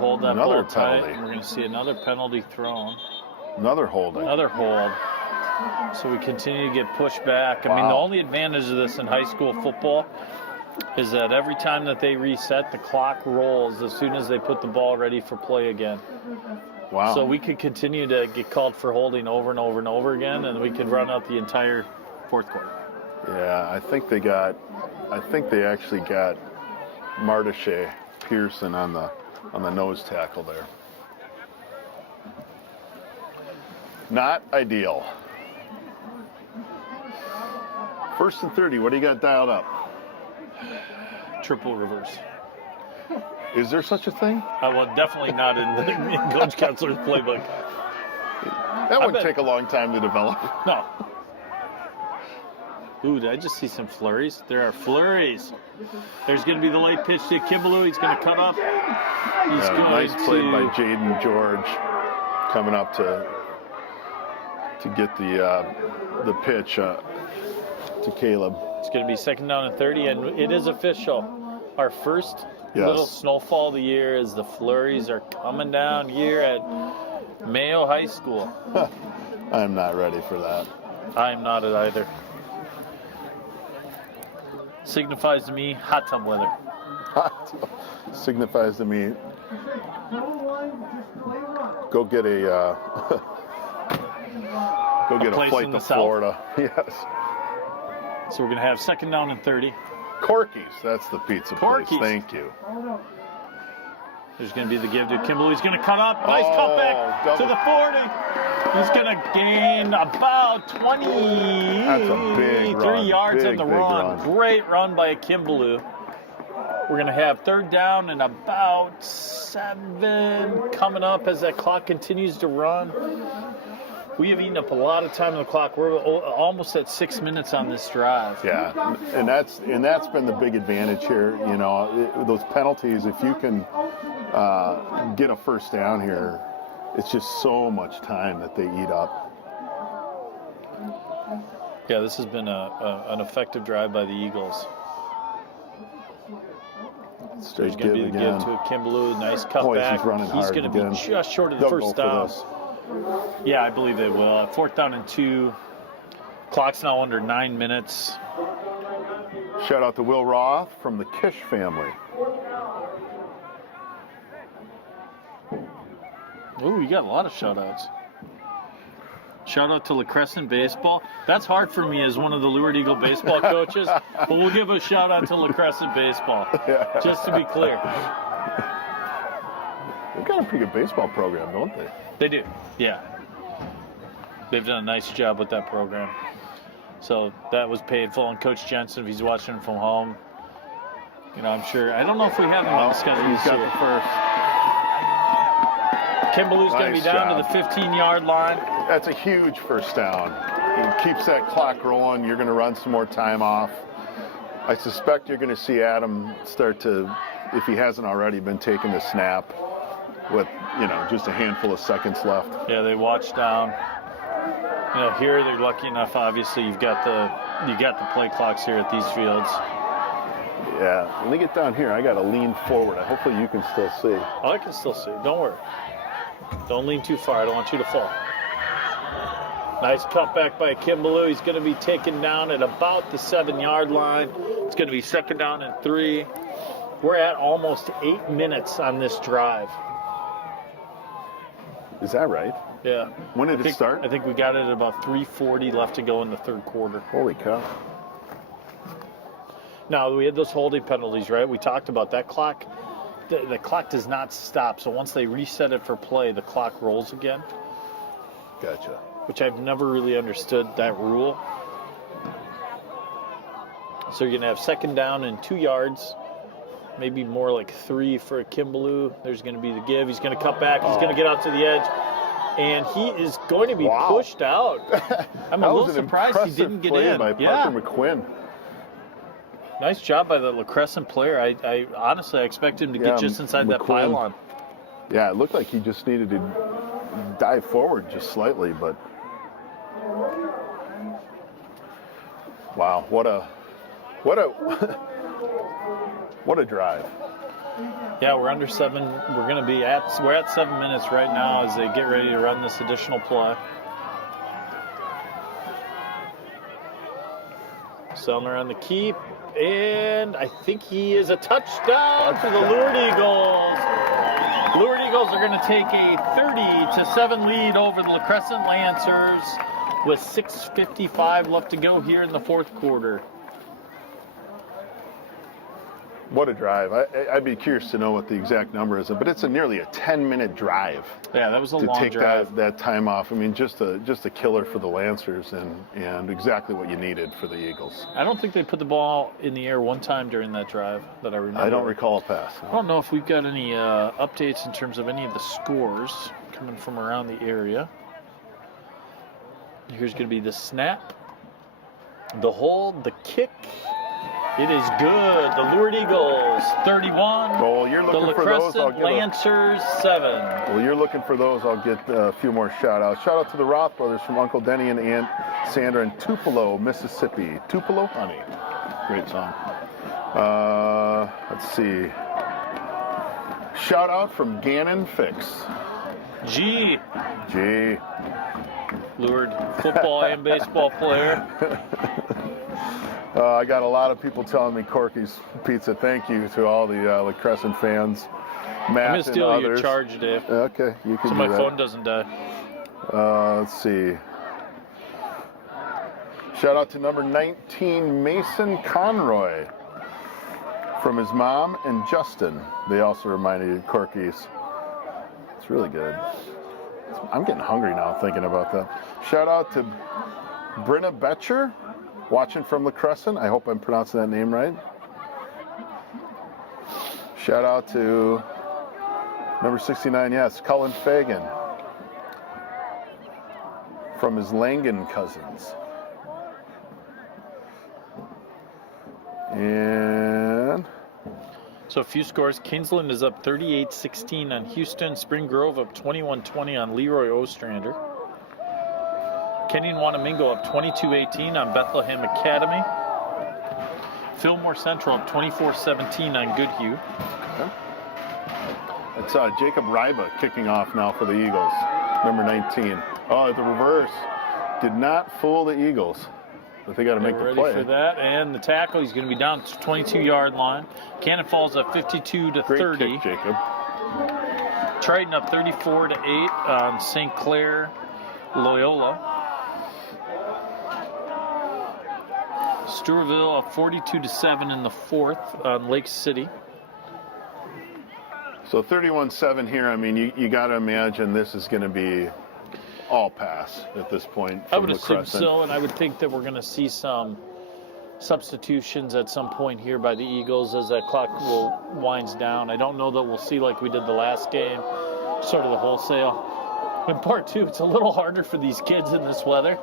hold that Another ball tight. penalty. And we're going to see another penalty thrown. Another holding. Another hold. So we continue to get pushed back. I mean, the only advantage of this in high school football is that every time that they reset, the clock rolls as soon as they put the ball ready for play again. Wow. So we could continue to get called for holding over and over and over again, and we could run out the entire fourth quarter. Yeah, I think they actually got Martache Pearson on the nose tackle there. Not ideal. First and 30, what do you got dialed up? Triple reverse. Is there such a thing? Well, definitely not in Coach Kessler's playbook. That would take a long time to develop. No. Ooh, did I just see some flurries? There are flurries. There's going to be the late pitch to Kimball. He's going to cut up. He's going nice play to... by Jaden George coming up to get the pitch to Caleb. It's going to be second down and 30, and it is official. Our first little snowfall of the year as the flurries are coming down here at Mayo High School. I'm not ready for that. I'm not it either. Signifies to me hot tub weather. Signifies to me go get a flight to Florida. Yes. So we're going to have second down and 30. Corky's, that's the pizza place. Thank you. There's going to be the give to Kimball. He's going to cut up. Nice cutback to the 40. He's going to gain about 23 yards on the run. Great run by Kimball. We're going to have third down and about 7 coming up as that clock continues to run. We have eaten up a lot of time on the clock. We're almost at 6 minutes on this drive. Yeah, and that's been the big advantage here. You know, those penalties. If you can get a first down here, it's just so much time that they eat up. Yeah, this has been an effective drive by the Eagles. Straight There's going to be the give to Kimball. Nice cutback. He's going to be just short of the first down. Yeah, I believe they will. Fourth down and 2. Clock's now under 9 minutes. Shout out to Will Roth from the Kish family. Ooh, you got a lot of shout outs. Shout out to LaCrescent Baseball. That's hard for me as one of the Lourdes Eagle baseball coaches, but we'll give a shout out to LaCrescent Baseball, just to be clear. They've got a pretty good baseball program, don't they? They do, yeah. They've done a nice job with that program. So that was painful. And Coach Jensen, if he's watching from home, you know, I'm sure. I don't know if we have him on the schedule. He's got the first. Kimball's going to be down to the 15-yard line. That's a huge first down. It keeps that clock rolling. You're going to run some more time off. I suspect you're going to see Adam start to, if he hasn't already, been taking the snap with, you know, just a handful of seconds left. Yeah, they watch down. You know, here they're lucky enough. Obviously, you got the play clocks here at these fields. Yeah, when they get down here, I got to lean forward. Hopefully, you can still see. Oh, I can still see. Don't worry. Don't lean too far. I don't want you to fall. Nice cutback by Kimball. He's going to be taken down at about the 7-yard line. It's going to be second down and 3. We're at almost 8 minutes on this drive. Is that right? Yeah. When did it start? I think we got it at about 3:40 left to go in the third quarter. Holy cow. Now, we had those holding penalties, right? We talked about that clock. The clock does not stop. So once they reset it for play, the clock rolls again. Gotcha. which I've never really understood that rule. So you're going to have second down and 2 yards, maybe more like 3 for Kimbaloo. There's going to be the give. He's going to cut back. He's going to get out to the edge. And he is going to be pushed out. I'm a little surprised he didn't get in. By Parker McQuinn. Nice job by the LaCrescent player. I honestly expect him to get just inside that pylon. Yeah, it looked like he just needed to dive forward just slightly, but wow, what a drive. Yeah, we're under 7. We're at 7 minutes right now as they get ready to run this additional play. Sellner on the keep, and I think he is a touchdown for the Lourdes Eagles. Lourdes Eagles are going to take a 30-7 lead over the LaCrescent Lancers with 6:55 left to go here in the fourth quarter. What a drive. I'd be curious to know what the exact number is, but it's nearly a 10-minute drive. Yeah, that was a long drive. To take that time off. I mean, just a killer for the Lancers and exactly what you needed for the Eagles. I don't think they put the ball in the air one time during that drive that I remember. I don't recall a pass. I don't know if we've got any updates in terms of any of the scores coming from around the area. Here's going to be the snap, the hold, the kick. It is good. The Lourdes Eagles 31. Well, you're looking the for those. Lancers 7. Well, you're looking for those. I'll get a few more shout-outs. Shout out to the Roth brothers from Uncle Denny and Aunt Sandra in Tupelo, Mississippi. Tupelo Honey. Great song. Let's see. Shout out from Gannon Fix. G. Lourdes football and baseball player. I got a lot of people telling me Corky's Pizza. Thank you to all the LaCrescent fans. Matt I'm going to steal and your others. charge, Dave. Okay, you can so do my that. phone doesn't die. Let's see. Shout out to number 19, Mason Conroy, from his mom and Justin. They also reminded Corky's. It's really good. I'm getting hungry now thinking about that. Shout out to Brenna Betcher, watching from LaCrescent. I hope I'm pronouncing that name right. Shout out to number 69, yes, Cullen Fagan, from his Langan cousins. And so a few scores. Kingsland is up 38-16 on Houston. Spring Grove up 21-20 on Leroy Ostrander. Kenyon Wanamingo up 22-18 on Bethlehem Academy. Fillmore Central up 24-17 on Goodhue. okay. It's Jacob Ryba kicking off now for the Eagles, number 19. Oh, the reverse. Did not fool the Eagles. But they got to make the play. Ready for that, and the tackle. He's going to be down to the 22-yard line. Cannon falls up 52-30. Great kick, Jacob. Triton up 34-8 on St. Clair Loyola. Stewartville up 42-7 in the fourth on Lake City. So 31-7 here. I mean, you got to imagine this is going to be all pass at this point. I would assume LaCrescent. so, and I would think that we're going to see some substitutions at some point here by the Eagles as that clock winds down. I don't know that we'll see like we did the last game, sort of the wholesale. In part two, it's a little harder for these kids in this weather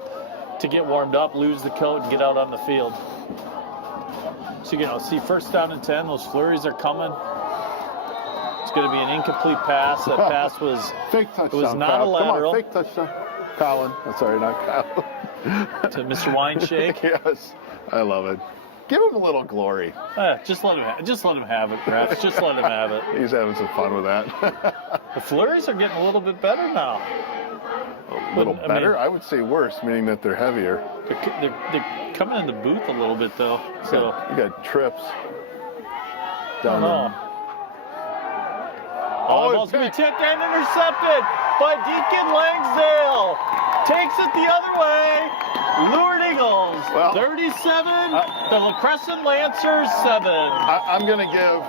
to get warmed up, lose the coat, and get out on the field. So, see first down and 10. Those flurries are coming. It's going to be an incomplete pass. That pass was fake touchdown. It was not Kyle. a lateral. Come on, fake touchdown. Colin. I'm sorry, not Kyle. To Mr. Wineshake. Yes, I love it. Give him a little glory. Just let him have it, refs. Just let him have it. He's having some fun with that. The flurries are getting a little bit better now. A little better? I would say worse, meaning that they're heavier. They're coming in the booth a little bit, though. So you got trips. Down the ball's going to be tipped and intercepted by Deacon Langsdale. Takes it the other way. Lourdes Eagles, 37. The LaCrescent Lancers, 7. I'm going to give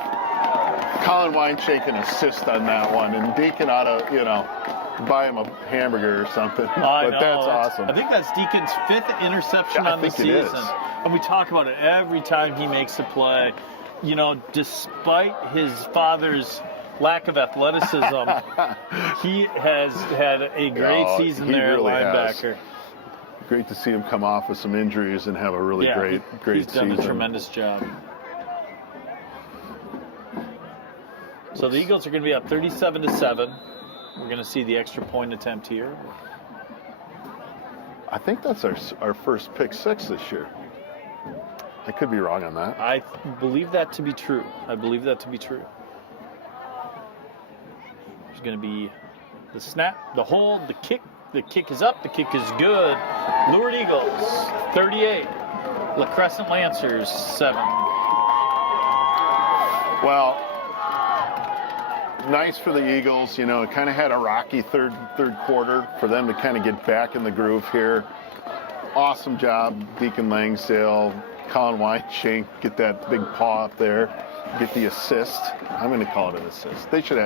Colin Wineshake an assist on that one, and Deacon ought to, buy him a hamburger or something. I But know, that's awesome. I think that's Deacon's 5th interception Yeah, I on the think it season. is. And we talk about it every time he makes a play. You know, despite his father's lack of athleticism, he has had a great Yeah, season he there really at has. linebacker. Great to see him come off with some injuries and have a really great he's done season. a tremendous job. So the Eagles are going to be up 37-7. We're going to see the extra point attempt here. I think that's our first pick 6 this year. I could be wrong on that. I believe that to be true. There's going to be the snap, the hold, the kick. The kick is up. The kick is good. Lourdes Eagles 38. LaCrescent Lancers 7. Well, nice for the Eagles. You know, it kind of had a rocky third quarter for them to kind of get back in the groove here. Awesome job, Deacon Langsdale, Colin Weinschenk, get that big paw up there, get the assist. I'm going to call it an assist. They should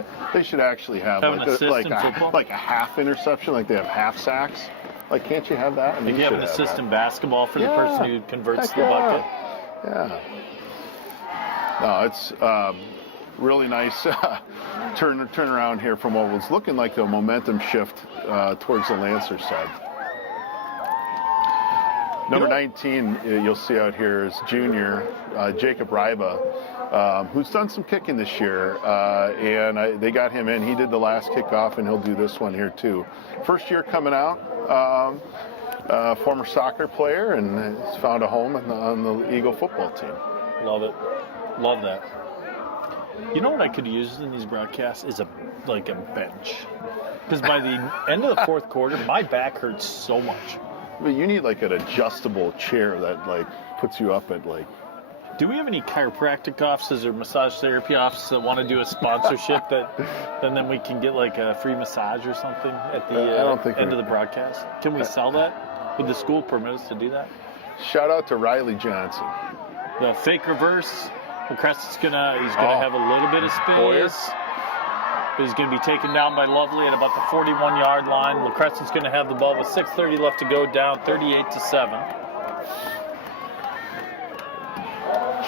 actually have Have an assist like in football? a half interception, like they have half sacks. Like, can't you have that? I mean, If you have an assist in basketball for the Yeah. person who converts Heck the bucket. Yeah. No, it's really nice turn around here from what was looking like a momentum shift towards the Lancers side. Number 19, you'll see out here is junior Jacob Ryba, who's done some kicking this year, and they got him in. He did the last kickoff, and he'll do this one here too. First year coming out, former soccer player, and has found a home on the Eagle football team. Love it. Love that. You know what I could use in these broadcasts is a bench. Because by the end of the fourth quarter, my back hurts so much. But you need like an adjustable chair that like puts you up at like. Do we have any chiropractic offices or massage therapy offices that want to do a sponsorship and then we can get like a free massage or something at the I don't think end we- of the broadcast? Can we sell that? Would the school permit us to do that? Shout out to Riley Johnson. The fake reverse. LaCrescent's he's gonna have a little bit of Boyer. space. But he's going to be taken down by Lovely at about the 41-yard line. LaCrescent's going to have the ball with 6:30 left to go, down 38-7.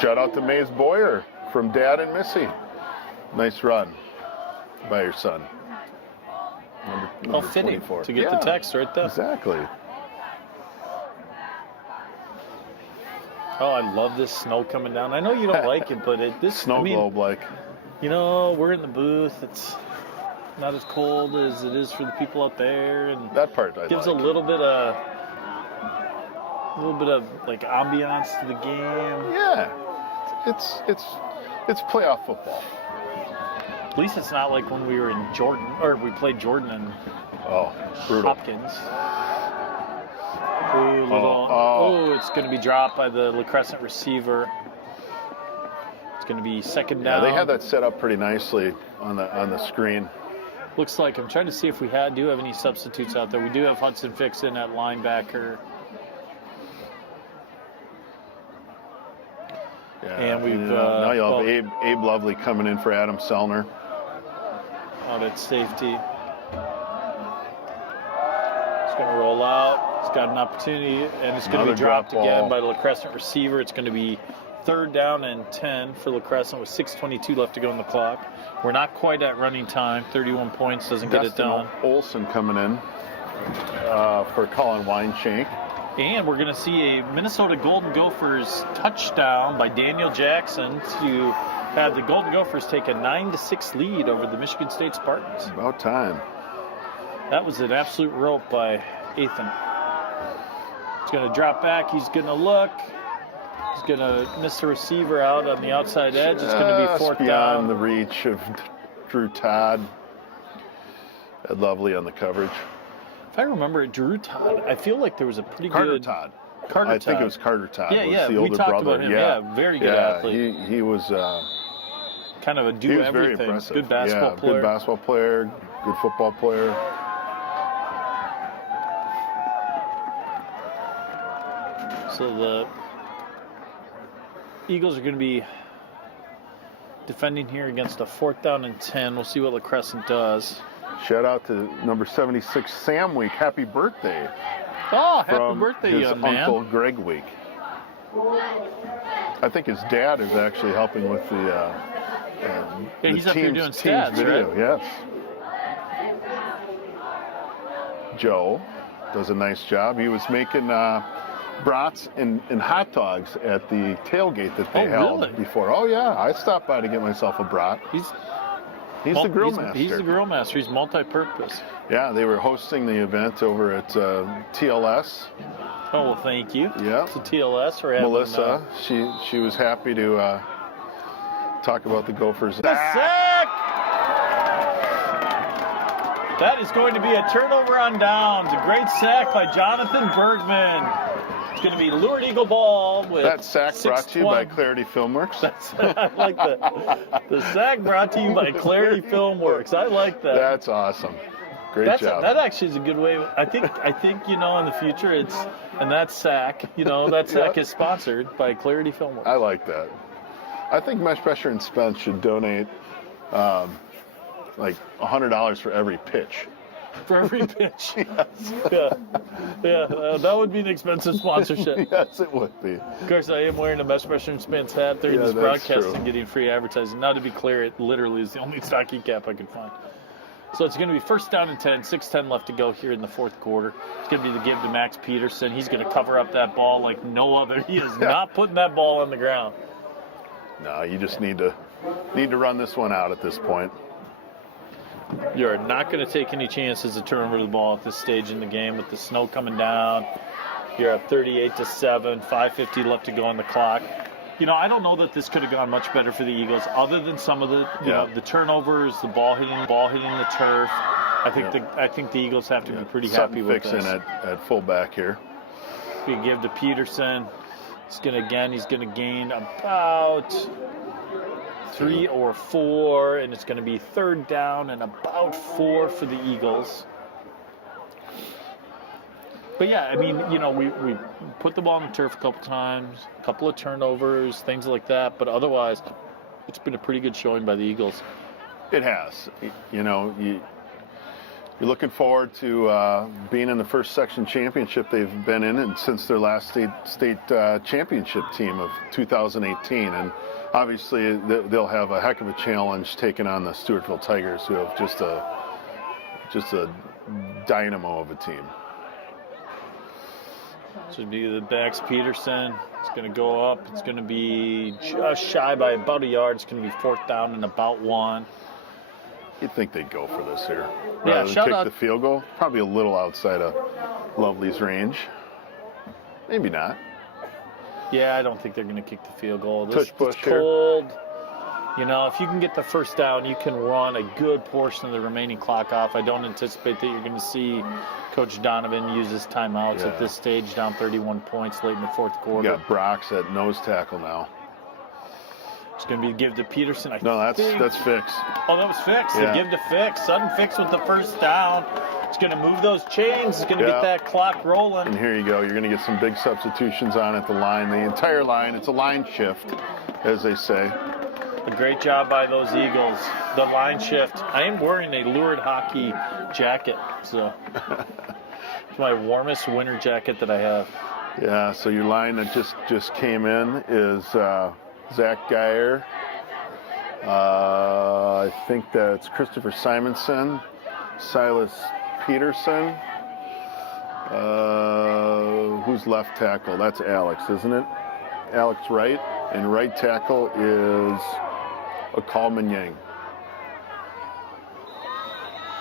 Shout out to Maze Boyer from Dad and Missy. Nice run by your son. Number Fitting 24. to get the text right there. Exactly. Oh, I love this snow coming down. I know you don't like it, but this Snow globe like. You know, we're in the booth. It's not as cold as it is for the people out there, and That part I gives like. a little bit of like ambiance to the game. Yeah. It's playoff football. At least it's not like when we were in Jordan, or we played Jordan and Oh, brutal. Hopkins. It's going to be dropped by the LaCrescent receiver. It's going to be second Yeah, down. they had that set up pretty nicely on the screen. Looks like I'm trying to see if we do have any substitutes out there. We do have Hudson Fixon at linebacker. Yeah, And we've, now you'll have Abe Lovely coming in for Adam Sellner. Out at safety. It's going to roll out. It's got an opportunity, and it's going to Another be dropped drop again ball. by the LaCrescent receiver. It's going to be third down and 10 for LaCrescent with 6:22 left to go on the clock. We're not quite at running time. 31 points doesn't get it Dustin done. Olson coming in for Colin Weinschenk. And we're going to see a Minnesota Golden Gophers touchdown by Daniel Jackson to have the Golden Gophers take a 9-6 lead over the Michigan State Spartans. About time. That was an absolute rope by Ethan. He's going to drop back. He's going to look. He's going to miss the receiver out on the outside edge. It's going to be fourth beyond down. the reach of Drew Todd. Had Lovely on the coverage. If I remember it, Drew Todd, I feel like there was a pretty Carter good... Todd. Carter I think Todd. it was Carter Todd. Yeah, was yeah, the we older talked brother. about him. Yeah, very good athlete. He was Kind of a he was very do-everything. impressive. Good basketball player. Good basketball player. Good football player. So the Eagles are going to be defending here against a 4th down and 10. We'll see what LaCrescent does. Shout out to number 76, Sam Week. Happy birthday. Oh, happy From birthday, his young man. uncle Greg Week. I think his dad is actually helping with the he's up here doing team's stats, video. right? Yes. Joe does a nice job. He was making brats and hot dogs at the tailgate that they held really? before. Oh yeah, I stopped by to get myself a brat. He's the grill master. He's the grill master. He's multi-purpose. Yeah, they were hosting the event over at TLS. Oh, well, thank you. Yeah. To TLS for having Melissa, she was happy to talk about the Gophers. Sack! That is going to be a turnover on downs. A great sack by Jonathan Bergman. It's going to be Lourdes Eagle ball with That sack brought to you by 6:12. Clarity Filmworks. I like that. The sack brought to you by Clarity Filmworks. I like that. That's awesome. Great job. That actually is a good way. I think in the future that sack is sponsored by Clarity Filmworks. I like that. I think Mesh Pressure and Spence should donate like $100 for every pitch. For every pitch. Yes. That would be an expensive sponsorship. Yes, it would be. Of course, I am wearing a Mesh Pressure and Spence hat during this that's broadcast true. and getting free advertising. Now, to be clear, it literally is the only stocking cap I could find. So it's going to be first down and 10, 6:10 left to go here in the fourth quarter. It's going to be the give to Max Peterson. He's going to cover up that ball like no other. He is not putting that ball on the ground. No, you just need to run this one out at this point. You're not going to take any chances to turn over the ball at this stage in the game with the snow coming down. You're at 38-7, 5:50 left to go on the clock. I don't know that this could have gone much better for the Eagles, other than some of the the turnovers, the ball hitting the turf. I think the Eagles have to be pretty happy with this. Fixing at fullback here. We give to Peterson. He's going to gain about 3 or 4, and it's going to be third down and about 4 for the Eagles. But yeah, we put the ball on the turf a couple times, a couple of turnovers, things like that. But otherwise, it's been a pretty good showing by the Eagles. It has. You're looking forward to being in the first section championship they've been in, and since their last state championship team of 2018, and obviously they'll have a heck of a challenge taking on the Stewartville Tigers, who have just a dynamo of a team. Should be the backs Peterson. It's going to go up. It's going to be just shy by about a yard. It's going to be fourth down and about 1. You'd think they'd go for this here. Yeah, Rather than shout kick out. the field goal. Probably a little outside of Lovely's range. Maybe not. Yeah, I don't think they're going to kick the field goal. Tush push it's here. cold. If you can get the first down, you can run a good portion of the remaining clock off. I don't anticipate that you're going to see Coach Donovan use his timeouts at this stage, down 31 points late in the fourth We quarter. got Brox at nose tackle now. It's going to be a give to Peterson. That's fixed. Oh, that was fixed. Yeah. The give to Fix. Sudden Fix with the first down. It's going to move those chains. It's going to get that clock rolling. And here you go. You're going to get some big substitutions on at the line. The entire line. It's a line shift, as they say. A great job by those Eagles. The line shift. I am wearing a Lourdes hockey jacket, so it's my warmest winter jacket that I have. Yeah, so your line that just came in is Zach Geyer. I think that's Christopher Simonson, Silas Peterson. Who's left tackle? That's Alex, isn't it? Alex Wright. And right tackle is Akalman Yang.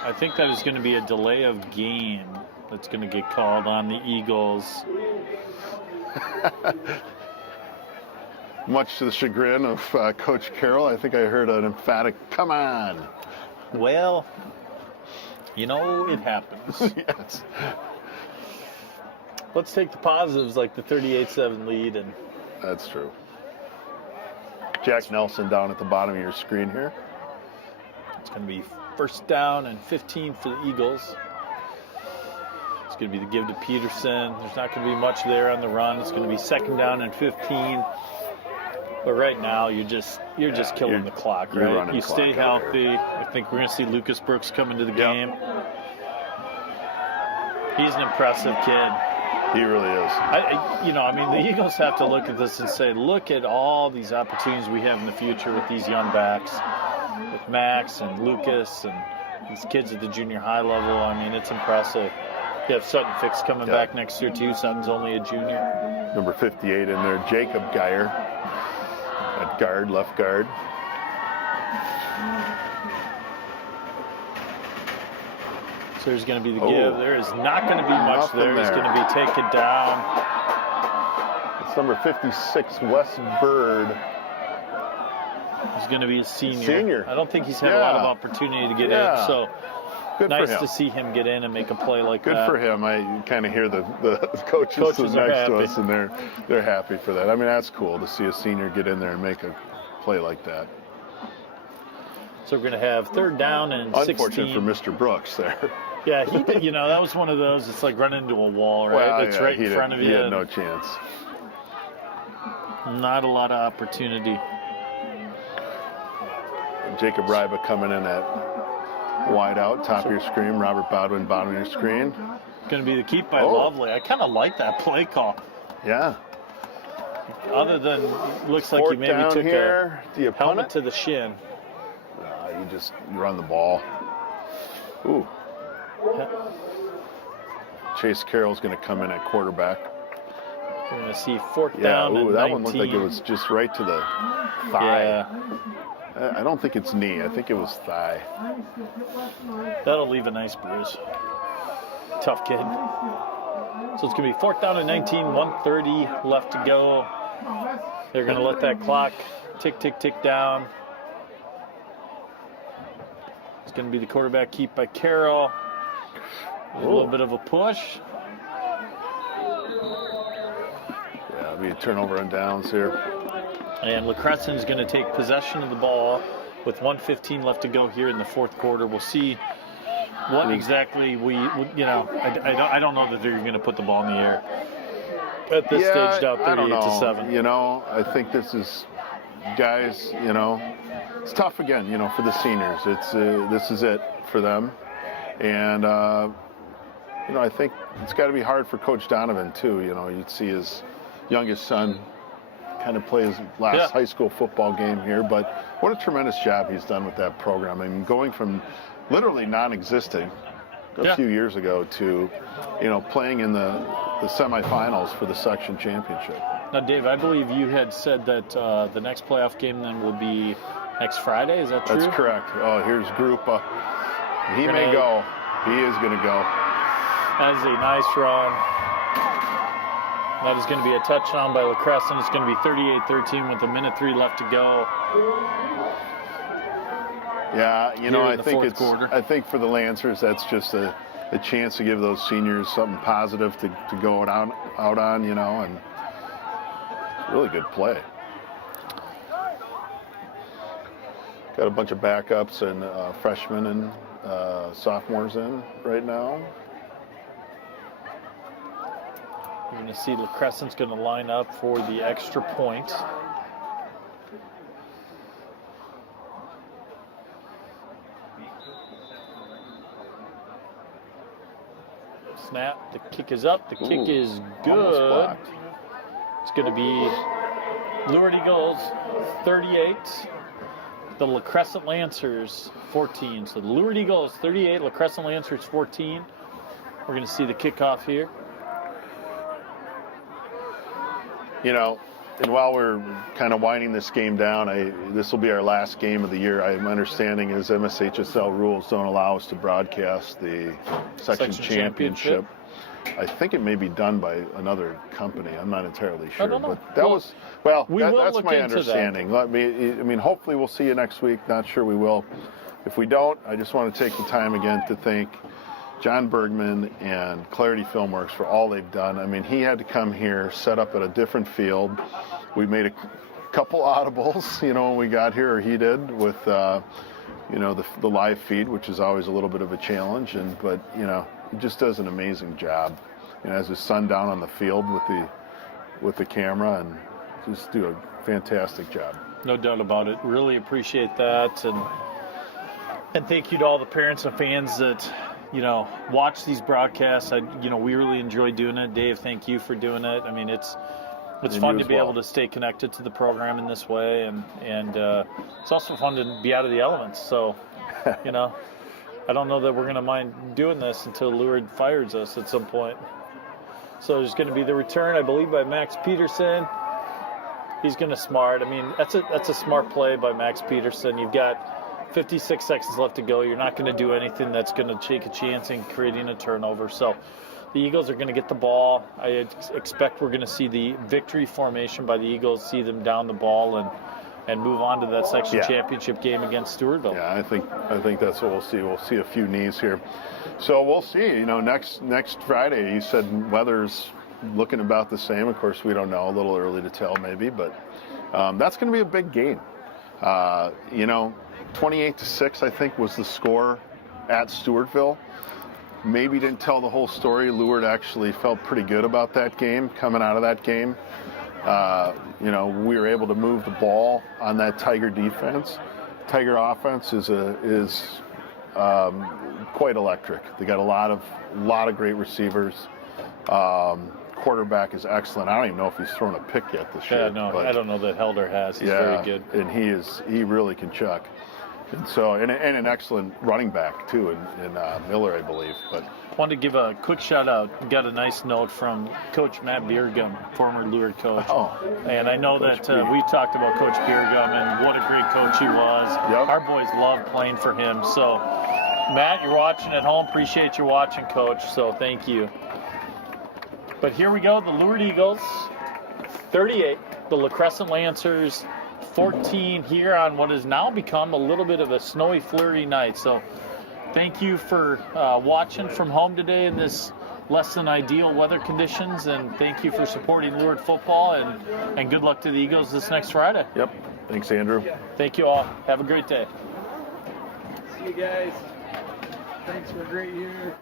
I think that is going to be a delay of game that's going to get called on the Eagles. Much to the chagrin of Coach Carroll, I think I heard an emphatic, "Come on." Well, it happens. Yes. Let's take the positives like the 38-7 lead. And That's true. Jack Nelson down at the bottom of your screen here. it's going to be first down and 15 for the Eagles. It's going to be the give to Peterson. There's not going to be much there on the run. It's going to be second down and 15. But right now, you're just killing the clock, you're right? running You clock stay out healthy. I think we're going to see Lucas Brooks come into the game. He's an impressive kid. He really is. The Eagles have to look at this and say, look at all these opportunities we have in the future with these young backs, with Max and Lucas and these kids at the junior high level. I mean, it's impressive. You have Sutton Fix coming back next year, too. Sutton's only a junior. Number 58 in there, Jacob Geyer at guard, left guard. So there's going to be the give. There is not going to be much there. He's going to be taken down. It's number 56, Wes Bird. He's going to be a senior. I don't think he's had a lot of opportunity to get in. So good nice for him. to see him get in and make a play like that. Good for him. I kind of hear the coaches next to us, and they're happy for that. I mean, that's cool to see a senior get in there and make a play like that. So we're going to have 3rd down and 16. Unfortunate for Mr. Brooks there. Yeah, he did, that was one of those. It's like running into a wall, right? Well, it's right in front of you. He had no chance. Not a lot of opportunity. Jacob Ryba coming in at wide out, top of your screen. Robert Bodwin, bottom of your screen. Going to be the keep by Lovely. I kind of like that play call. Yeah. Other than, looks like you maybe took a helmet to the shin. You run the ball. Ooh. Chase Carroll's going to come in at quarterback. We're going to see 4th down and 19. That one looked like it was just right to the thigh. Yeah. I don't think it's knee. I think it was thigh. That'll leave a nice bruise. Tough kid. So it's going to be 4th down and 19, 1:30 left to go. They're going to let that clock tick, tick, tick down. It's going to be the quarterback keep by Carroll. A little bit of a push. Yeah, it'll be a turnover on downs here. And LaCrescent is going to take possession of the ball with 1:15 left to go here in the 4th quarter. We'll see what exactly I don't know that they're going to put the ball in the air. At this stage, down 38-7. I think this is, guys, it's tough again, for the seniors. This is it for them. And, I think it's got to be hard for Coach Donovan, too. You'd see his youngest son kind of play his last high school football game here. But what a tremendous job he's done with that program. I mean, going from literally non-existing a few years ago to, playing in the semifinals for the section championship. Now, Dave, I believe you had said that the next playoff game then will be next Friday. Is that true? That's correct. Oh, here's Grupa. He may go. He is going to go. That is a nice run. That is going to be a touchdown by LaCrescent. It's going to be 38-13 with 1:03 left to go. Yeah, I think for the Lancers, that's just a chance to give those seniors something positive to go out on, and really good play. Got a bunch of backups and freshmen and sophomores in right now. You're going to see LaCrescent's going to line up for the extra point. Snap. The kick is up. The kick is good. It's going to be Lourdes Eagles 38. The LaCrescent Lancers 14. So the Lourdes Eagles 38, LaCrescent Lancers 14. We're going to see the kickoff here. And while we're kind of winding this game down, this will be our last game of the year. My understanding is MSHSL rules don't allow us to broadcast the section championship. I think it may be done by another company. I'm not entirely sure. I don't know. But that's my understanding. Hopefully we'll see you next week. Not sure we will. If we don't, I just want to take the time again to thank John Bergman and Clarity Filmworks for all they've done. I mean, he had to come here, set up at a different field. We made a couple audibles, when we got here, or he did, with, the live feed, which is always a little bit of a challenge. But he just does an amazing job. Has his son down on the field with the camera, and just do a fantastic job. No doubt about it. Really appreciate that, and thank you to all the parents and fans that watch these broadcasts. We really enjoy doing it. Dave, thank you for doing it. I mean, it's fun to be able to stay connected to the program in this way, and it's also fun to be out of the elements. So, I don't know that we're going to mind doing this until Lourdes fires us at some point. So there's going to be the return, I believe, by Max Peterson. He's going to smart. I mean, that's a smart play by Max Peterson. You've got 56 seconds left to go. You're not going to do anything that's going to take a chance in creating a turnover. So the Eagles are going to get the ball. I expect we're going to see the victory formation by the Eagles, see them down the ball and move on to that section championship game against Stewartville. Yeah, I think that's what we'll see. We'll see a few knees here. So we'll see. Next Friday, you said weather's looking about the same. Of course, we don't know. A little early to tell, maybe, but that's going to be a big game. 28-6, I think, was the score at Stewartville. Maybe didn't tell the whole story. Lourdes actually felt pretty good about that game, coming out of that game. We were able to move the ball on that Tiger defense. Tiger offense is quite electric. They got a lot of great receivers. Quarterback is excellent. I don't even know if he's thrown a pick yet this year. No, I don't know that Helder has. He's very good, and he really can chuck. And so, and an excellent running back too, in Miller, I believe. But wanted to give a quick shout out. Got a nice note from Coach Matt Biergum, former Lourdes coach. And I know Coach that we talked about Coach Biergum and what a great coach he was. Yep. Our boys love playing for him. So, Matt, you're watching at home. Appreciate you watching, Coach. So thank you. But here we go. The Lourdes Eagles, 38. The LaCrescent Lancers, 14 here on what has now become a little bit of a snowy, flurry night. So thank you for watching from home today in this less than ideal weather conditions, and thank you for supporting Lourdes football, and good luck to the Eagles this next Friday. Yep. Thanks, Andrew. Thank you all. Have a great day. See you guys. Thanks for a great year.